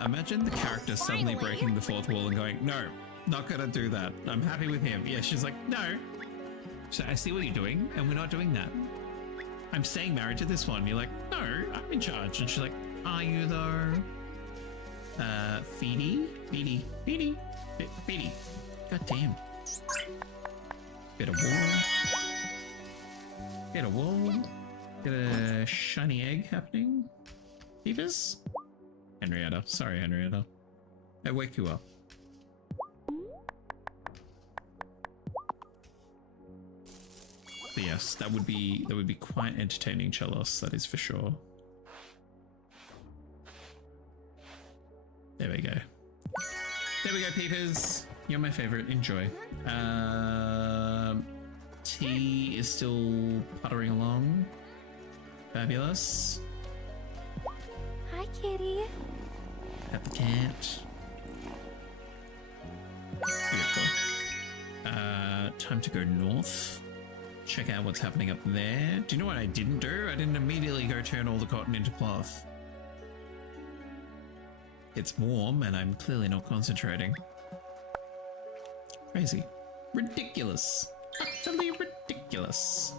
Imagine the character suddenly breaking the fourth wall and going, no, not gonna do that. I'm happy with him. Yeah, she's like, no. So I see what you're doing, and we're not doing that. I'm staying married to this one. You're like, no, I'm in charge. And she's like, are you though? Feedy? God damn. Bit of wool. Bit of wool. Get a shiny egg happening. Beavers? Henrietta. Sorry, Henrietta. I wake you up. But yes, that would be quite entertaining, Chelos, that is for sure. There we go. There we go, peepers. You're my favorite. Enjoy. T is still puttering along. Fabulous. Hi, kitty. At the cat. Beautiful. Time to go north. Check out what's happening up there. Do you know what I didn't do? I didn't immediately go turn all the cotton into cloth. It's warm and I'm clearly not concentrating. Crazy. Ridiculous. Utterly ridiculous.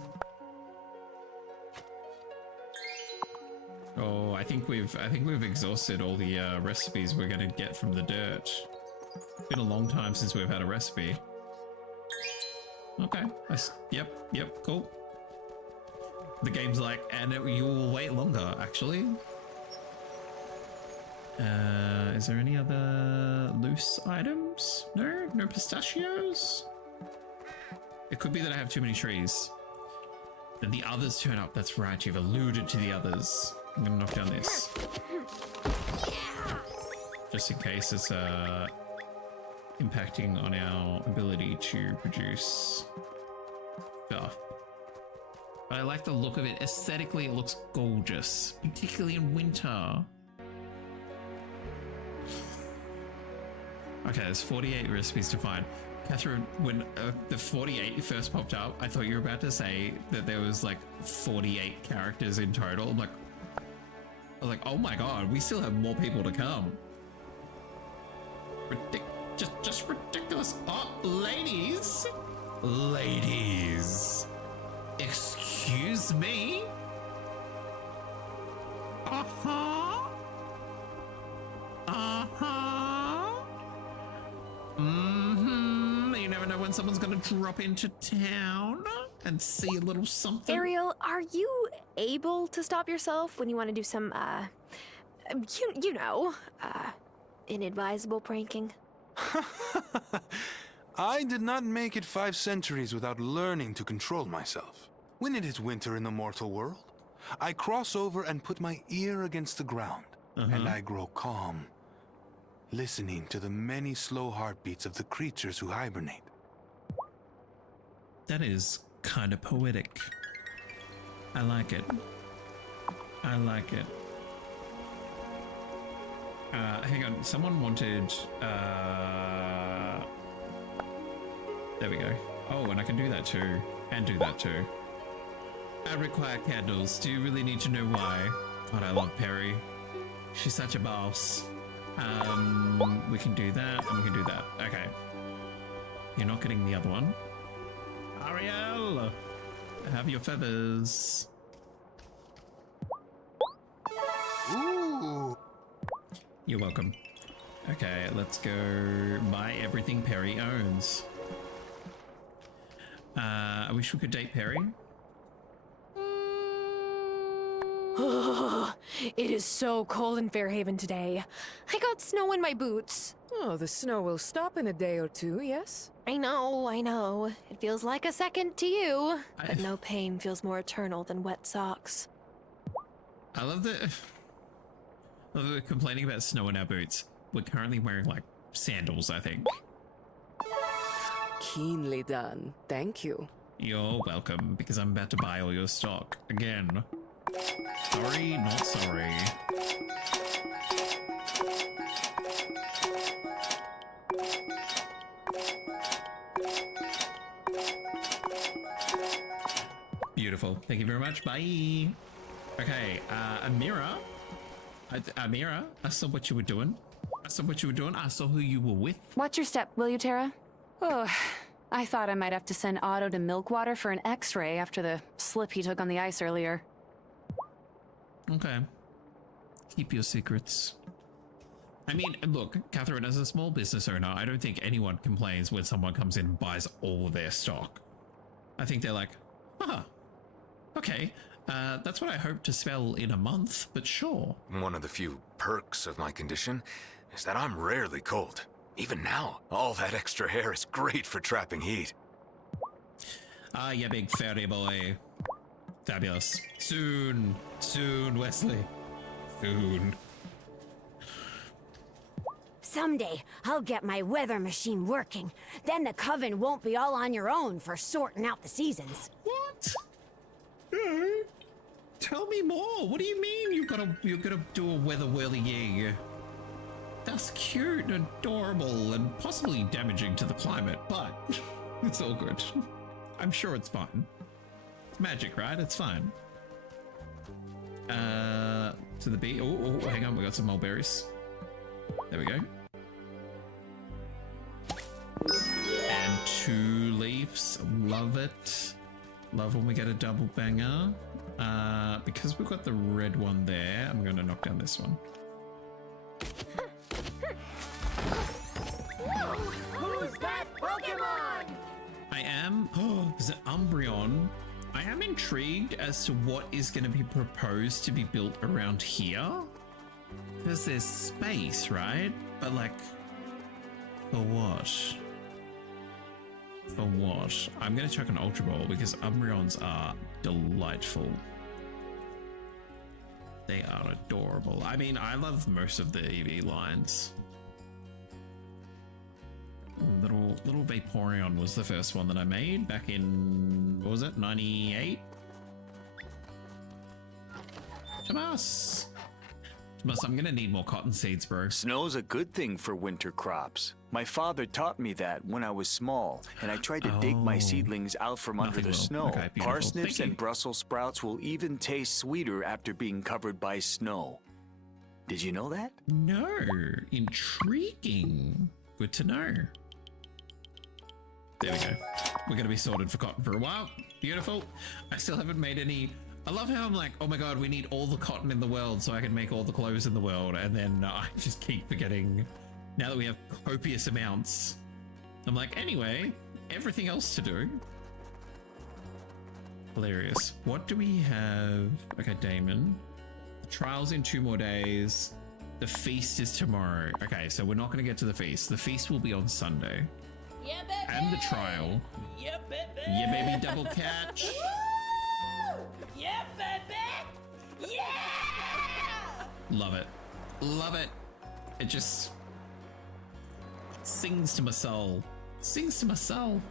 Oh, I think we've exhausted all the recipes we're gonna get from the dirt. It's been a long time since we've had a recipe. Okay. Yep, cool. The game's like, and you will wait longer, actually. Is there any other loose items? No? No pistachios? It could be that I have too many trees. Then the others turn up. That's right, you've alluded to the others. I'm gonna knock down this. Just in case it's impacting on our ability to produce stuff. But I like the look of it. Aesthetically, it looks gorgeous, particularly in winter. Okay, there's 48 recipes to find. Catherine, when the 48 first popped up, I thought you were about to say that there was like 48 characters in total. I'm like, oh my god, we still have more people to come. Just ridiculous. Oh, ladies. Ladies. Excuse me? Uh-huh. Uh-huh. Mm-hmm. You never know when someone's gonna drop into town and see a little something. Ariel, are you able to stop yourself when you want to do some, you know, inadvisable pranking? I did not make it 5 centuries without learning to control myself. When it is winter in the mortal world, I cross over and put my ear against the ground, and I grow calm, listening to the many slow heartbeats of the creatures who hibernate. That is kind of poetic. I like it. I like it. Hang on, someone wanted, there we go. Oh, and I can do that too, and do that too. I require candles. Do you really need to know why? God, I love Perry. She's such a boss. We can do that, and we can do that. Okay. You're not getting the other one. Ariel! Have your feathers. Ooh! You're welcome. Okay, let's go buy everything Perry owns. I wish we could date Perry. It is so cold in Fairhaven today. I got snow in my boots. Oh, the snow will stop in a day or two, yes? I know. It feels like a second to you. But no pain feels more eternal than wet socks. I love that we're complaining about snow in our boots. We're currently wearing like sandals, I think. Keenly done. Thank you. You're welcome, because I'm about to buy all your stock again. Sorry, not sorry. Beautiful. Thank you very much. Bye. Okay, Amira. Amira, I saw what you were doing. I saw who you were with. Watch your step, will you, Tara? Oh, I thought I might have to send Otto to Milkwater for an x-ray after the slip he took on the ice earlier. Okay. Keep your secrets. I mean, look, Catherine, as a small business owner, I don't think anyone complains when someone comes in and buys all their stock. I think they're like, okay, that's what I hope to sell in a month, but sure. One of the few perks of my condition is that I'm rarely cold. Even now, all that extra hair is great for trapping heat. Ah, you big fairy boy. Fabulous. Soon, Wesley. Soon. Someday, I'll get my weather machine working. Then the Coven won't be all on your own for sorting out the seasons. What? Tell me more. What do you mean you're gonna do a weather whirly? That's cute and adorable and possibly damaging to the climate, but it's all good. I'm sure it's fine. It's magic, right? It's fine. To the bee. Oh, hang on. We got some mulberries. There we go. And 2 leaves. Love it. Love when we get a double banger. Because we've got the red one there, I'm going to knock down this one. Who's that Pokemon? I am. Oh, is it Umbreon? I am intrigued as to what is going to be proposed to be built around here. Because there's space, right? But like, for what? For what? I'm going to chuck an Ultra Ball because Umbreons are delightful. They are adorable. I mean, I love most of the EV lines. Little Vaporeon was the first one that I made back in, what was it, 98? Tomas! Tomas, I'm gonna need more cotton seeds, bro. Snow's a good thing for winter crops. My father taught me that when I was small, and I tried to dig my seedlings out from under the snow. Okay, beautiful. Parsnips and Brussels sprouts will even taste sweeter after being covered by snow. Did you know that? No. Intriguing. Good to know. There we go. We're gonna be sorted for cotton for a while. Beautiful. I still haven't made any. I love how I'm like, oh my god, we need all the cotton in the world so I can make all the clothes in the world, and then I just keep forgetting. Now that we have copious amounts, I'm like, anyway, everything else to do. Hilarious. What do we have? Okay, Damon. The trial's in 2 more days. The feast is tomorrow. Okay, so we're not going to get to the feast. The feast will be on Sunday. Yeah, baby. And the trial. Yeah, baby. Yeah, baby, double catch. Yeah, baby. Love it. Love it. It just sings to my soul. Sings to my soul.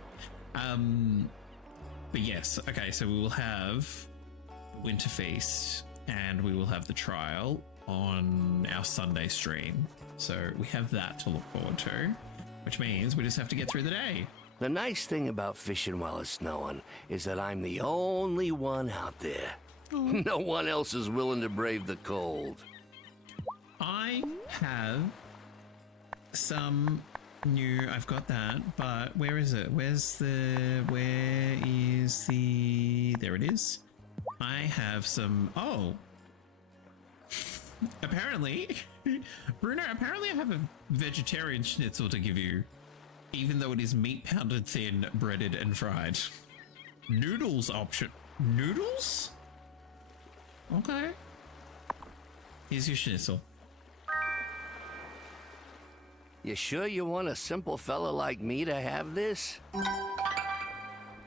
But yes, okay, so we will have Winter Feast and we will have the trial on our Sunday stream. So we have that to look forward to, which means we just have to get through the day. The nice thing about fishing while it's snowing is that I'm the only one out there. No one else is willing to brave the cold. I have some new, I've got that, but where is it? Where is the, there it is. I have some, oh. Apparently, Bruno, apparently I have a vegetarian schnitzel to give you, even though it is meat pounded thin, breaded and fried. Noodles option. Noodles? Okay. Here's your schnitzel. You sure you want a simple fella like me to have this?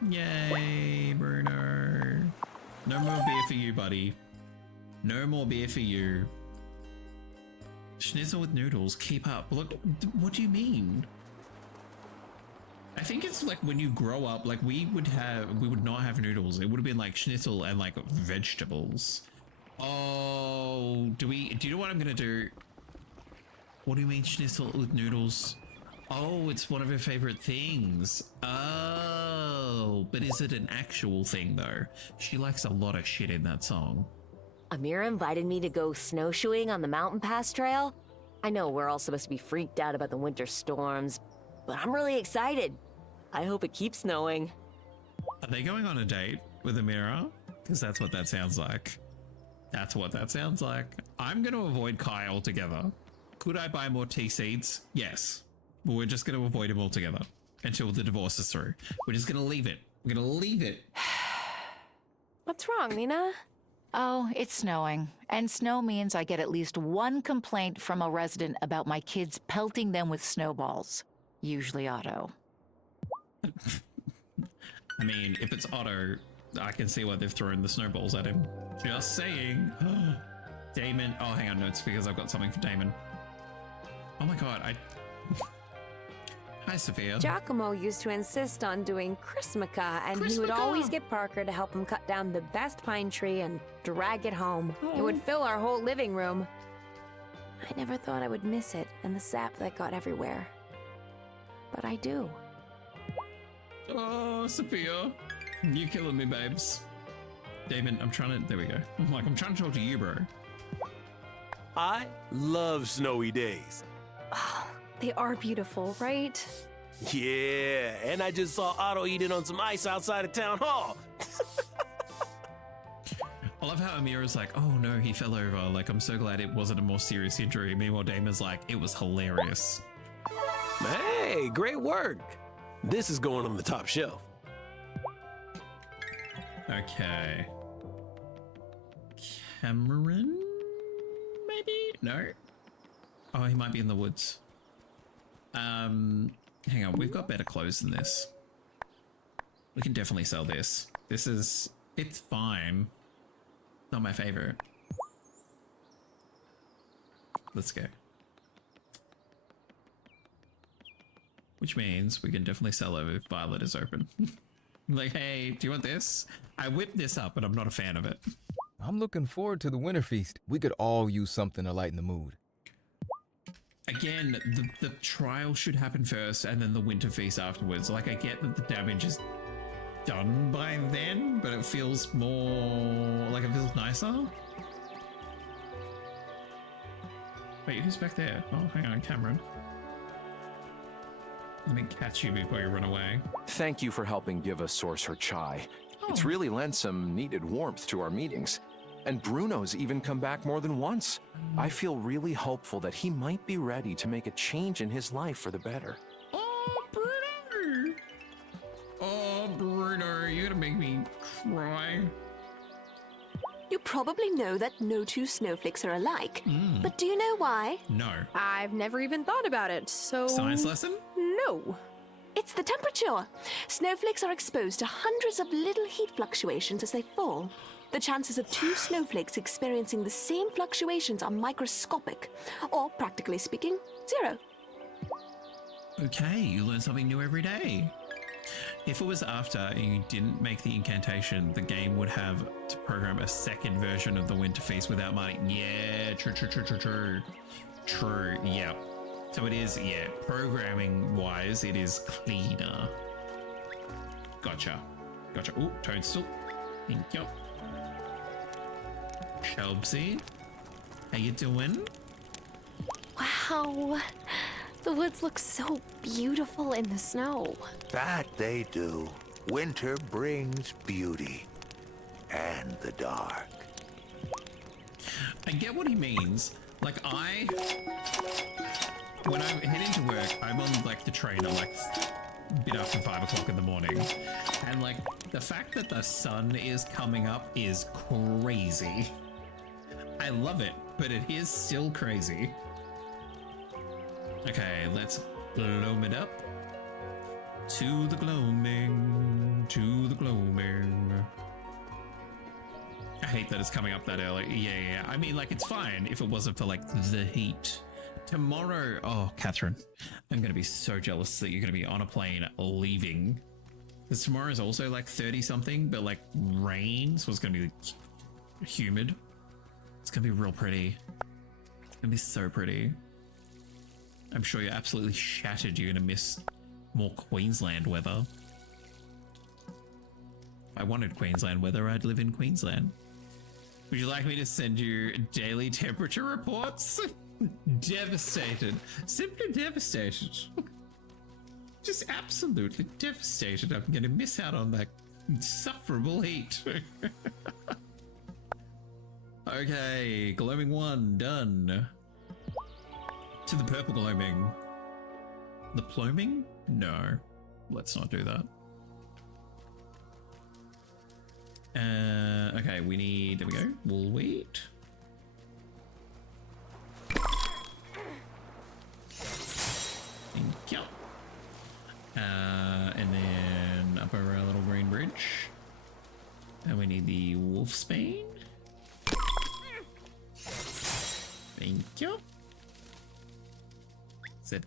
Yay, Bruno. No more beer for you, buddy. No more beer for you. Schnitzel with noodles, keep up. Look, what do you mean? I think it's like when you grow up, like we would not have noodles. It would have been like schnitzel and like vegetables. Oh, do you know what I'm gonna do? What do you mean schnitzel with noodles? Oh, it's one of her favorite things. Oh, but is it an actual thing though? She likes a lot of shit in that song. Amira invited me to go snowshoeing on the mountain pass trail. I know we're all supposed to be freaked out about the winter storms, but I'm really excited. I hope it keeps snowing. Are they going on a date with Amira? Because that's what that sounds like. That's what that sounds like. I'm going to avoid Kai altogether. Could I buy more tea seeds? Yes. But we're just going to avoid him altogether until the divorce is through. We're just going to leave it. We're going to leave it. What's wrong, Nina? Oh, it's snowing. And snow means I get at least one complaint from a resident about my kids pelting them with snowballs. Usually Otto. I mean, if it's Otto, I can see why they've thrown the snowballs at him. Just saying. Damon. Oh, hang on. No, it's because I've got something for Damon. Oh my god, Hi, Sophia. Giacomo used to insist on doing Christmaka, and he would always get Parker to help him cut down the best pine tree and drag it home. It would fill our whole living room. I never thought I would miss it and the sap that got everywhere. But I do. Oh, Sophia. You killing me, babes. Damon, I'm trying to... There we go. I'm trying to talk to you, bro. I love snowy days. Oh, they are beautiful, right? Yeah, and I just saw Otto eating on some ice outside of town hall. I love how Amira's like, oh no, he fell over. Like, I'm so glad it wasn't a more serious injury. Meanwhile, Damon's like, it was hilarious. Hey, great work. This is going on the top shelf. Okay. Cameron? Maybe? No. Oh, he might be in the woods. Hang on, we've got better clothes than this. We can definitely sell this. It's fine. Not my favorite. Let's go. Which means we can definitely sell it if Violet is open. Like, hey, do you want this? I whipped this up, but I'm not a fan of it. I'm looking forward to the winter feast. We could all use something to lighten the mood. Again, the trial should happen first and then the winter feast afterwards. Like, I get that the damage is done by then, but it feels more... like it feels nicer. Wait, who's back there? Oh, hang on, Cameron. Let me catch you before you run away. Thank you for helping give us source her chai. It's really lent some needed warmth to our meetings. And Bruno's even come back more than once. I feel really hopeful that he might be ready to make a change in his life for the better. Oh, Bruno! Oh, Bruno, you're gonna make me cry. You probably know that no two snowflakes are alike, but do you know why? No. I've never even thought about it, so... Science lesson? No. It's the temperature. Snowflakes are exposed to hundreds of little heat fluctuations as they fall. The chances of two snowflakes experiencing the same fluctuations are microscopic, or practically speaking, 0. Okay, you learn something new every day. If it was after and you didn't make the incantation, the game would have to program a second version of the Winter Feast without money. Yeah, true. True, yeah. So it is, yeah, programming-wise, it is cleaner. Gotcha. Ooh, Toadstool. Thank you. Shelbsy, how you doing? Wow. The woods look so beautiful in the snow. That they do. Winter brings beauty. And the dark. I get what he means. Like, when I head into work, I'm on, like, the train at, like, a bit after 5 o'clock in the morning. And, like, the fact that the sun is coming up is crazy. I love it, but it is still crazy. Okay, let's gloam it up. To the gloaming. I hate that it's coming up that early. Yeah. I mean, like, it's fine if it wasn't for, like, the heat. Tomorrow, oh, Catherine, I'm going to be so jealous that you're going to be on a plane leaving. Because tomorrow is also, like, 30-something, but, like, rain, so it's going to be humid. It's going to be real pretty. It's going to be so pretty. I'm sure you're absolutely shattered you're going to miss more Queensland weather. If I wanted Queensland weather, I'd live in Queensland. Would you like me to send you daily temperature reports? Devastated. Simply devastated. Just absolutely devastated. I'm going to miss out on that insufferable heat. Okay, gloaming 1, done. To the purple gloaming. The ploming? No, let's not do that. Okay, we need, there we go, wool wheat. Thank you. And then up over our little green bridge. And we need the wolfsbane. Thank you. Said,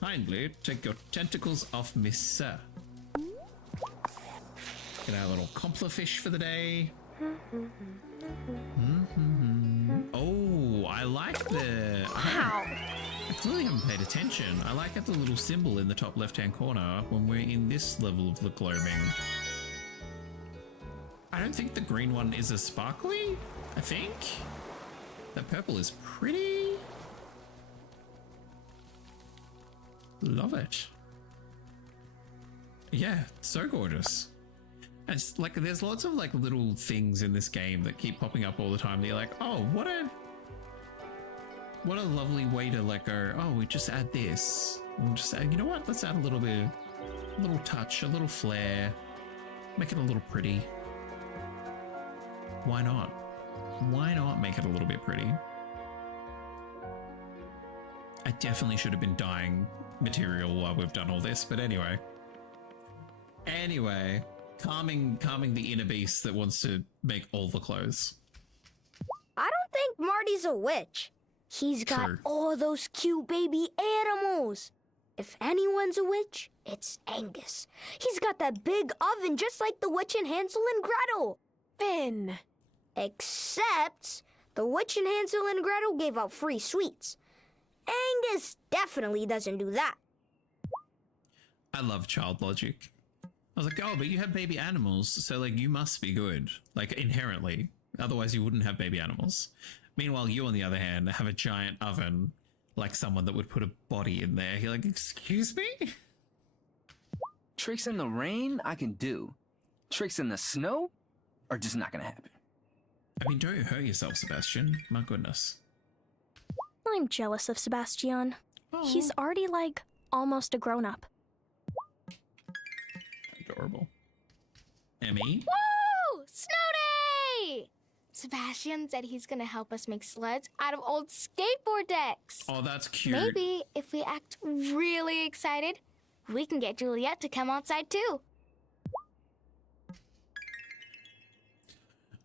kindly take your tentacles off, Miss Sir. Get our little compler fish for the day. Oh, I like the... Wow. I clearly haven't paid attention. I like the little symbol in the top left-hand corner when we're in this level of the gloaming. I don't think the green one is as sparkly, I think. The purple is pretty. Love it. Yeah, so gorgeous. And it's like, there's lots of like little things in this game that keep popping up all the time. They're like, oh, what a lovely way to like go, oh, we just add this. We'll just add, you know what? Let's add a little bit, a little touch, a little flair, make it a little pretty. Why not? Why not make it a little bit pretty? I definitely should have been dyeing material while we've done all this, but anyway. Anyway, calming the inner beast that wants to make all the clothes. I don't think Marty's a witch. He's got all those cute baby animals. If anyone's a witch, it's Angus. He's got that big oven just like the witch in Hansel and Gretel. Finn. Except the witch in Hansel and Gretel gave out free sweets. Angus definitely doesn't do that. I love child logic. I was like, oh, but you have baby animals, so like you must be good, like inherently. Otherwise you wouldn't have baby animals. Meanwhile, you on the other hand have a giant oven, like someone that would put a body in there. You're like, excuse me? Tricks in the rain, I can do. Tricks in the snow are just not gonna happen. I mean, don't hurt yourself, Sebastian. My goodness. I'm jealous of Sebastian. He's already, like, almost a grown-up. Adorable. Emmy? Woo! Snow day! Sebastian said he's gonna help us make sleds out of old skateboard decks. Oh, that's cute. Maybe if we act really excited, we can get Juliet to come outside too.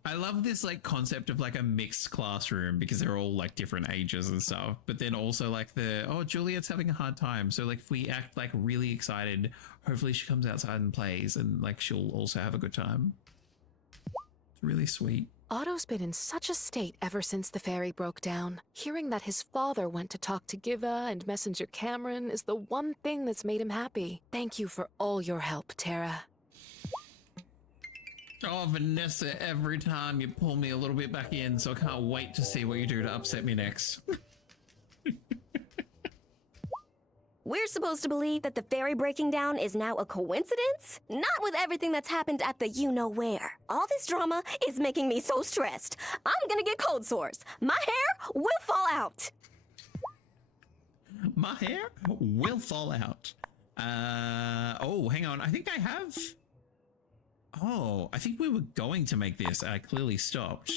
I love this like concept of like a mixed classroom because they're all like different ages and stuff. But then also like Juliet's having a hard time. So like if we act like really excited, hopefully she comes outside and plays and like she'll also have a good time. It's really sweet. Otto's been in such a state ever since the ferry broke down. Hearing that his father went to talk to Giva and Messenger Cameron is the one thing that's made him happy. Thank you for all your help, Tara. Oh, Vanessa, every time you pull me a little bit back in, so I can't wait to see what you do to upset me next. We're supposed to believe that the ferry breaking down is now a coincidence? Not with everything that's happened at the you-know-where. All this drama is making me so stressed. I'm gonna get cold sores. My hair will fall out. My hair will fall out. Oh, hang on. I think I have... Oh, I think we were going to make this. I clearly stopped.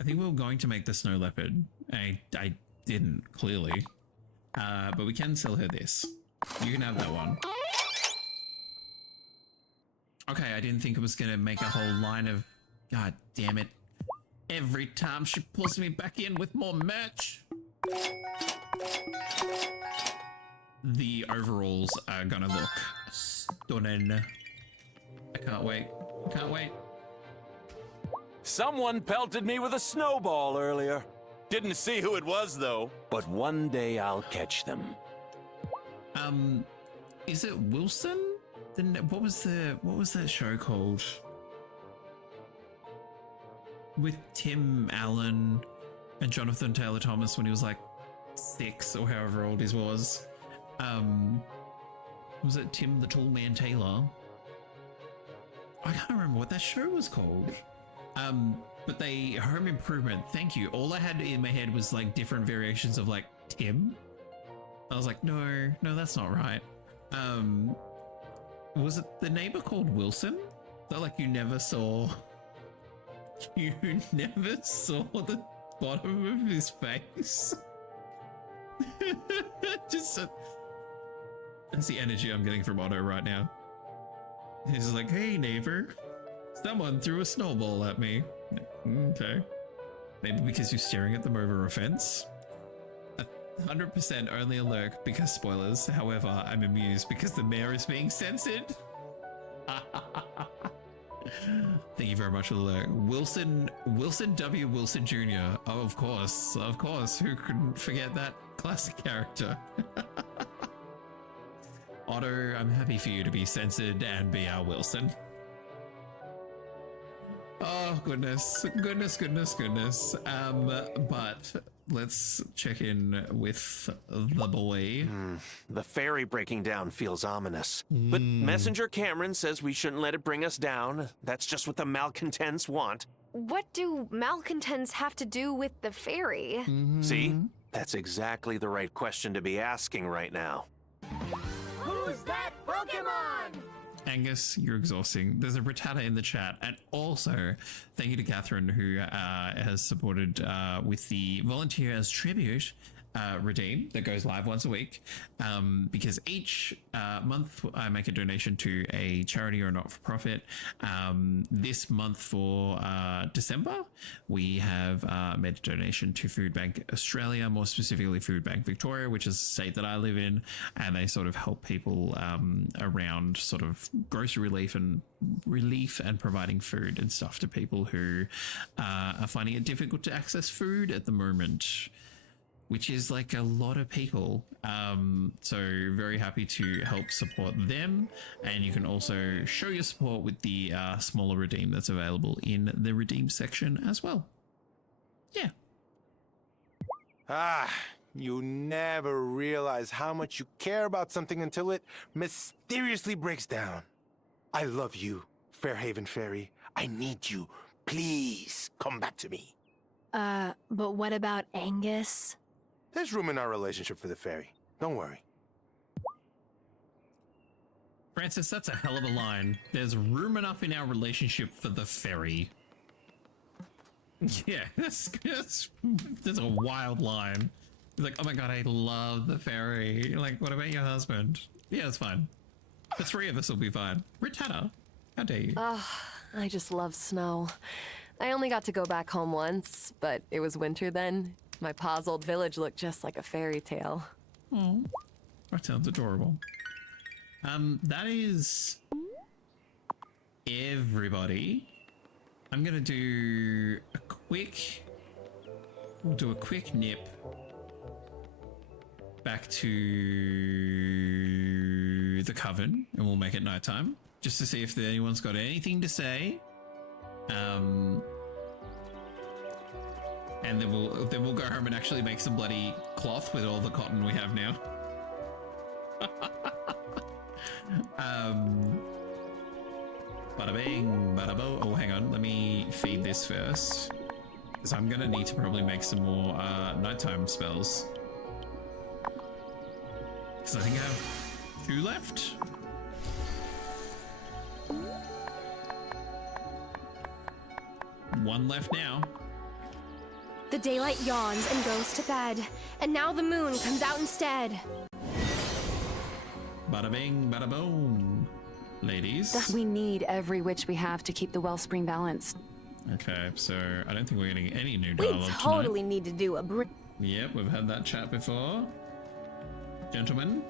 I think we were going to make the snow leopard. I didn't, clearly. But we can sell her this. You can have that one. Okay, I didn't think it was going to make a whole line of... God damn it. Every time she pulls me back in with more merch. The overalls are gonna look stunning. I can't wait. Can't wait. Someone pelted me with a snowball earlier. Didn't see who it was, though. But one day I'll catch them. Is it Wilson? What was that show called? With Tim Allen and Jonathan Taylor Thomas when he was like 6 or however old he was. Was it Tim the Tall Man Taylor? I can't remember what that show was called. But Home Improvement, thank you. All I had in my head was like different variations of like Tim. I was like, no, that's not right. Was it the neighbor called Wilson? That like you never saw the bottom of his face. That's the energy I'm getting from Otto right now. He's like, hey neighbor, someone threw a snowball at me. Okay. Maybe because you're staring at them over a fence? 100% only a lurk because spoilers. However, I'm amused because the mayor is being censored. Thank you very much for the lurk. Wilson W. Wilson Jr. Oh, of course. Who couldn't forget that classic character? Otto, I'm happy for you to be censored and be our Wilson. Oh, goodness. But let's check in with the boy. The ferry breaking down feels ominous. But Messenger Cameron says we shouldn't let it bring us down. That's just what the malcontents want. What do malcontents have to do with the ferry? See? That's exactly the right question to be asking right now. Who's that Pokemon? Angus, you're exhausting. There's a Rattata in the chat. And also, thank you to Catherine, who has supported with the Volunteer as Tribute redeem that goes live once a week. Because each month I make a donation to a charity or not-for-profit. This month for December, we have made a donation to Food Bank Australia, more specifically Food Bank Victoria, which is a state that I live in, and they sort of help people around sort of grocery relief and providing food and stuff to people who are finding it difficult to access food at the moment, which is like a lot of people. So very happy to help support them. And you can also show your support with the smaller redeem that's available in the redeem section as well. Yeah. You never realize how much you care about something until it mysteriously breaks down. I love you, Fairhaven Fairy. I need you. Please come back to me. But what about Angus? There's room in our relationship for the fairy. Don't worry. Francis, that's a hell of a line. There's room enough in our relationship for the fairy. Yeah, that's a wild line. He's like, oh my god, I love the fairy. You're like, what about your husband? Yeah, it's fine. The three of us will be fine. Rattata, how dare you? I just love snow. I only got to go back home once, but it was winter then. My pa's old village looked just like a fairy tale. Oh, that sounds adorable. That is everybody. I'm gonna do a quick. We'll do a quick nip back to the coven, and we'll make it nighttime just to see if anyone's got anything to say. And then we'll go home and actually make some bloody cloth with all the cotton we have now. Bada bing, bada bo. Oh, hang on. Let me feed this first, because I'm gonna need to probably make some more nighttime spells. Because I think I have 2 left. One left now. The daylight yawns and goes to bed, and now the moon comes out instead. Bada bing, bada boom, ladies. We need every witch we have to keep the wellspring balanced. Okay, so I don't think we're getting any new We dialogue totally tonight. need to do a Yep, we've had that chat before. Gentlemen?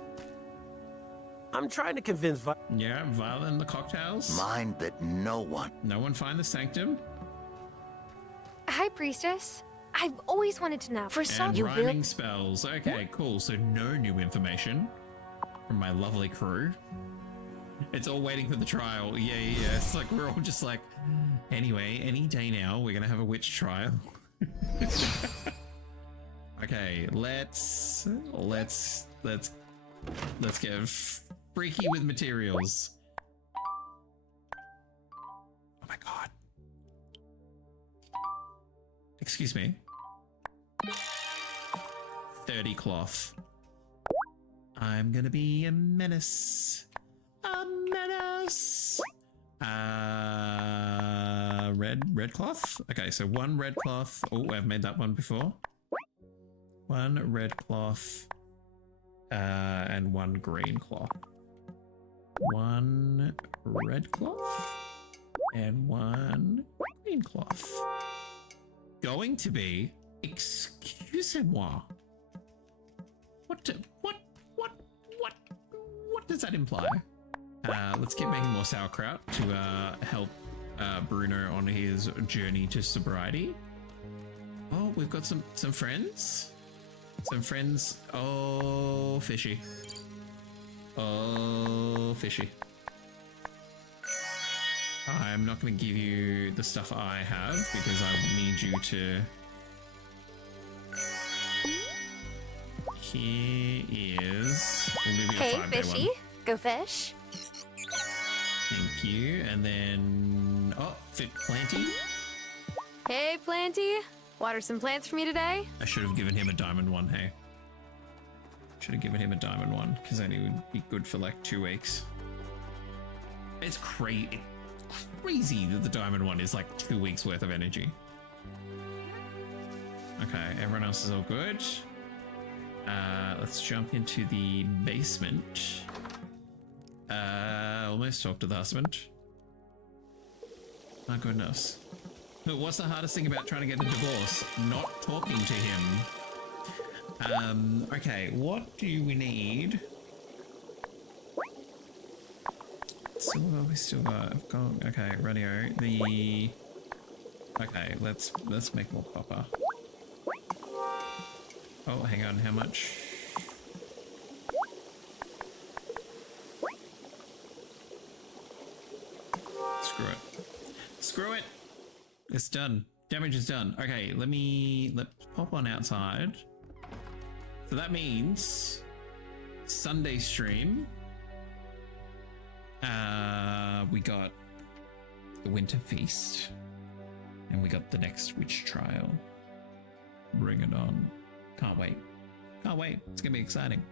I'm trying to convince Yeah, Violet and the cocktails. Mind that no one. No one find the sanctum. Hi, priestess. I've always wanted to know. For some, And rhyming spells. Okay, cool. So no new information from my lovely crew. It's all waiting for the trial. Yeah. It's like we're all just like, anyway, any day now we're gonna have a witch trial. Okay, let's get freaky with materials. Oh my god. Excuse me. 30 cloth. I'm gonna be a menace. A menace. Red cloth? Okay, so 1 red cloth. Oh, I've made that one before. 1 red cloth. And 1 green cloth. 1 red cloth. And 1 green cloth. Going to be, excusez-moi. What does that imply? Let's keep making more sauerkraut to help Bruno on his journey to sobriety. Oh, we've got some friends. Some friends. Oh, fishy. Oh, fishy. I'm not going to give you the stuff I have because I need you to... Here is... Olivia hey, 5-day fishy. one. Go fish. Thank you. And then... Oh, Fit Planty. Hey, Planty. Water some plants for me today? I should have given him a diamond one, hey. Should have given him a diamond one because then he would be good for like 2 weeks. It's crazy that the diamond one is like 2 weeks worth of energy. Okay, everyone else is all good. Let's jump into the basement. Almost talked to the husband. Oh goodness. But what's the hardest thing about trying to get a divorce? Not talking to him. Okay, what do we need? So what we still got? I've got okay, radio. Okay, let's make more copper. Oh, hang on, how much? Screw it. Screw it! It's done. Damage is done. Okay, let's pop on outside. So that means Sunday stream. We got the Winter Feast, and we got the next witch trial. Bring it on. Can't wait. Can't wait. It's gonna be exciting.